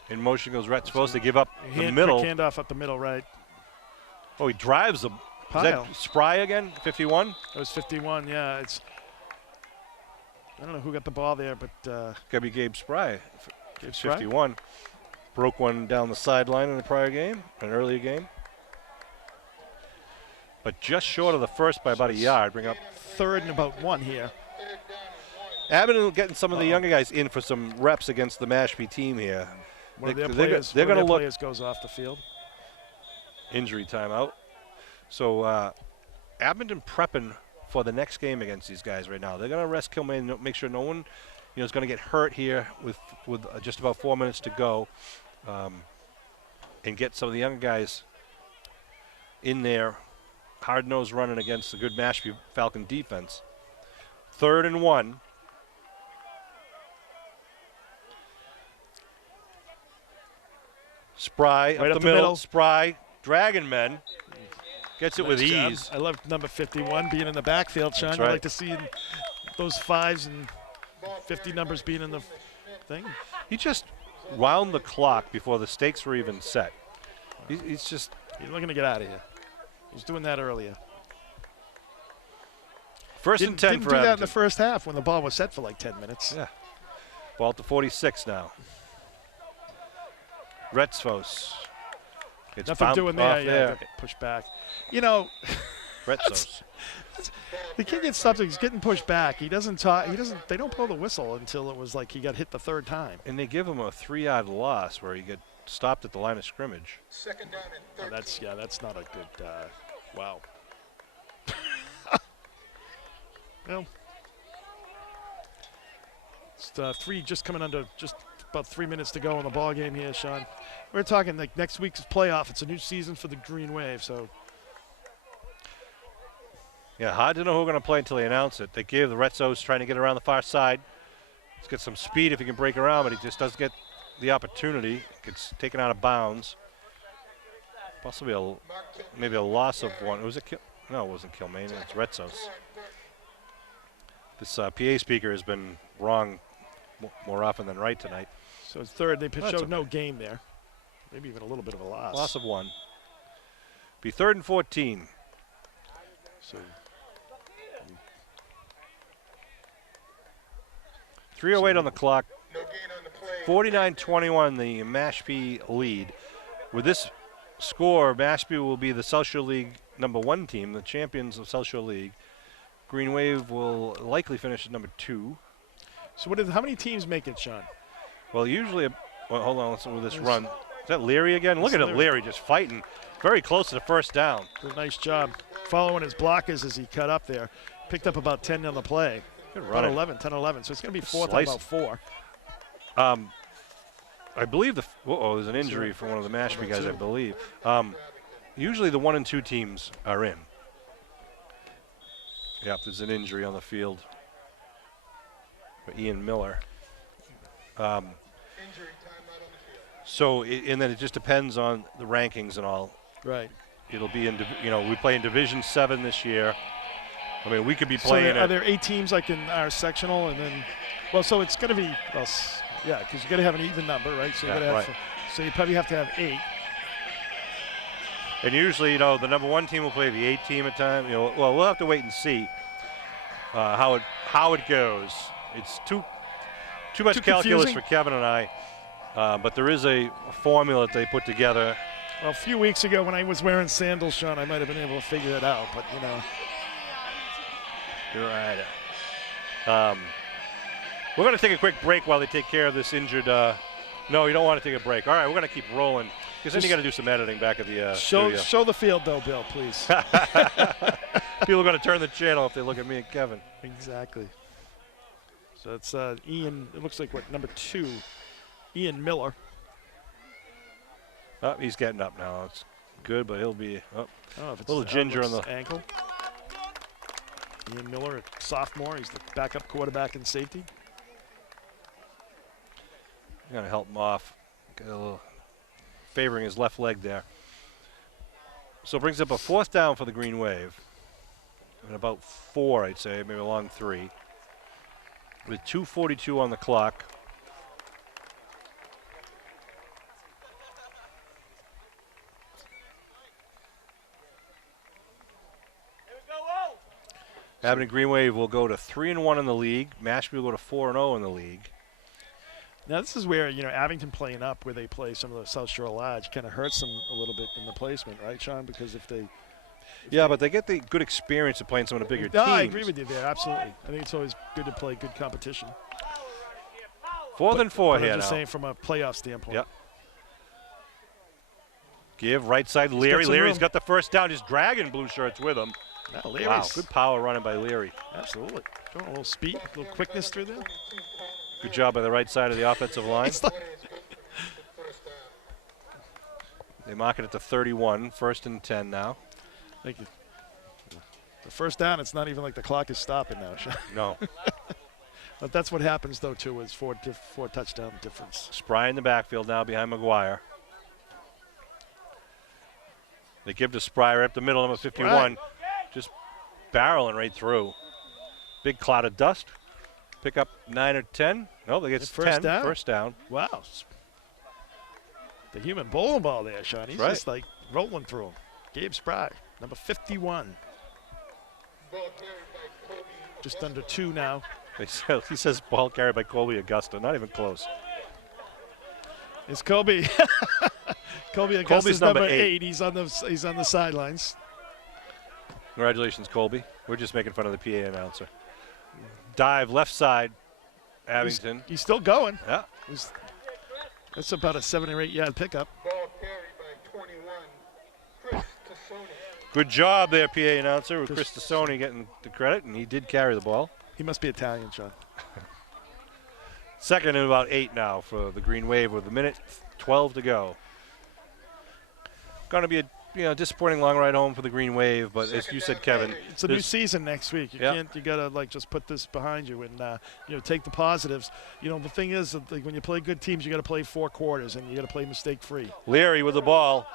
In motion goes Rhett. Supposed to give up the middle. Quick handoff up the middle, right? Oh, he drives him. Is that Spry again? 51? It was 51, yeah. I don't know who got the ball there, but Gotta be Gabe Spry. Gabe Spry? 51. Broke one down the sideline in the prior game, an earlier game. But just short of the first by about a yard. Bring up 3rd and about 1 here. Abington getting some of the younger guys in for some reps against the Mashpee team here. One of their They're going to look. Players goes off the field. Injury timeout. So Abington prepping for the next game against these guys right now. They're going to rest Kilmaine, make sure no one is going to get hurt here with just about 4 minutes to go, and get some of the younger guys in there, hard-nosed running against the good Mashpee Falcon defense. 3rd and 1. Spry Right up the middle. Spry, Dragon Men. Gets it with ease. I love number 51 being in the backfield, Sean. That's I right. like to see those 5s and 50 numbers being in the thing. He just wound the clock before the stakes were even set. He's just. He's looking to get out of here. He was doing that earlier. First and 10 didn't for do that in Abington. the first half when the ball was set for like 10 minutes. Yeah. Ball at the 46 now. Retzfos. It's Nothing doing there. off Yeah, got pushed back. You know, Retzos. the kid gets stopped. He's getting pushed back. He doesn't talk. He doesn't. They don't blow the whistle until it was like he got hit the 3rd time. And they give him a 3-yard loss where he get stopped at the line of scrimmage. 2nd down and 13. That's not a good. Wow. Well, it's 3 just coming under just about 3 minutes to go in the ball game here, Sean. We're talking like next week's playoff. It's a new season for the Green Wave, so. Yeah, hard to know who we're going to play until they announce it. They give the Retzos trying to get around the far side. Let's get some speed if he can break around, but he just doesn't get the opportunity. Gets taken out of bounds. Possibly maybe a loss of one. Was it no, it wasn't Kilmaine. It's Retzos. This PA speaker has been wrong more often than right tonight. So it's 3rd. They That's showed okay. no game there. Maybe even a little bit of a loss. Loss of 1. Be 3rd and 14. So 3:08 on the clock. No gain on the play. 49-21, the Mashpee lead. With this score, Mashpee will be the South Shore League #1 team, the champions of South Shore League. Green Wave will likely finish at #2. So how many teams make it, Sean? Well, usually, hold on, let's with this run. Is that Leary again? Look at it, Leary just fighting. Very close to the first down. Did a nice job following his blockers as he cut up there. Picked up about 10 on the play. Good About running. 11, 10, 11. So it's going to be 4th and Slice. about 4. I believe there's an injury for one of the Mashpee guys, I believe. Usually the 1 and 2 teams are in. Yep, there's an injury on the field for Ian Miller. Injury time not on the field. So, and then it just depends on the rankings and all. Right. It'll be in, we play in Division 7 this year. I mean, we could be So playing are there 8 teams like in our sectional, and then, well, so it's going to be, yeah, because you got to have an even number, right? So you Yeah, got to have, right. so you probably have to have 8. And usually, the #1 team will play the 8 team at time. Well, we'll have to wait and see how it goes. It's too much Too calculus confusing? for Kevin and I. But there is a formula that they put together. Well, a few weeks ago when I was wearing sandals, Sean, I might have been able to figure it out, but You're right. We're going to take a quick break while they take care of this injured. No, you don't want to take a break. All right, we're going to keep rolling because then you got to do some editing back at the studio. show the field though, Bill, please. People are going to turn the channel if they look at me and Kevin. Exactly. So it's Ian, it looks like, number 2, Ian Miller. Oh, he's getting up now. It's good, but he'll be I don't know if it's a little ginger on the ankle. Ian Miller, a sophomore. He's the backup quarterback and safety. Going to help him off. Get a little favoring his left leg there. So it brings up a 4th down for the Green Wave. And about 4, I'd say, maybe along 3. With 2:42 on the clock. Abington Green Wave will go to 3-1 in the league. Mashpee will go to 4-0 in the league. Now this is where, Abington playing up, where they play some of the South Shore Lodge, kind of hurts them a little bit in the placement, right, Sean? Because if they... Yeah, but they get the good experience of playing some of the bigger No, teams. I agree with you there, absolutely. I think it's always good to play good competition. 4th and 4 but here I'm just now. saying from a playoff standpoint. Yep. Give right side Leary. Leary's got the first down, just dragging blue shirts with him. Now, Leary's Wow, good power running by Leary. Absolutely. Showing a little speed, a little quickness through there. Good job by the right side of the offensive line. They mark it at the 31, 1st and 10 now. Thank you. The first down, it's not even like the clock is stopping now, Sean. No. But that's what happens, though, too, is four touchdown difference. Spry in the backfield now behind McGuire. They give to Spry right up the middle, number 51. Right. Just barreling right through. Big cloud of dust. Pick up 9 or 10. No, they get 10. Down. First down. Wow. The human bowling ball there, Sean. He's just like rolling through him. Gabe Spry, number 51. Just under 2 now. He says ball carried by Colby Augusta. Not even close. It's Colby. Colby Augusta's number 8. He's on the sidelines. Congratulations, Colby. We're just making fun of the PA announcer. Dive left side, Abington. He's still going. Yeah. That's about a 7 or 8 yard pickup. Ball carried by 21, Chris Tassoni. Good job there, PA announcer, with Chris Tassoni getting the credit, and he did carry the ball. He must be Italian, Sean. 2nd and about 8 now for the Green Wave with a minute 12 to go. Going to be a disappointing long ride home for the Green Wave, but as you said, Kevin, it's a new season next week. You gotta just put this behind you and take the positives. The thing is that when you play good teams, you gotta play 4 quarters and you gotta play mistake free. Leary with the ball.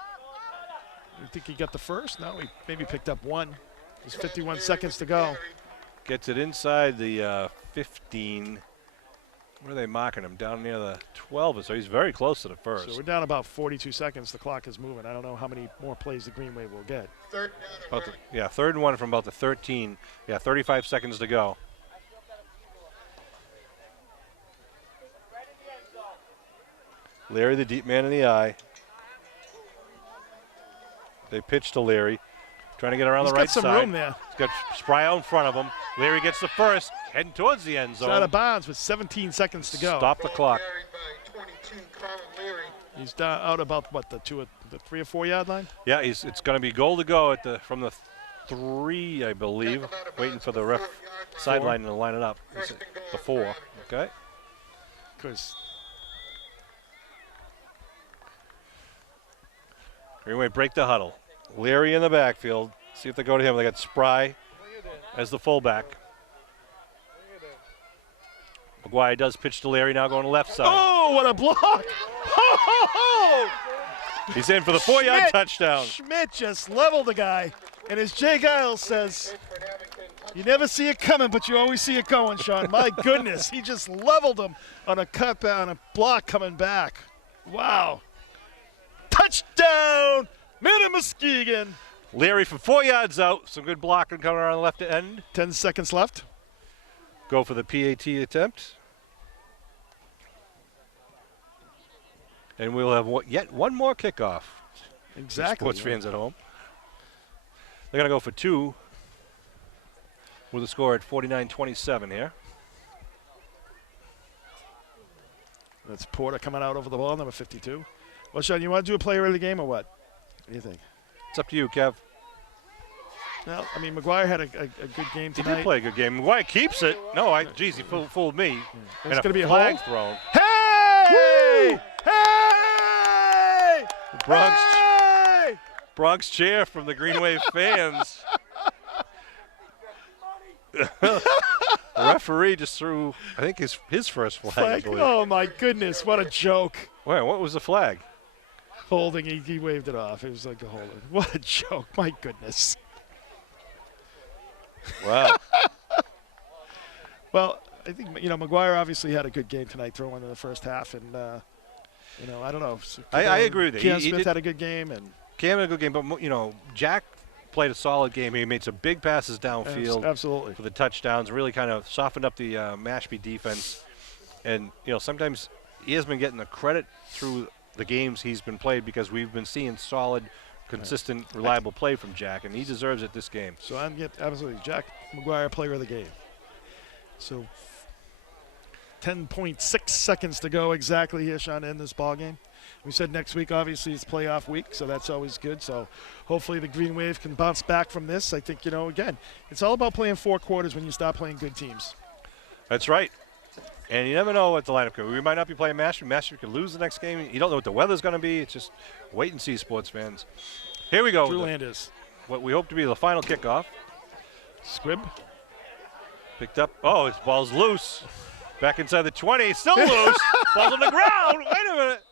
You think he got the first? No, he maybe picked up 1. There's 51 seconds to go. Gets it inside the 15. Where are they marking him? Down near the 12, so he's very close to the first. So we're down about 42 seconds. The clock is moving. I don't know how many more plays the Green Wave will get. 3rd and 1 from about the 13. 35 seconds to go. Leary, the deep man in the eye. They pitch to Leary, trying to get around the right side. He's got some room there. He's got Spry out in front of him. Leary gets the first, heading towards the end zone. He's out of bounds with 17 seconds to go. Stop the clock. He's down out about the 3 or 4 yard line. Yeah, it's going to be goal to go from the 3, I believe. Waiting for the ref sideline to line it up. The 4. Okay. Because Green Wave break the huddle. Leary in the backfield. See if they go to him. They got Spry as the fullback. McGuire does pitch to Leary, now going to left side. Oh, what a block! He's in for the 4-yard touchdown. Schmidt just leveled the guy. And as Jay Giles says, you never see it coming, but you always see it going, Sean. My goodness, he just leveled him on a block coming back. Wow. Touchdown, Muskegon. Leary from 4 yards out. Some good blocking coming around the left end. 10 seconds left. Go for the PAT attempt. And we'll have yet one more kickoff. Exactly. Sports fans at home. They're going to go for 2 with a score at 49-27 here. That's Porter coming out over the ball, number 52. Well, Sean, you want to do a player of the game or what? What do you think? It's up to you, Kev. Well, I mean, McGuire had a good game He tonight. did play a good game. Why keeps it? No, geez, he fooled me. And It's going to be a flag hold. thrown. Hey! Hey! Bronx, Hey! Bronx cheer from the Green Wave fans. The referee just threw, I think, his first flag. I believe. Oh my goodness! What a joke! Wait, what was the flag? Holding. He waved it off. It was like a holding. What a joke! My goodness. Wow. Well, I think McGuire obviously had a good game tonight, throwing in the first half, and I don't know. I agree with you. Cam He Smith did- had a good game, and Cam had a good game, but Jack played a solid game. He made some big passes downfield absolutely. for the touchdowns. Really kind of softened up the Mashpee defense, and sometimes he has been getting the credit through the games he's been played because we've been seeing solid, consistent, reliable play from Jack, and he deserves it this game. So I'm absolutely Jack McGuire, player of the game. So 10.6 seconds to go exactly here, Sean, to end this ball game. We said next week, obviously, it's playoff week, so that's always good. So hopefully the Green Wave can bounce back from this. I think, again, it's all about playing 4 quarters when you start playing good teams. That's right. And you never know what the lineup could be. We might not be playing Mashpee. Mashpee could lose the next game. You don't know what the weather's going to be. It's just wait and see, sports fans. Here we go. Drew Landis. What we hope to be the final kickoff. Squibb. Picked up. Oh, his ball's loose. Back inside the 20. Still loose. Ball's on the ground. Wait a minute.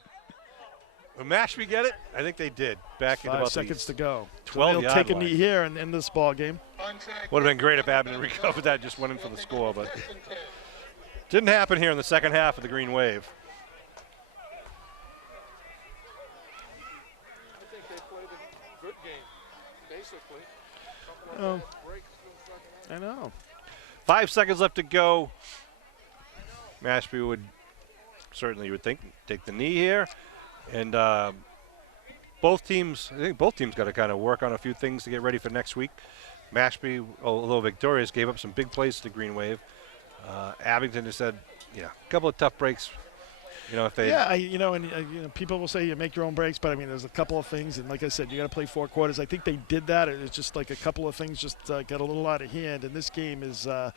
Will Mashpee get it? I think they did. Back in 5 about seconds the to go. 12 They'll yard take a line. knee here and end this ball game. Would have been great if Abington recovered that, just went in for the score, but didn't happen here in the second half of the Green Wave. I think they played a good game, basically. Oh, I know. 5 seconds left to go. Mashpee would certainly, you would think, take the knee here. And both teams, I think both teams got to kind of work on a few things to get ready for next week. Mashpee, although victorious, gave up some big plays to Green Wave. Abington just said, a couple of tough breaks. If they people will say you make your own breaks, but I mean, there's a couple of things, and like I said, you got to play 4 quarters. I think they did that. It's just like a couple of things just got a little out of hand, and this game is, the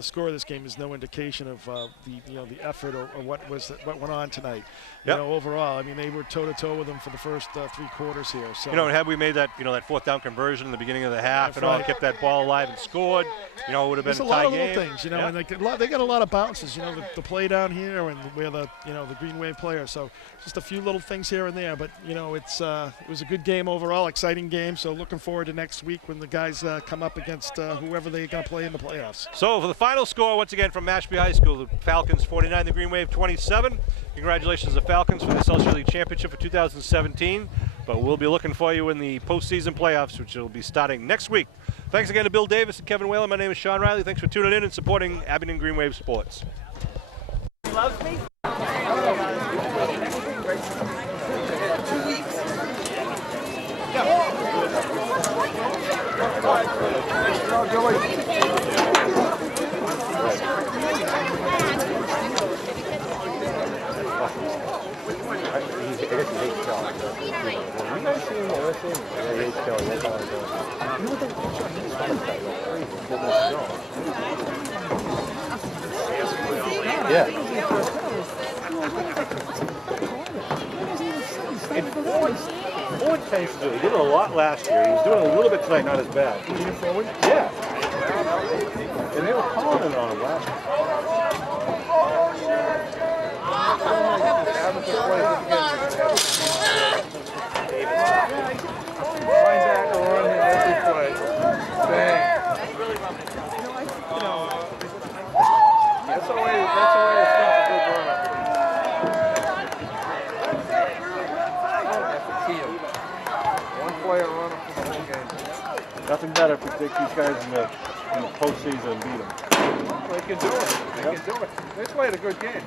score of this game is no indication of the effort or what went on tonight. Yep. Overall, I mean, they were toe to toe with them for the first 3 quarters here. So had we made that that 4th down conversion in the beginning of the half That's and all, right. kept that ball alive and scored, it would have there's been a a tie lot of game. little things, Yep. and like they got a lot of bounces, the play down here and where the Green Wave player. So just a few little things here and there, but it was a good game overall, exciting game. So looking forward to next week when the guys come up against whoever they're going to play in the playoffs. So for the final score, once again from Mashpee High School, the Falcons 49, the Green Wave 27. Congratulations to the Falcons for the Celsius League Championship for 2017. But we'll be looking for you in the postseason playoffs, which will be starting next week. Thanks again to Bill Davis and Kevin Whalen. My name is Sean Riley. Thanks for tuning in and supporting Abington Green Wave Sports. Loves me? Forward tends to do. He did a lot last year. He was doing a little bit tonight, not as bad. Forward? Yeah. And they were calling it on him last year. Linebacker on him every play. Bang. That's the way it's not a good run-up. That's a kill. One player run-up for the whole game. Nothing better if we take these guys in the postseason and beat them. They can do it. They can do it. They played a good game.